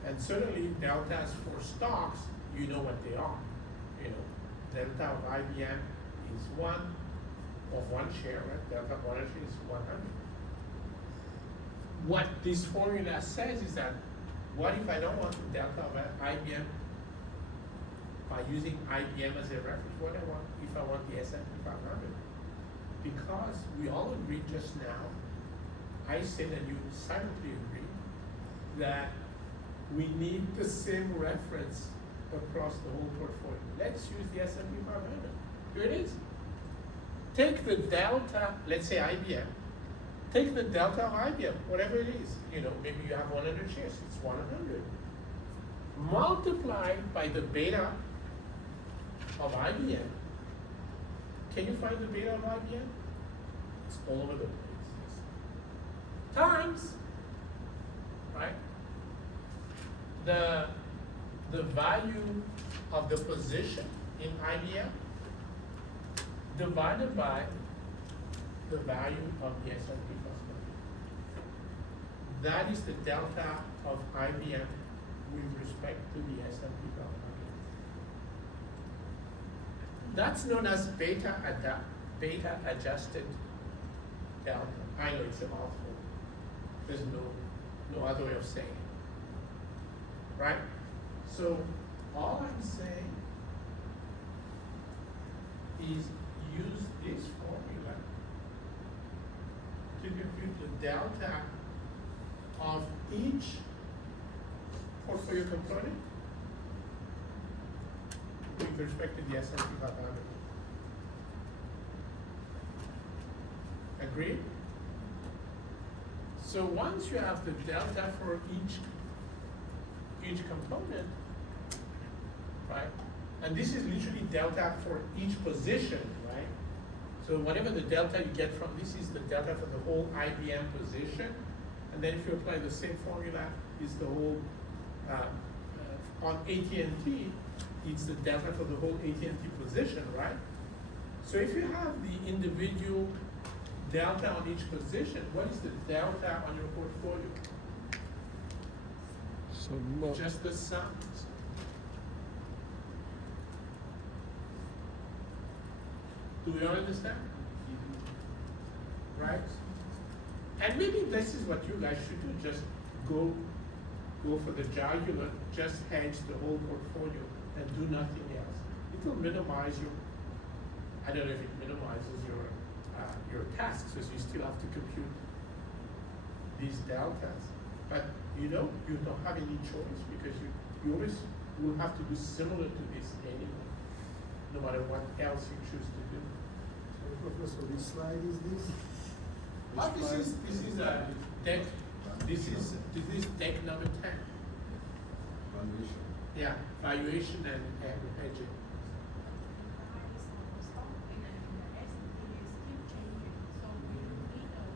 and certainly deltas for stocks, you know what they are. You know, delta of IBM is one share, right? Delta of one share is 100. What this formula says is that, what if I don't want the delta of IBM by using IBM as a reference? What I want if I want the S&P 500? Because we all agreed just now, I said and you silently agreed, that we need the same reference across the whole portfolio. Let's use the S&P 500. Here it is. Take the delta, let's say IBM. Take the delta of IBM, whatever it is. You know, maybe you have 100 shares, it's 100. Multiply by the beta of IBM. Can you find the beta of IBM? It's all over the place. Times, right? The value of the position in IBM divided by the value of the S&P 500. That is the delta of IBM with respect to the S&P 500. That's known as beta adjusted delta. I know it's a mouthful. There's no other way of saying it. Right? So all I'm saying is use this formula to compute the delta of each portfolio component with respect to the S&P 500. Agreed? So once you have the delta for each component, right? And this is literally delta for each position, right? So whatever the delta you get from this is the delta for the whole IBM position. And then if you apply the same formula, is the whole, on AT&T, it's the delta for the whole AT&T position, right? So if you have the individual delta on each position, what is the delta on your portfolio? So Just the sums. Do we all understand? Right? And maybe this is what you guys should do, just go for the jugular, just hedge the whole portfolio and do nothing else. It will minimize your, I don't know if it minimizes your tasks, because you still have to compute these deltas. But you know, you don't have any choice, because you always will have to do similar to this anyway, no matter what else you choose to do. So Professor, which slide is this? This is a deck. This is deck number 10. Valuation. Yeah, valuation and hedging.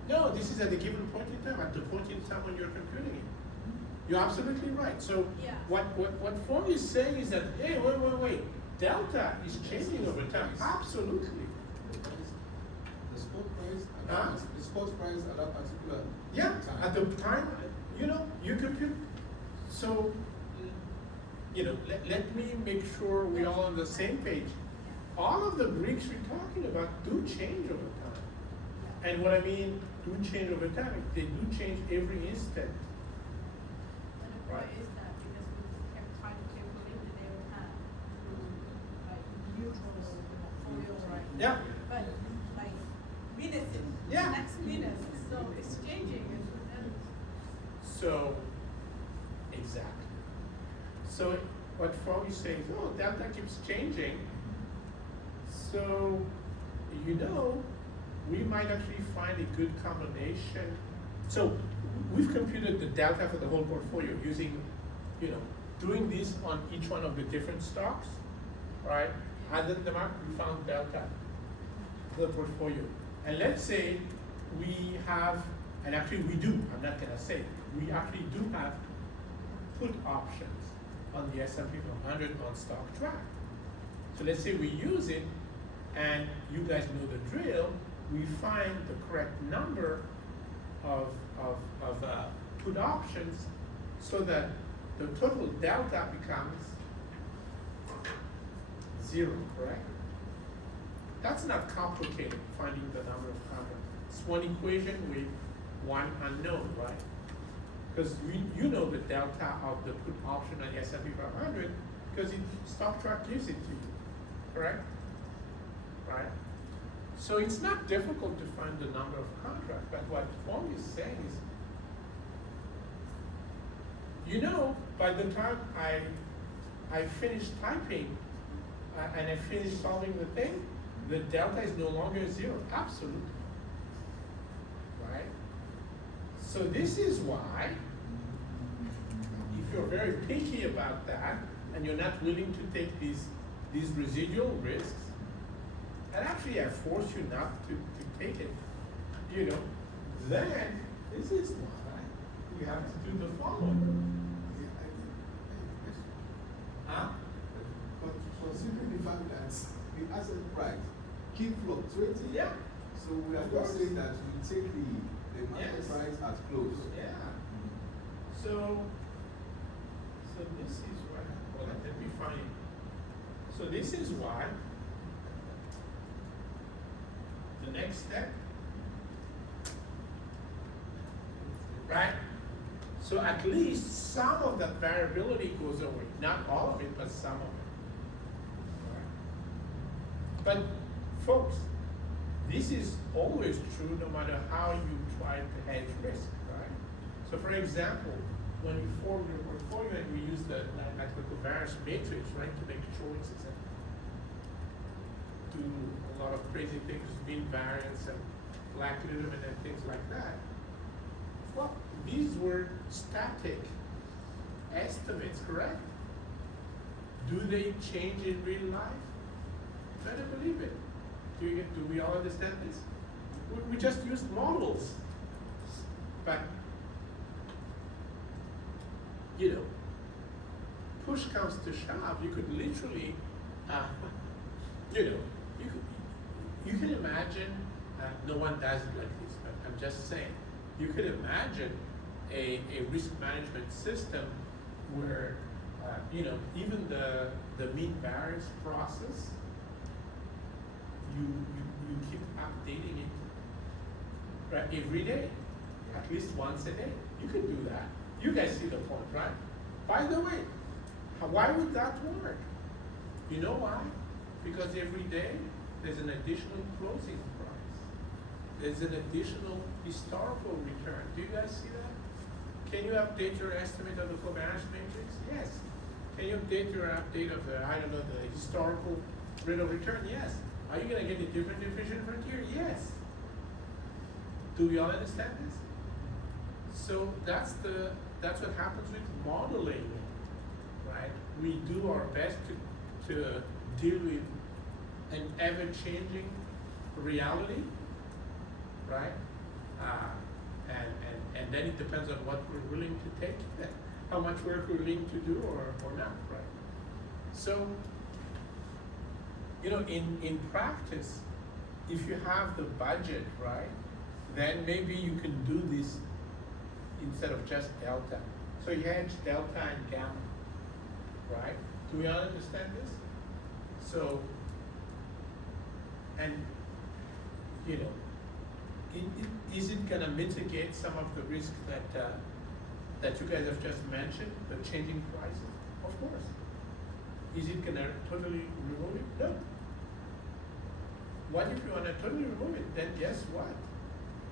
No, this is at the given point in time, at the point in time when you're computing it. You're absolutely right. So Yeah. what form is saying is that, hey, wait. Delta is changing over time. Absolutely. The spot price, Huh? the spot price at that particular Yeah, time. at the time, you know, you compute. So, you know, let me make sure we're all on the same page. All of the Greeks we're talking about do change over time. And what I mean, do change over time, they do change every instant. And the point is that because we kept trying to calculate it every time, like neutral portfolio, right? Yeah. But like minutes, Yeah. next minutes, so it's changing and So, exactly. So what Frog is saying, oh, delta keeps changing. So, you know, we might actually find a good combination. So we've computed the delta for the whole portfolio using, you know, doing this on each one of the different stocks, right? Added them up, we found delta for the portfolio. And let's say we have, and actually we do, I'm not gonna say, we actually do have put options on the S&P 500 on stock track. So let's say we use it, and you guys know the drill, we find the correct number of put options so that the total delta becomes 0, correct? That's not complicated, finding the number of contracts. It's one equation with one unknown, right? Because you know the delta of the put option on the S&P 500 because stock track gives it to you, correct? Right? So it's not difficult to find the number of contracts, but what Fong is saying is, you know, by the time I finish typing and I finish solving the thing, the delta is no longer 0, absolutely, right? So this is why, if you're very picky about that, and you're not willing to take these residual risks, and actually I force you not to take it, you know, then this is why you have to do the following. Huh? But considering the fact that the asset price keep fluctuating, Yeah. so we are Of just course. saying that we take the market Yes. price at close. Yeah. So this is why, well, let me find it. So this is why the next step, right? So at least some of that variability goes away. Not all of it, but some of it. Right? But folks, this is always true no matter how you try to hedge risk, right? So for example, when we form your portfolio and we use the mathematical variance matrix, right, to make choices and do a lot of crazy things, mean variance and likelihood and things like that. Well, these were static estimates, correct? Do they change in real life? Better believe it. Do we all understand this? We just used models. But, you know, push comes to shove, you could literally, you know, you can imagine, no one does it like this, but I'm just saying, you could imagine a risk management system where, you know, even the mean variance process, you keep updating it, right, every day, at least once a day. You can do that. You guys see the point, right? By the way, why would that work? You know why? Because every day there's an additional closing price. There's an additional historical return. Do you guys see that? Can you update your estimate of the covariance matrix? Yes. Can you update your update of the, I don't know, the historical rate of return? Yes. Are you going to get a different efficient frontier? Yes. Do we all understand this? So that's what happens with modeling, right? We do our best to deal with an ever-changing reality, right? And then it depends on what we're willing to take, how much work we're willing to do or not, right? So, you know, in practice, if you have the budget, right, then maybe you can do this instead of just delta. So you hedge delta and gamma, right? Do we all understand this? So, and, you know, is it gonna mitigate some of the risk that, that you guys have just mentioned, the changing prices? Of course. Is it gonna totally remove it? No. What if you wanna totally remove it? Then guess what?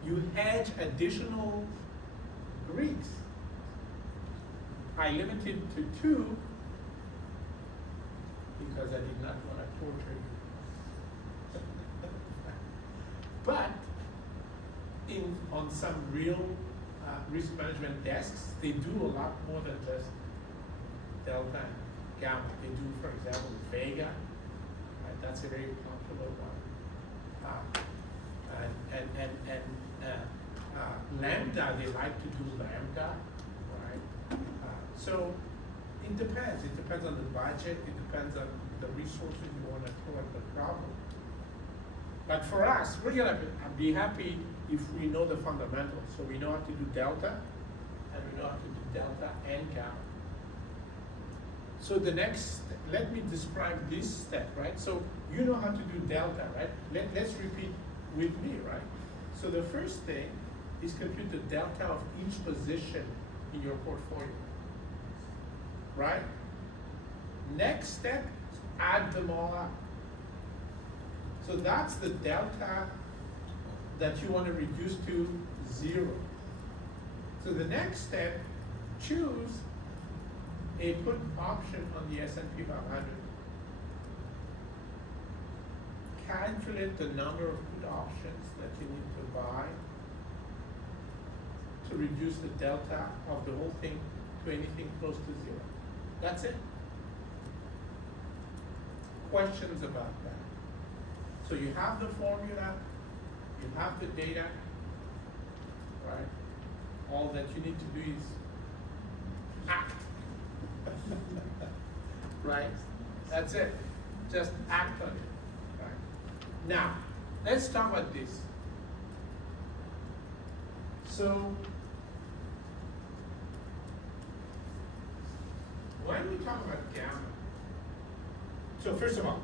You hedge additional risks. I limited to 2 because I did not wanna torture you. But on some real risk management desks, they do a lot more than just delta and gamma. They do, for example, Vega, right? That's a very popular one. Lambda, they like to do Lambda, right? So it depends. It depends on the budget. It depends on the resources you want to throw at the problem. But for us, we're gonna be happy if we know the fundamentals. So we know how to do delta, and we know how to do delta and gamma. So the next, let me describe this step, right? So you know how to do delta, right? Let's repeat with me, right? So the first thing is compute the delta of each position in your portfolio, right? Next step, add them all up. So that's the delta that you want to reduce to 0. So the next step, choose a put option on the S&P 500. Calculate the number of put options that you need to buy to reduce the delta of the whole thing to anything close to 0. That's it. Questions about that? So you have the formula, you have the data, right? All that you need to do is act. Right? That's it. Just act on it. Right? Now, let's talk about this. So, when we talk about gamma, so first of all,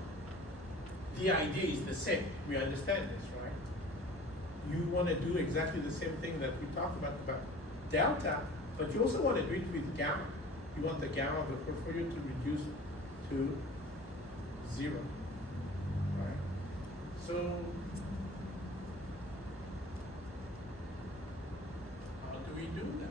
the idea is the same. We understand this, right? You want to do exactly the same thing that we talked about delta, but you also want to do it with gamma. You want the gamma of the portfolio to reduce to 0, right? So, how do we do that?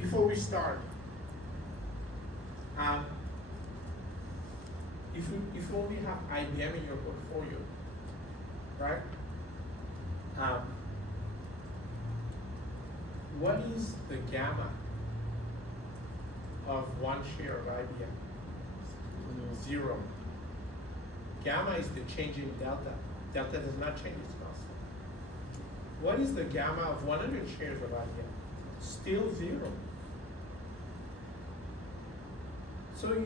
Before we start, if you only have IBM in your portfolio, right? What is the gamma of 1 share of IBM? 0. Gamma is the change in delta. Delta does not change its constant. What is the gamma of 100 shares of IBM? Still 0. So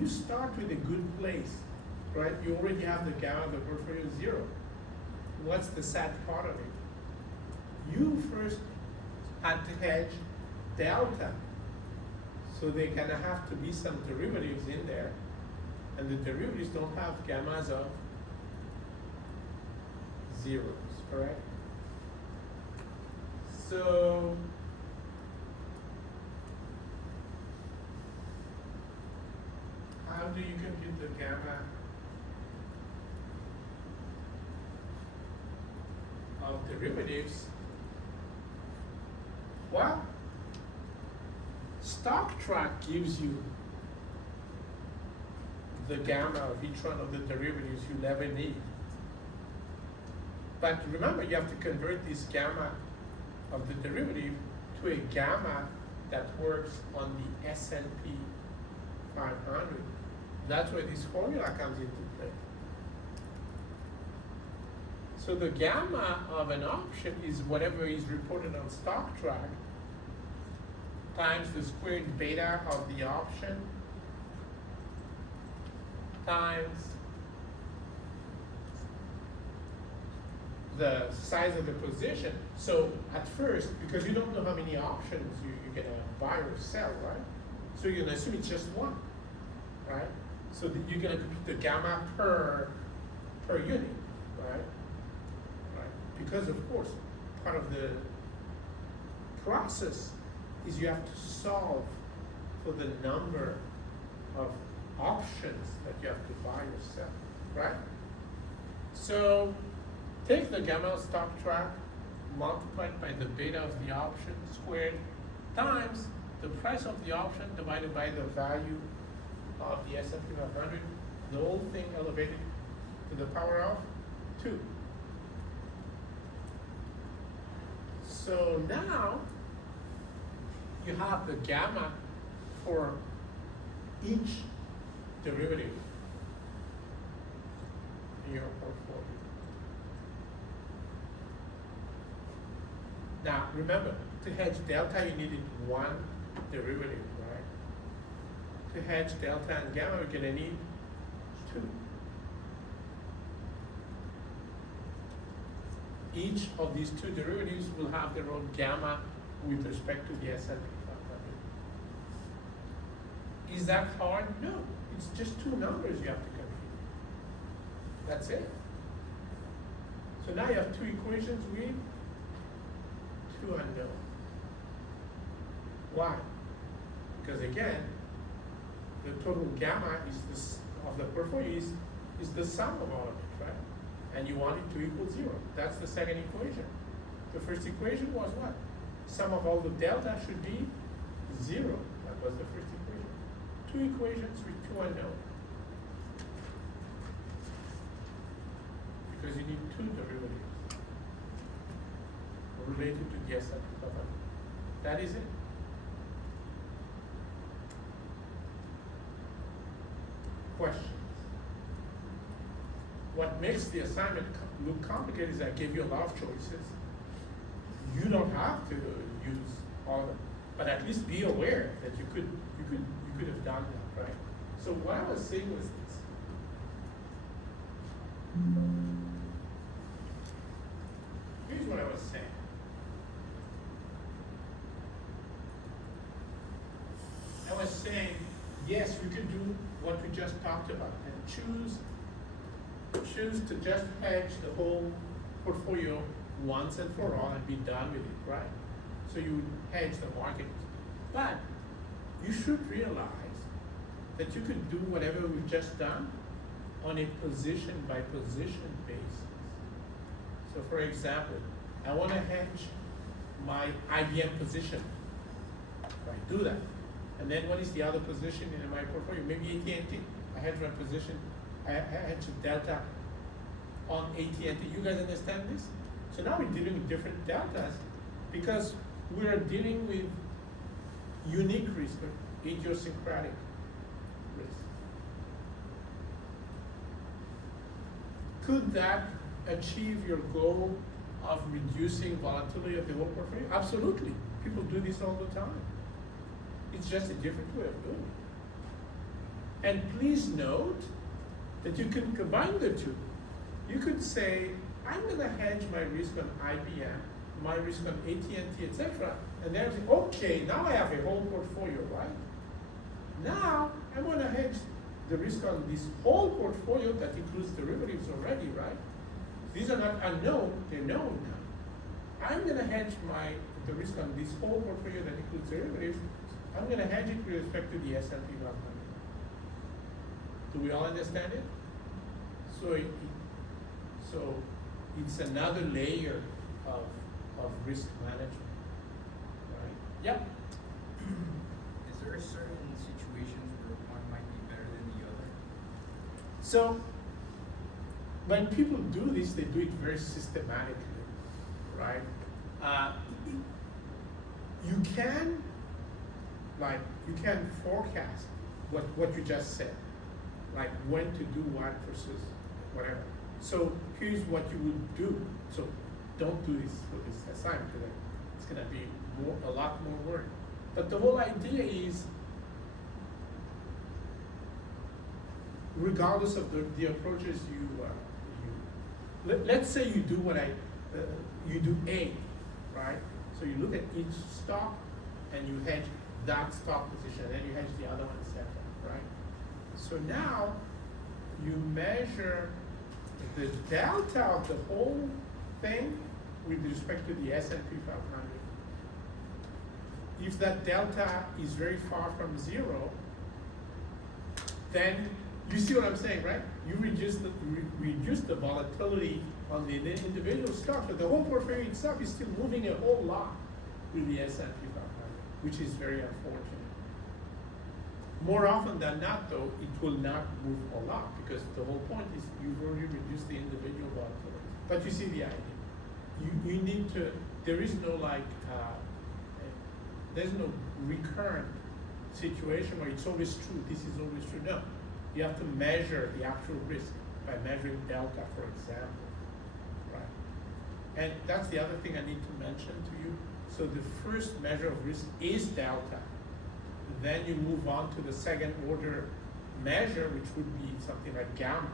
you start with a good place, right? You already have the gamma of the portfolio 0. What's the sad part of it? You first had to hedge delta. So there gonna have to be some derivatives in there. And the derivatives don't have gammas of 0s, correct? So how do you compute the gamma of derivatives? Well, StockTrack gives you the gamma of each one of the derivatives you'll ever need. But remember, you have to convert this gamma of the derivative to a gamma that works on the S&P 500. That's where this formula comes into play. So the gamma of an option is whatever is reported on StockTrack times the squared beta of the option times the size of the position. So at first, because you don't know how many options you're gonna buy or sell, right? So you're gonna assume it's just one, right? So you're gonna compute the gamma per unit, right? Right. Because of course, part of the process is you have to solve for the number of options that you have to buy or sell, right? So take the gamma stock track multiplied by the beta of the option squared times the price of the option divided by the value of the S&P 500, the whole thing elevated to the power of 2. So now you have the gamma for each derivative in your portfolio. Now remember, to hedge delta you needed one derivative, right? To hedge delta and gamma we're gonna need 2. Each of these 2 derivatives will have their own gamma with respect to the S&P 500. Is that hard? No, it's just 2 numbers you have to compute. That's it. So now you have 2 equations with 2 unknowns. Why? Because again, the total gamma is of the portfolio is the sum of all of it, right? And you want it to equal 0. That's the second equation. The first equation was what? Sum of all the delta should be 0. That was the first equation. 2 equations with 2 unknowns. Because you need 2 derivatives related to the S&P 500. That is it. Questions? What makes the assignment look complicated is I gave you a lot of choices. You don't have to use all of them, but at least be aware that you could have done that, right? So what I was saying was this. Here's what I was saying. I was saying, yes, we could do what we just talked about and choose to just hedge the whole portfolio once and for all and be done with it, right? So you would hedge the market. But you should realize that you could do whatever we've just done on a position by position basis. So for example, I want to hedge my IBM position. I do that. And then what is the other position in my portfolio? Maybe AT&T. I hedge my position. I hedge delta on AT&T. You guys understand this? So now we're dealing with different deltas because we are dealing with unique risk, or idiosyncratic risk. Could that achieve your goal of reducing volatility of the whole portfolio? Absolutely. People do this all the time. It's just a different way of doing it. And please note that you can combine the two. You could say, I'm going to hedge my risk on IBM, my risk on AT&T, etc. And then say, okay, now I have a whole portfolio, right? Now I want to hedge the risk on this whole portfolio that includes derivatives already, right? These are not unknown, they're known now. I'm going to hedge the risk on this whole portfolio that includes derivatives. I'm going to hedge it with respect to the S&P 500. Do we all understand it? So it's another layer of risk management, right? Yep. Is there certain situations where one might be better than the other? So when people do this, they do it very systematically, right? You can forecast what you just said, like when to do what versus whatever. So here's what you would do. So don't do this for this assignment because it's going to be a lot more work. But the whole idea is, regardless of the approaches let's say you do what I you do A, right? So you look at each stock and you hedge that stock position, and then you hedge the other one separate, right? So now you measure the delta of the whole thing with respect to the S&P 500. If that delta is very far from zero, then you see what I'm saying, right? You reduce the volatility on the individual stock, but the whole portfolio itself is still moving a whole lot with the S&P 500, which is very unfortunate. More often than not, though, it will not move a lot because the whole point is you've already reduced the individual volatility. But you see the idea. You need to. There is no there's no recurrent situation where it's always true. This is always true. No, you have to measure the actual risk by measuring delta, for example, right? And that's the other thing I need to mention to you. So the first measure of risk is delta. Then you move on to the second order measure, which would be something like gamma,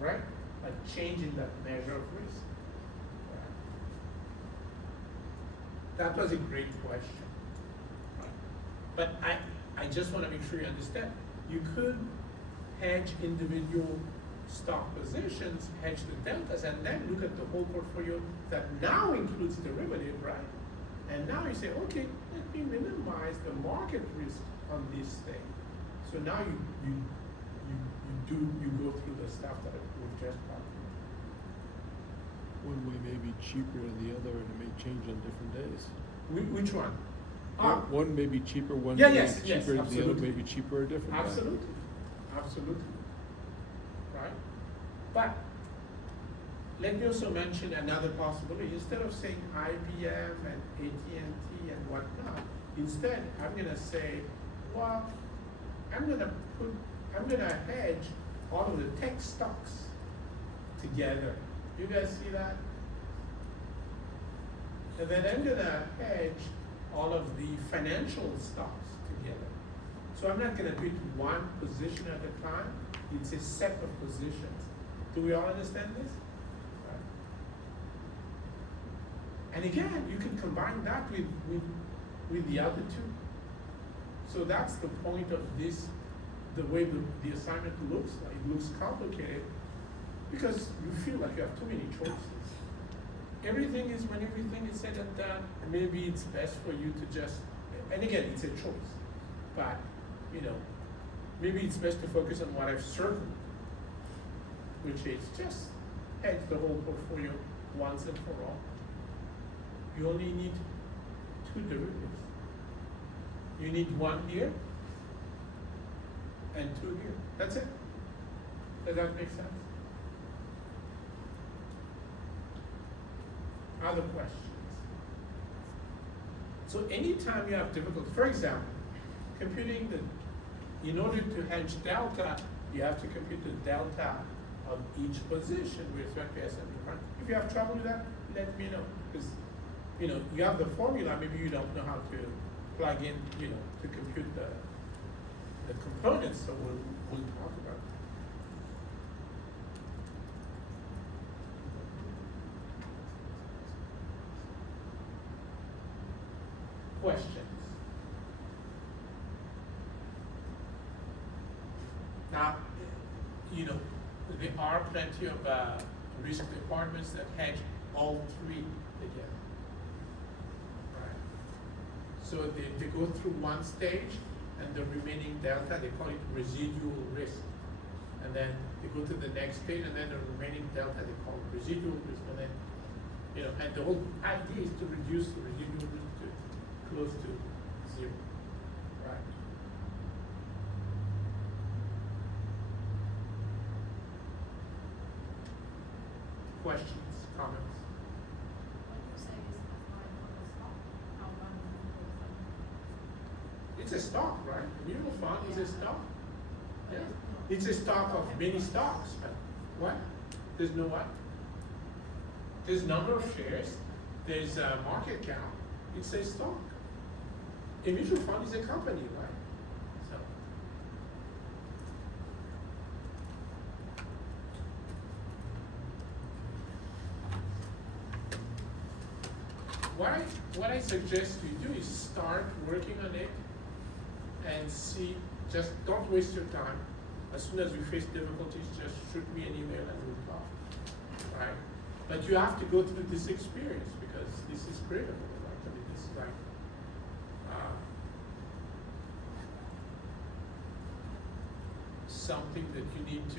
right? Like changing that measure of risk. Right? That was a great question. Right? But I just want to make sure you understand. You could hedge individual stock positions, hedge the deltas, and then look at the whole portfolio that now includes derivative, right? And now you say, okay, let me minimize the market risk on this thing. So now you go through the stuff that we've just talked about. One way may be cheaper than the other, and it may change on different days. Which one? One may be cheaper, one Yeah, may yes, be yes, cheaper, the other absolutely. may be cheaper a different day. Absolutely, absolutely, right? But let me also mention another possibility. Instead of saying IBM and AT&T and whatnot, instead I'm gonna say, well, I'm gonna hedge all of the tech stocks together. You guys see that? And then I'm gonna hedge all of the financial stocks together. So I'm not gonna do it one position at a time. It's a set of positions. Do we all understand this? Right. And again, you can combine that with the other two. So that's the point of this, the way the assignment looks like. It looks complicated because you feel like you have too many choices. When everything is said and done, maybe it's best for you to just, and again, it's a choice, but, maybe it's best to focus on what I've circled, which is just hedge the whole portfolio once and for all. You only need two derivatives. You need one here and two here. That's it. Does that make sense? Other questions? So anytime you have difficulty, for example, in order to hedge delta, you have to compute the delta of each position with respect to S&P 500. If you have trouble with that, let me know. Because, you have the formula, maybe you don't know how to plug in, to compute the components, so we'll talk about it. Questions? Now, there are plenty of risk departments that hedge all three together. Right. So they go through one stage, and the remaining delta, they call it residual risk. And then they go to the next stage, and then the remaining delta, they call it residual risk. And then, and the whole idea is to reduce the residual risk to close to zero, right? Questions, comments? What you say is applying for the stock, how one will It's a stock, right? A mutual fund is a stock. But Yeah. it's It's a stock of many stocks. What? There's no what? There's number of shares. There's a market cap. It's a stock. A mutual fund is a company, right? So. what I suggest you do is start working on it and see, just don't waste your time. As soon as you face difficulties, just shoot me an email and we'll talk, right? But you have to go through this experience because this is critical, right? I mean, this is like, something that you need to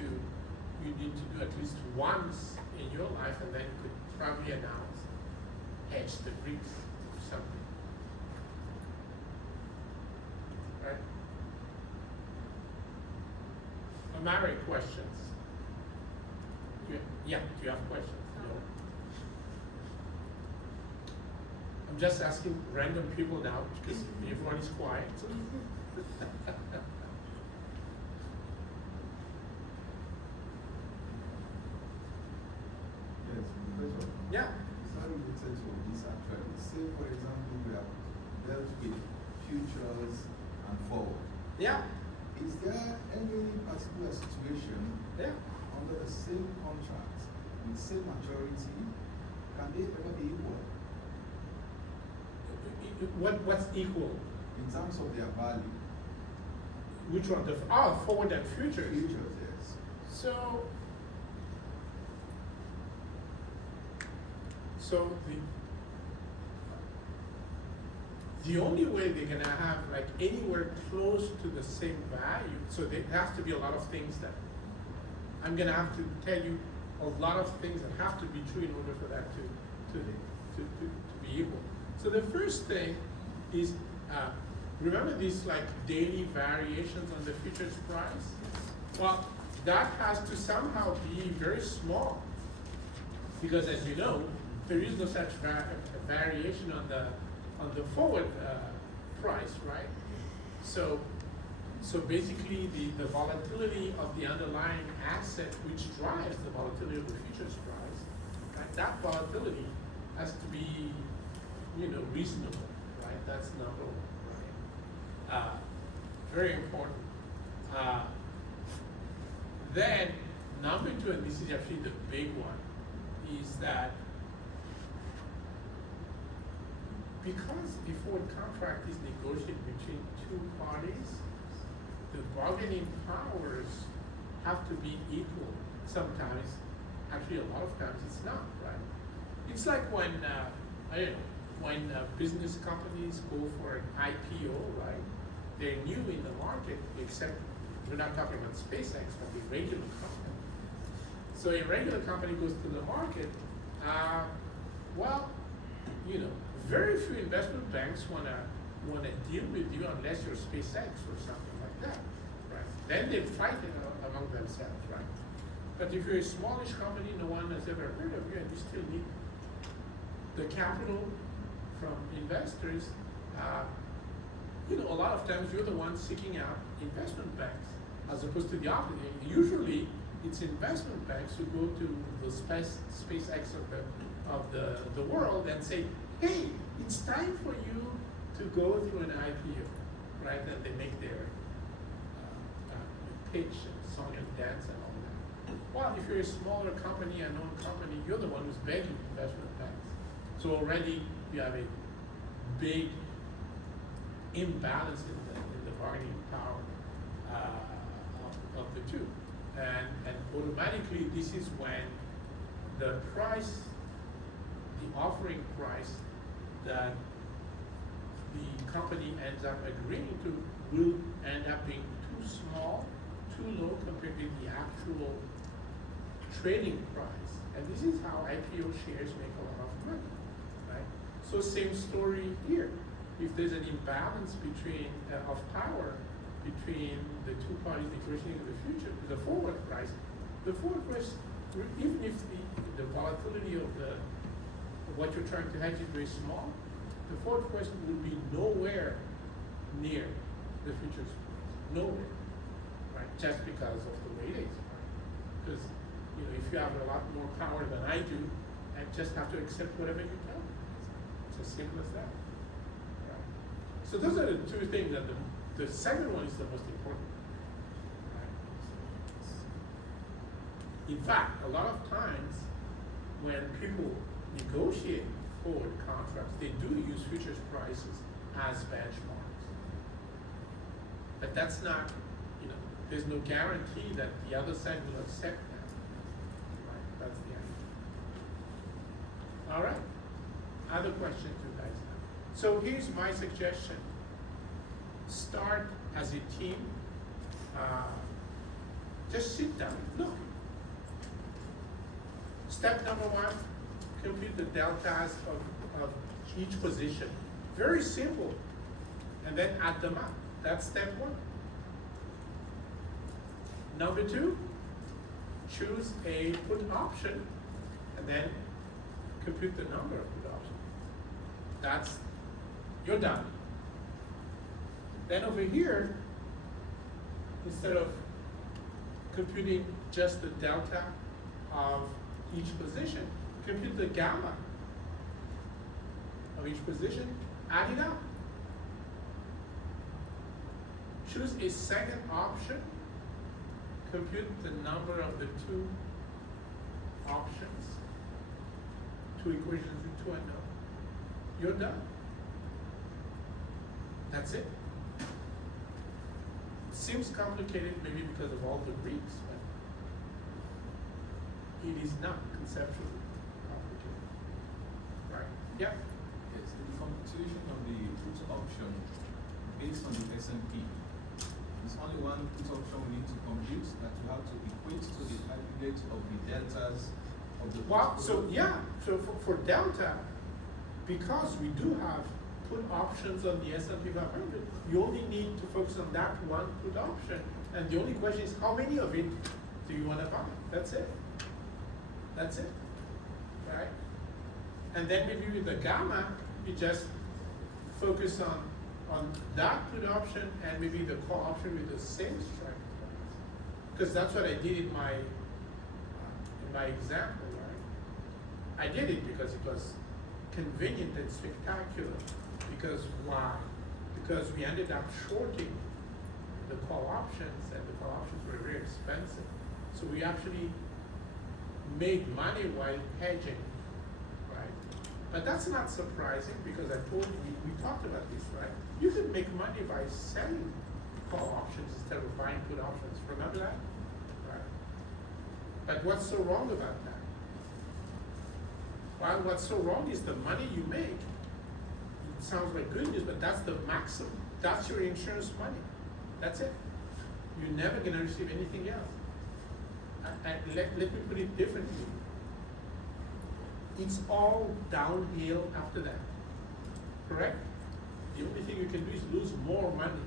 do at least once in your life, and then you could probably announce, hedge the Greeks or something. Right? Mary, questions? Yeah, do you have questions? No. I'm just asking random people now because everyone is quiet. Yes, Professor. Yeah. It's not related to this actually. Say, for example, we have dealt with futures and forward. Yeah. Is there any particular situation Yeah. under the same contract with same maturity, can they ever be equal What's equal? in terms of their value? Which one? Forward and futures. Futures, yes. So the only way they're gonna have like anywhere close to the same value, so there has to be a lot of things that I'm gonna have to tell you a lot of things that have to be true in order for that to be equal. So the first thing is remember these like daily variations on the futures price? Well, that has to somehow be very small because as you know, there is no such variation on the forward price, right? So basically the volatility of the underlying asset which drives the volatility of the futures price, right? That volatility has to be, reasonable, right? That's number one, right? Very important. Then number two, and this is actually the big one, is that because a forward contract is negotiated between two parties, the bargaining powers have to be equal. Sometimes, actually a lot of times it's not, right? It's like when, when business companies go for an IPO, right? They're new in the market, except we're not talking about SpaceX, but a regular company. So a regular company goes to the market, very few investment banks wanna deal with you unless you're SpaceX or something like that, right? Then they fight among themselves, right? But if you're a smallish company, no one has ever heard of you, and you still need the capital from investors, a lot of times you're the one seeking out investment banks, as opposed to the opposite. Usually, it's investment banks who go to the SpaceX of the world and say, hey, it's time for you to go through an IPO, right? And they make their pitch and song and dance and all that. Well, if you're a smaller company, a known company, you're the one who's begging investment banks. So already you have a big imbalance in the bargaining power of the two. And automatically this is when the price, the offering price that the company ends up agreeing to will end up being too small, too low compared to the actual trading price. And this is how IPO shares make a lot of money, right? So same story here. If there's an imbalance of power between the two parties negotiating the forward price, even if the volatility of what you're trying to hedge is very small, the forward price will be nowhere near the futures price, nowhere, right? Just because of the way it is, because if you have a lot more power than I do, I just have to accept whatever you tell me. It's as simple as that. Right? So those are the two things that the second one is the most important. Right? In fact, a lot of times when people negotiate forward contracts, they do use futures prices as benchmarks. But that's not, you know, there's no guarantee that the other side will accept that. Right, that's the idea. All right, other questions you guys have? So here's my suggestion. Start as a team. Just sit down, look. Step number one, compute the deltas of each position. Very simple. And then add them up. That's step one. Number two, choose a put option and then compute the number of put options. You're done. Then over here, instead of computing just the delta of each position, compute the gamma of each position, add it up. Choose a second option, compute the number of the two options, two equations with two unknowns. You're done. That's it. Seems complicated maybe because of all the Greeks, but it is not conceptually complicated. Right? Yeah? Yes, the computation of the put option based on the S&P. There's only one put option we need to compute that we have to equate to the aggregate of the deltas of the Well, portfolio. so yeah, so for delta, because we do have put options on the S&P 500, you only need to focus on that one put option. And the only question is, how many of it do you want to buy? That's it. That's it. Right? And then maybe with the gamma, you just focus on that put option and maybe the call option with the same strike price. Because that's what I did in my example, right? I did it because it was convenient and spectacular. Because why? Because we ended up shorting the call options, and the call options were very expensive. So we actually made money while hedging, right? But that's not surprising because I told you, we talked about this, right? You can make money by selling call options instead of buying put options. Remember that? Right. But what's so wrong about that? Well, what's so wrong is the money you make. It sounds like good news, but that's the maximum. That's your insurance money. That's it. You're never gonna receive anything else. Let me put it differently. It's all downhill after that. Correct? The only thing you can do is lose more money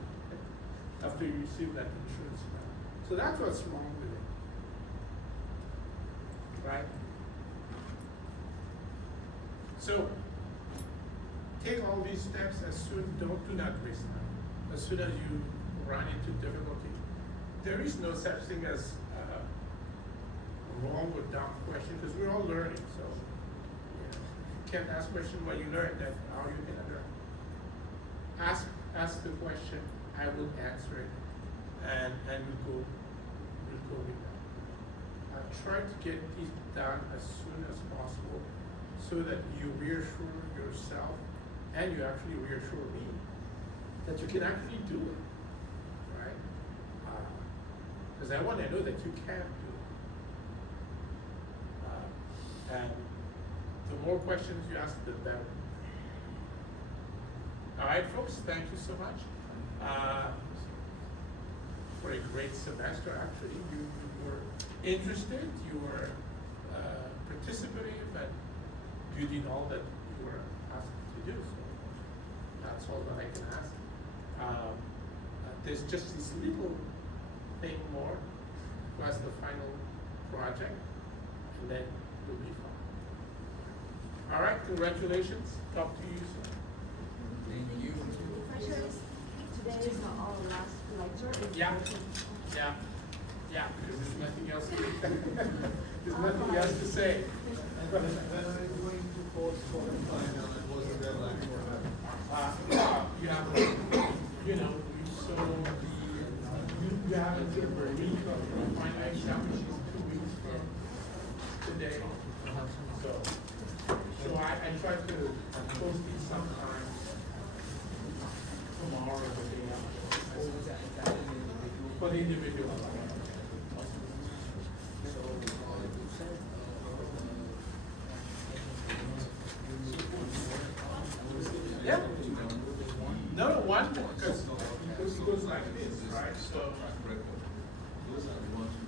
after you receive that insurance money. So that's what's wrong with it. Right? So take all these steps do not waste time. As soon as you run into difficulty, there is no such thing as wrong or dumb question because we're all learning. So you can't ask questions while you learn. Then how are you gonna learn? Ask the question. I will answer it, and we'll go with that. Try to get this done as soon as possible, so that you reassure yourself and you actually reassure me that you can actually do it, right? Because I want to know that you can do it. And the more questions you ask, the better. All right, folks, thank you so much for a great semester. Actually, you were interested, you were participative, and you did all that you were asked to do. So that's all that I can ask. There's just this little thing more, plus the final project, and then you'll be fine. All right, congratulations. Talk to you soon. Thank you. Today is not our last lecture. Yeah, because there's nothing else. There's nothing else to say. When are you going to post for the final and what's the deadline for that? You have, so you have until the week of the final exam, which is 2 weeks from today. So So I try to post it sometime tomorrow or the day after. For the individual. Yeah. No, one more, because it goes like this, right? So. Those are the ones